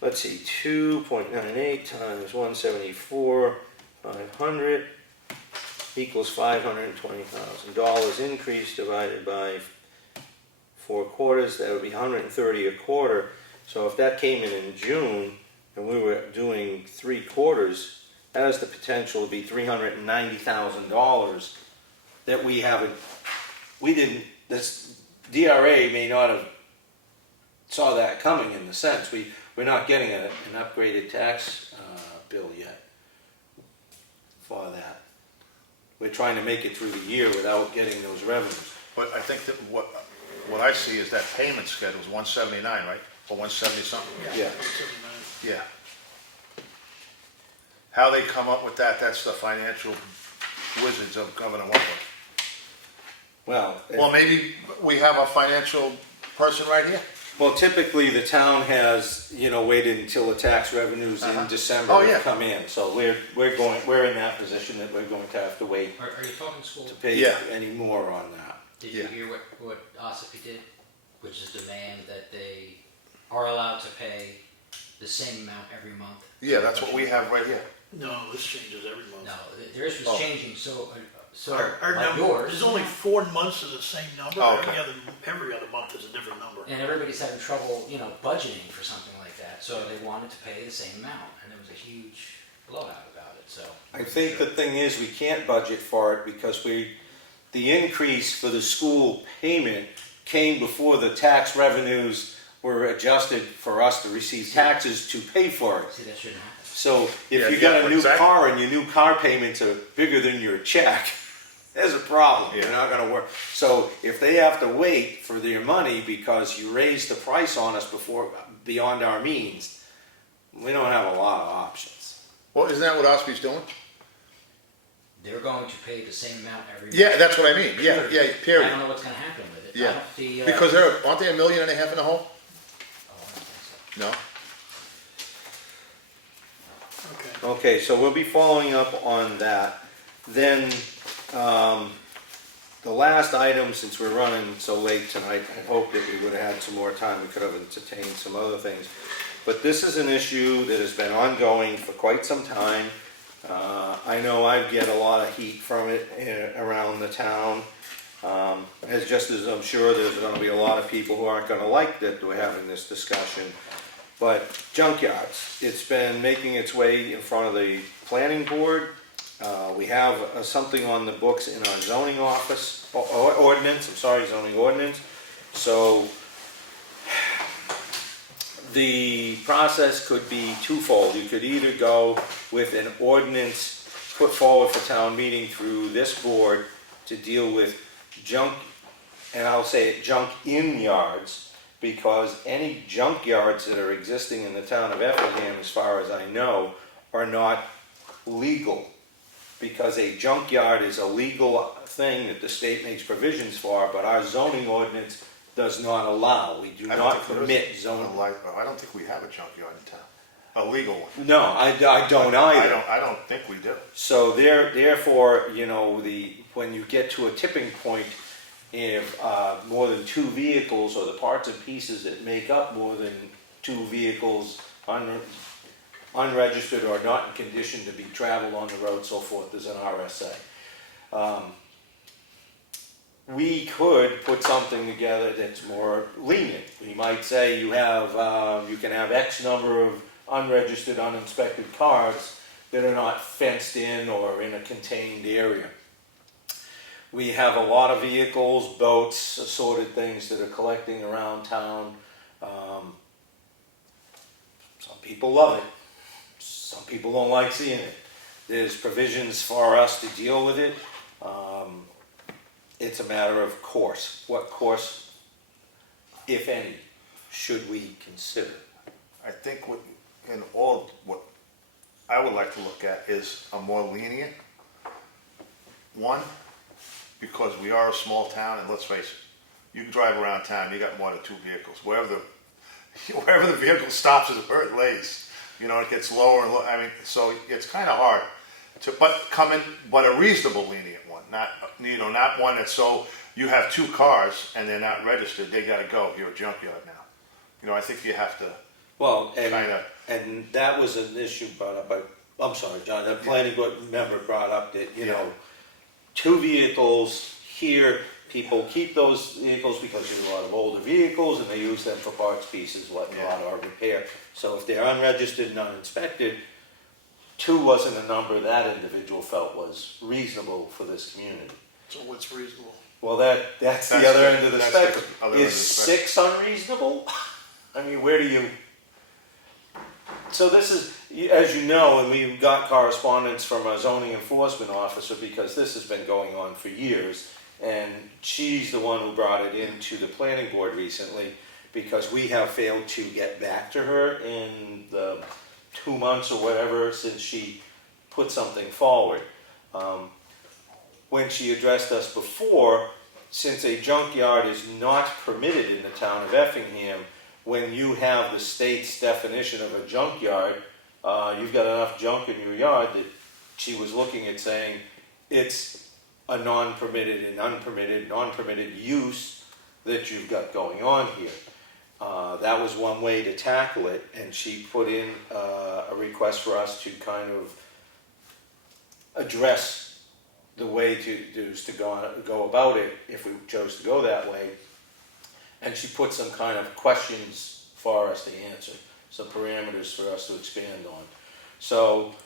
let's see, 2.98 times 174, 500 equals $520,000 increase divided by 4 quarters, that would be 130 a quarter. So if that came in June and we were doing 3 quarters, that has the potential to be $390,000 that we haven't, this DRA may not have saw that coming in the sense. We're not getting an upgraded tax bill yet for that. We're trying to make it through the year without getting those revenues. But I think that what I see is that payment schedule is 179, right? Or 170 something? Yeah. Yeah. How they come up with that, that's the financial wizards of Governor Wentworth. Well, Maybe we have a financial person right here. well, typically the town has, waited until the tax revenues in December yeah. come in. So we're in that position that we're going to have to wait Are you talking school? to pay Yeah. any more on that. Did you hear what Ossipee did? Which is demand that they are allowed to pay the same amount every month. Yeah, that's what we have right here. No, this changes every month. No, theirs was changing, so Our like number, yours. there's only 4 months of the same number, Oh, okay. every other month is a different number. And everybody's having trouble, budgeting for something like that, so they wanted to pay the same amount, and there was a huge blowout about it, so. I think the thing is, we can't budget for it because the increase for the school payment came before the tax revenues were adjusted for us to receive taxes to pay for it. See, that shouldn't happen. So if you got a new exactly. car and your new car payments are bigger than your check, there's a problem. You're not going to work. So if they have to wait for their money because you raised the price on us beyond our means, we don't have a lot of options. Well, isn't that what Ospi's doing? They're going to pay the same amount every month. Yeah, that's what I mean. Yeah, I period. don't know what's gonna happen with it. Yeah. The, Because aren't they $1.5 million in the hole? Oh, I don't think so. No? Okay. Okay, so we'll be following up on that. Then, the last item, since we're running so late tonight, I hope that we would have had some more time. We could have entertained some other things. But this is an issue that has been ongoing for quite some time. I know I get a lot of heat from it around the town. Just as I'm sure there's going to be a lot of people who aren't going to like that we're having this discussion. But junkyards, it's been making its way in front of the planning board. We have something on the books in our zoning office, zoning ordinance. So the process could be twofold. You could either go with an ordinance put forward for town meeting through this board to deal with junk, and I'll say it, junk in yards, because any junk yards that are existing in the town of Effingham, as far as I know, are not legal. Because a junkyard is a legal thing that the state makes provisions for, but our zoning ordinance does not allow. We do not permit zoning. I don't think we have a junkyard in town. A legal one. No, I don't either. I don't think we do. So therefore, when you get to a tipping point, if more than 2 vehicles or the parts and pieces that make up more than 2 vehicles unregistered or not in condition to be traveled on the road, so forth, there's an RSA. We could put something together that's more lenient. We might say you can have X number of unregistered, uninspected cars that are not fenced in or in a contained area. We have a lot of vehicles, boats, assorted things that are collecting around town. Some people love it. Some people don't like seeing it. There's provisions for us to deal with it. It's a matter of course. What course, if any, should we consider? I think what I would like to look at is a more lenient one, because we are a small town, and let's face it, you drive around town, you got more than 2 vehicles. Wherever the vehicle stops is where it lays. you know, it gets lower and lower, I mean, so it's kinda hard to, but a reasonable lenient one, not, you know, not one that's so, you have 2 cars and they're not registered, they gotta go, you're a junkyard now. You know, I think you have to Well, and, kinda, and that was an issue brought up by, I'm sorry, John, the planning board member brought up that, you know, 2 vehicles here, people keep those vehicles because there's a lot of older vehicles and they use them for parts, pieces, whatnot, or repair. So if they're unregistered and uninspected, 2 wasn't a number that individual felt was reasonable for this community. So what's reasonable? Well, that's the other end of the spectrum. other end of Is the spectrum. 6 unreasonable? I mean, where do you? So this is, as you know, and we got correspondence from a zoning enforcement officer because this has been going on for years, and she's the one who brought it into the planning board recently because we have failed to get back to her in the 2 months or whatever since she put something forward. When she addressed us before, since a junkyard is not permitted in the town of Effingham, when you have the state's definition of a junkyard, you've got enough junk in your yard that she was looking at saying it's a non-permitted and non-permitted use that you've got going on here. That was one way to tackle it, and she put in a request for us to kind of address the way to go about it if we chose to go that way. And she put some kind of questions for us to answer, some parameters for us to expand on. So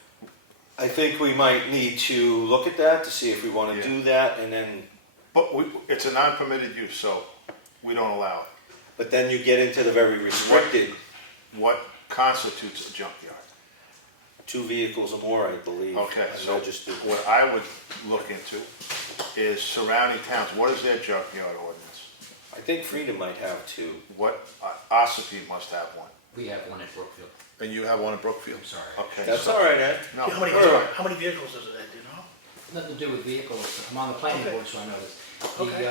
I think we might need to look at that to see if we want to do that, and then. But it's a non-permitted use, so we don't allow it. But then you get into the very restricted. What constitutes a junkyard? 2 vehicles or more, I believe. Okay, so registered. what I would look into is surrounding towns. What is their junkyard ordinance? I think Freedom might have 2. What, Ossipee must have one. We have one at Brookfield. And you have one in Brookfield? I'm sorry. Okay. That's so- all right, Ed. No. How many vehicles is it, Ed, do you know? Nothing to do with vehicles. I'm on the planning Okay. board, so I know this. Okay.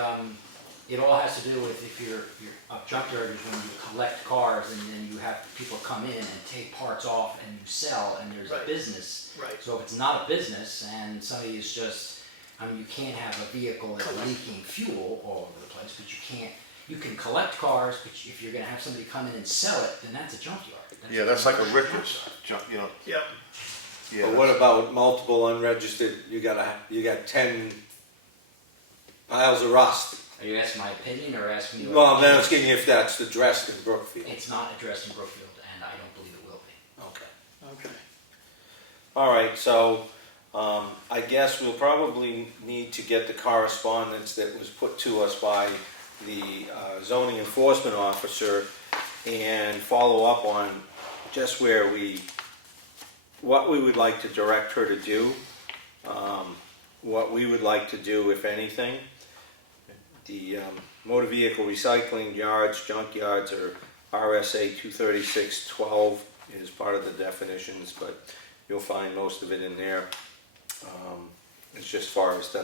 It all has to do with if you're a junkyard is when you collect cars and then you have people come in and take parts off and you sell and there's a Right. business. Right. So if it's not a business and somebody is just, I mean, you can't have a vehicle that's leaking fuel all over the place, but you can collect cars, but if you're gonna have somebody come in and sell it, then that's a junkyard. Yeah, that's like a Rickers, you know. Yep. Yeah, But what about multiple unregistered? You got 10 piles of rust. Are you asking my opinion or asking me? Well, I'm asking you if that's addressed in Brookfield. It's not addressed in Brookfield, and I don't believe it will be. Okay. Okay. All right, so I guess we'll probably need to get the correspondence that was put to us by the zoning enforcement officer and follow up on just what we would like to direct her to do, what we would like to do, if anything. The motor vehicle recycling yards, junkyards are RSA 236-12 is part of the definitions, but you'll find most of it in there. It's just far as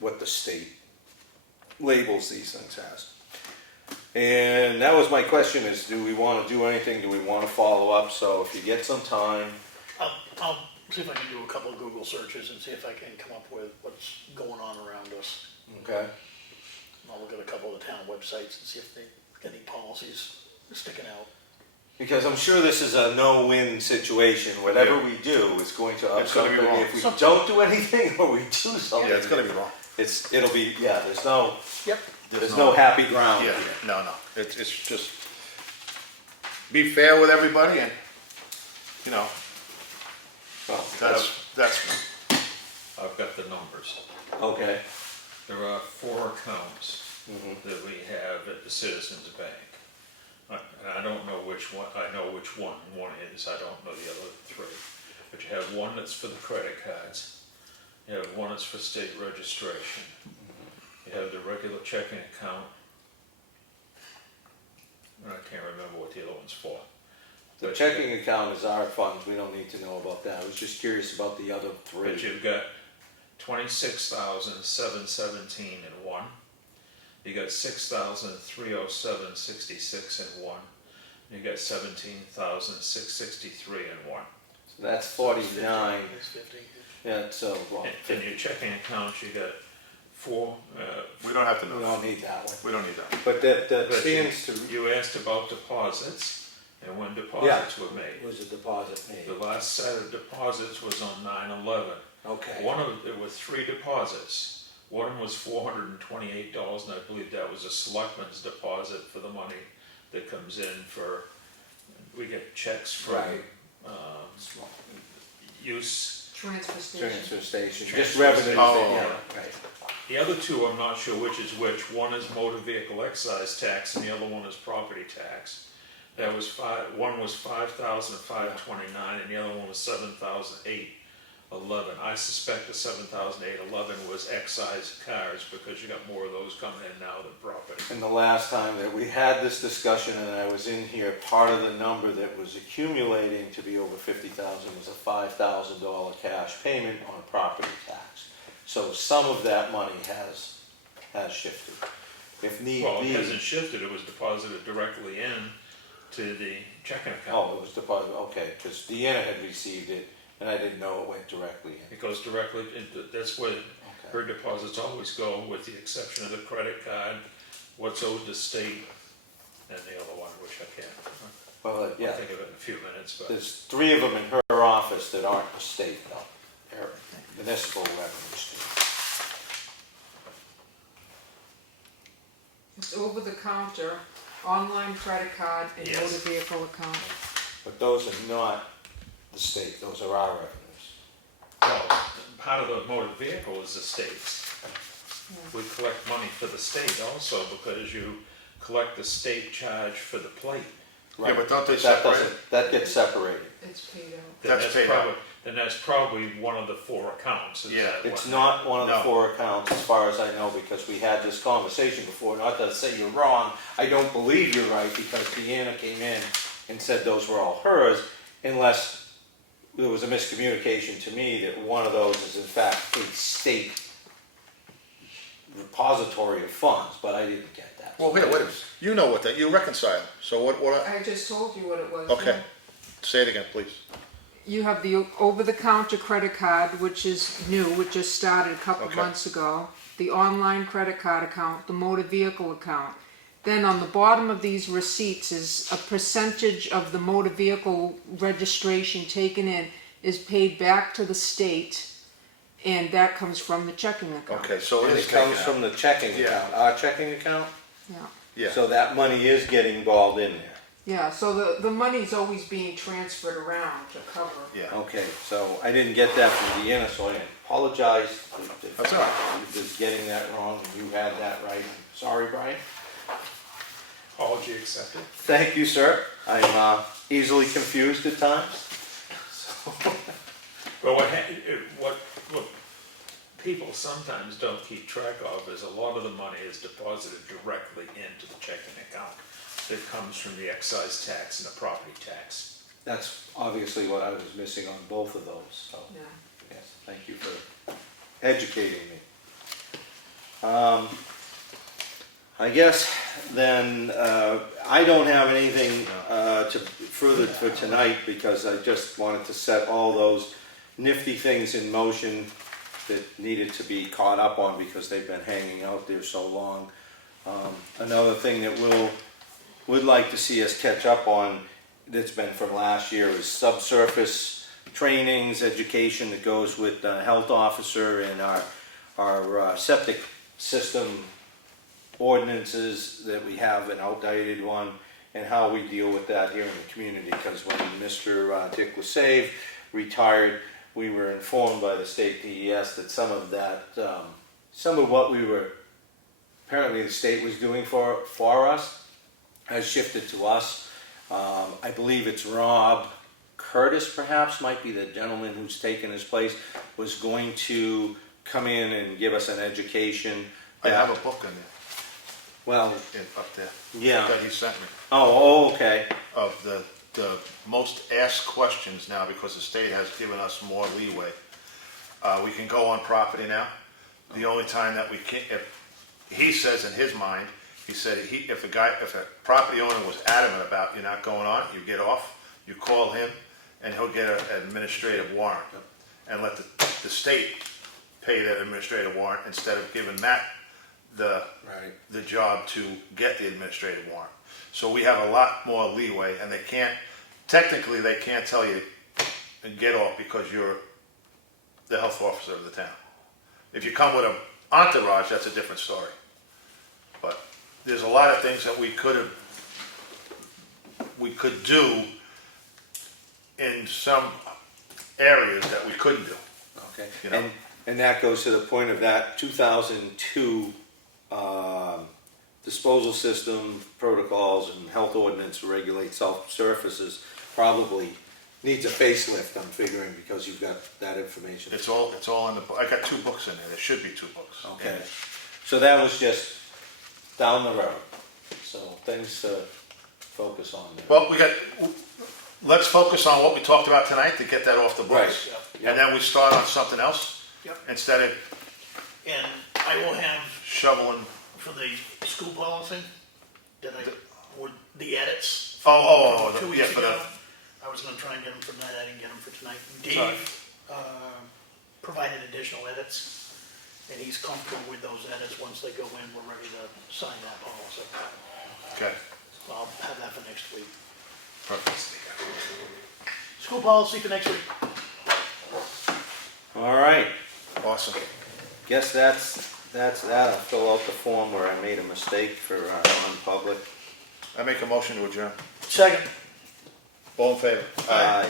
what the state labels these things as. And that was my question is, do we want to do anything? Do we want to follow up? So if you get some time. I'll see if I can do a couple of Google searches and see if I can come up with what's going on around us. Okay. I'll look at a couple of the town websites and see if they get any policies sticking out. Because I'm sure this is a no-win situation. Whatever we do is going to It's gonna be something. wrong. If we don't do anything or we do something, Yeah, it's gonna be wrong. It'll be There's no. Yep. There's no happy ground. Yeah, no. It's just be fair with everybody, and you know, Well, that's. I've got the numbers. Okay. There are 4 accounts that we have at the Citizens Bank. And I don't know which one, I know which one is, I don't know the other 3. But you have one that's for the credit cards, you have one that's for state registration, you have the regular checking account, and I can't remember what the other one's for. The checking account is our funds. We don't need to know about that. I was just curious about the other 3. But you've got 26,717 in one. You got 6,307.66 in one. You got 17,663 in one. So that's 49. It's 50. Yeah, so, well, In your checking account, you got four, We don't have to we know don't that. need that one. We don't need that. But that but stands to, you asked about deposits and when deposits were made. was a deposit made. The last set of deposits was on 9/11. Okay. There were 3 deposits. One was $428, and I believe that was a selectman's deposit for the money that comes in for, we get checks from, Right. use. Transfer station. Transfer station, Transfer just revenue, station. yeah, right. The other two, I'm not sure which is which. One is motor vehicle excise tax, and the other one is property tax. That was one was 5,529, and the other one was 7,811. I suspect the 7,811 was excise cars because you got more of those coming in now than property. And the last time that we had this discussion and I was in here, part of the number that was accumulating to be over 50,000 was a $5,000 cash payment on property tax. So some of that money has shifted. If need Well, be. it hasn't shifted. It was deposited directly in to the checking account. Oh, it was deposited, okay, because Deanna had received it and I didn't know it went directly in. It goes directly into, that's where her deposits always go, with the exception of the credit card, what's owed to state, and the other one, which I can't. Well, yeah. I'll think of it in a few minutes, but. There's 3 of them in her office that aren't the state though. They're municipal revenue stream. It's over the counter, online credit card and Yes. motor vehicle account. But those are not the state, those are our revenues. Well, part of the motor vehicle is the state's. We collect money for the state also because you collect the state charge for the plate. Yeah, but don't they That separate? doesn't, that gets separated. It's paid out. That's paid out. Then that's probably one of the 4 accounts. Is Yeah. that It's one? not one of the No. 4 accounts as far as I know because we had this conversation before, not to say you're wrong, I don't believe you're right because Deanna came in and said those were all hers unless there was a miscommunication to me that one of those is in fact a state repository of funds, but I didn't get that. Well, wait a minute. You know what that, you reconcile. So what, I just told you what it was. okay. Say it again, please. You have the over-the-counter credit card, which is new, it just started a couple Okay. months ago. The online credit card account, the motor vehicle account. Then on the bottom of these receipts is a percentage of the motor vehicle registration taken in is paid back to the state, and that comes from the checking account. Okay, so it And is it comes taken from the checking Yeah. account, our checking account? Yeah. out. Yeah. So that money is getting balled in there. Yeah, so the money's always being transferred around to cover. Yeah. Okay, so I didn't get that from Deanna, so I apologize if That's all right. I was getting that wrong and you had that right. Sorry, Brian. Apology accepted. Thank you, sir. I'm easily confused at times. But what people sometimes don't keep track of is a lot of the money is deposited directly into the checking account that comes from the excise tax and the property tax. That's obviously what I was missing on both of those, so, Yeah. yes, thank you for educating me. I guess then, I don't have anything to further for tonight because I just wanted to set all those nifty things in motion that needed to be caught up on because they've been hanging out there so long. Another thing that would like to see us catch up on that's been from last year is subsurface trainings, education that goes with the health officer and our septic system ordinances that we have, an outdated one, and how we deal with that here in the community. Because when Mr. Dick Lasave retired, we were informed by the state DES that some of what we were, apparently the state was doing for us, has shifted to us. I believe it's Rob Curtis, perhaps, might be the gentleman who's taken his place, was going to come in and give us an education. I have a book in there. Well, up there. Yeah. That he sent me. Oh, okay. Of the most asked questions now, because the state has given us more leeway. We can go on property now. The only time that we can't, if he says in his mind, He said if a property owner was adamant about you're not going on, you get off, you call him, and he'll get an administrative warrant, and let the state pay that administrative warrant instead of giving Matt the job to get the administrative warrant. So we have a lot more leeway, and technically they can't tell you and get off because you're the health officer of the town. If you come with an entourage, that's a different story. But there's a lot of things that we could do in some areas that we couldn't do. Okay, You know? and that goes to the point of that 2002 disposal system protocols and health ordinance to regulate surfaces probably needs a facelift, I'm figuring, because you've got that information. It's all in the book. I got 2 books in there. There should be 2 books. Okay, so that was just down the road, so things to focus on there. Well, let's focus on what we talked about tonight to get that off the books. Right. And then we start on something else. Yep. Instead of And I will have, shoveling. for the school policy, with the edits. Oh, 2 yeah, weeks for the, ago, I was gonna try and get them for tonight, I didn't get them for tonight. Dave, provided additional edits, and he's comfortable with those edits. Once they go in, we're ready to sign that policy. okay, So I'll have that for next week. perfect. School policy for next week. All right, Awesome. guess that's that. I'll fill out the form where I made a mistake for non-public. I make a motion to adjourn. Second. All in favor? Aye.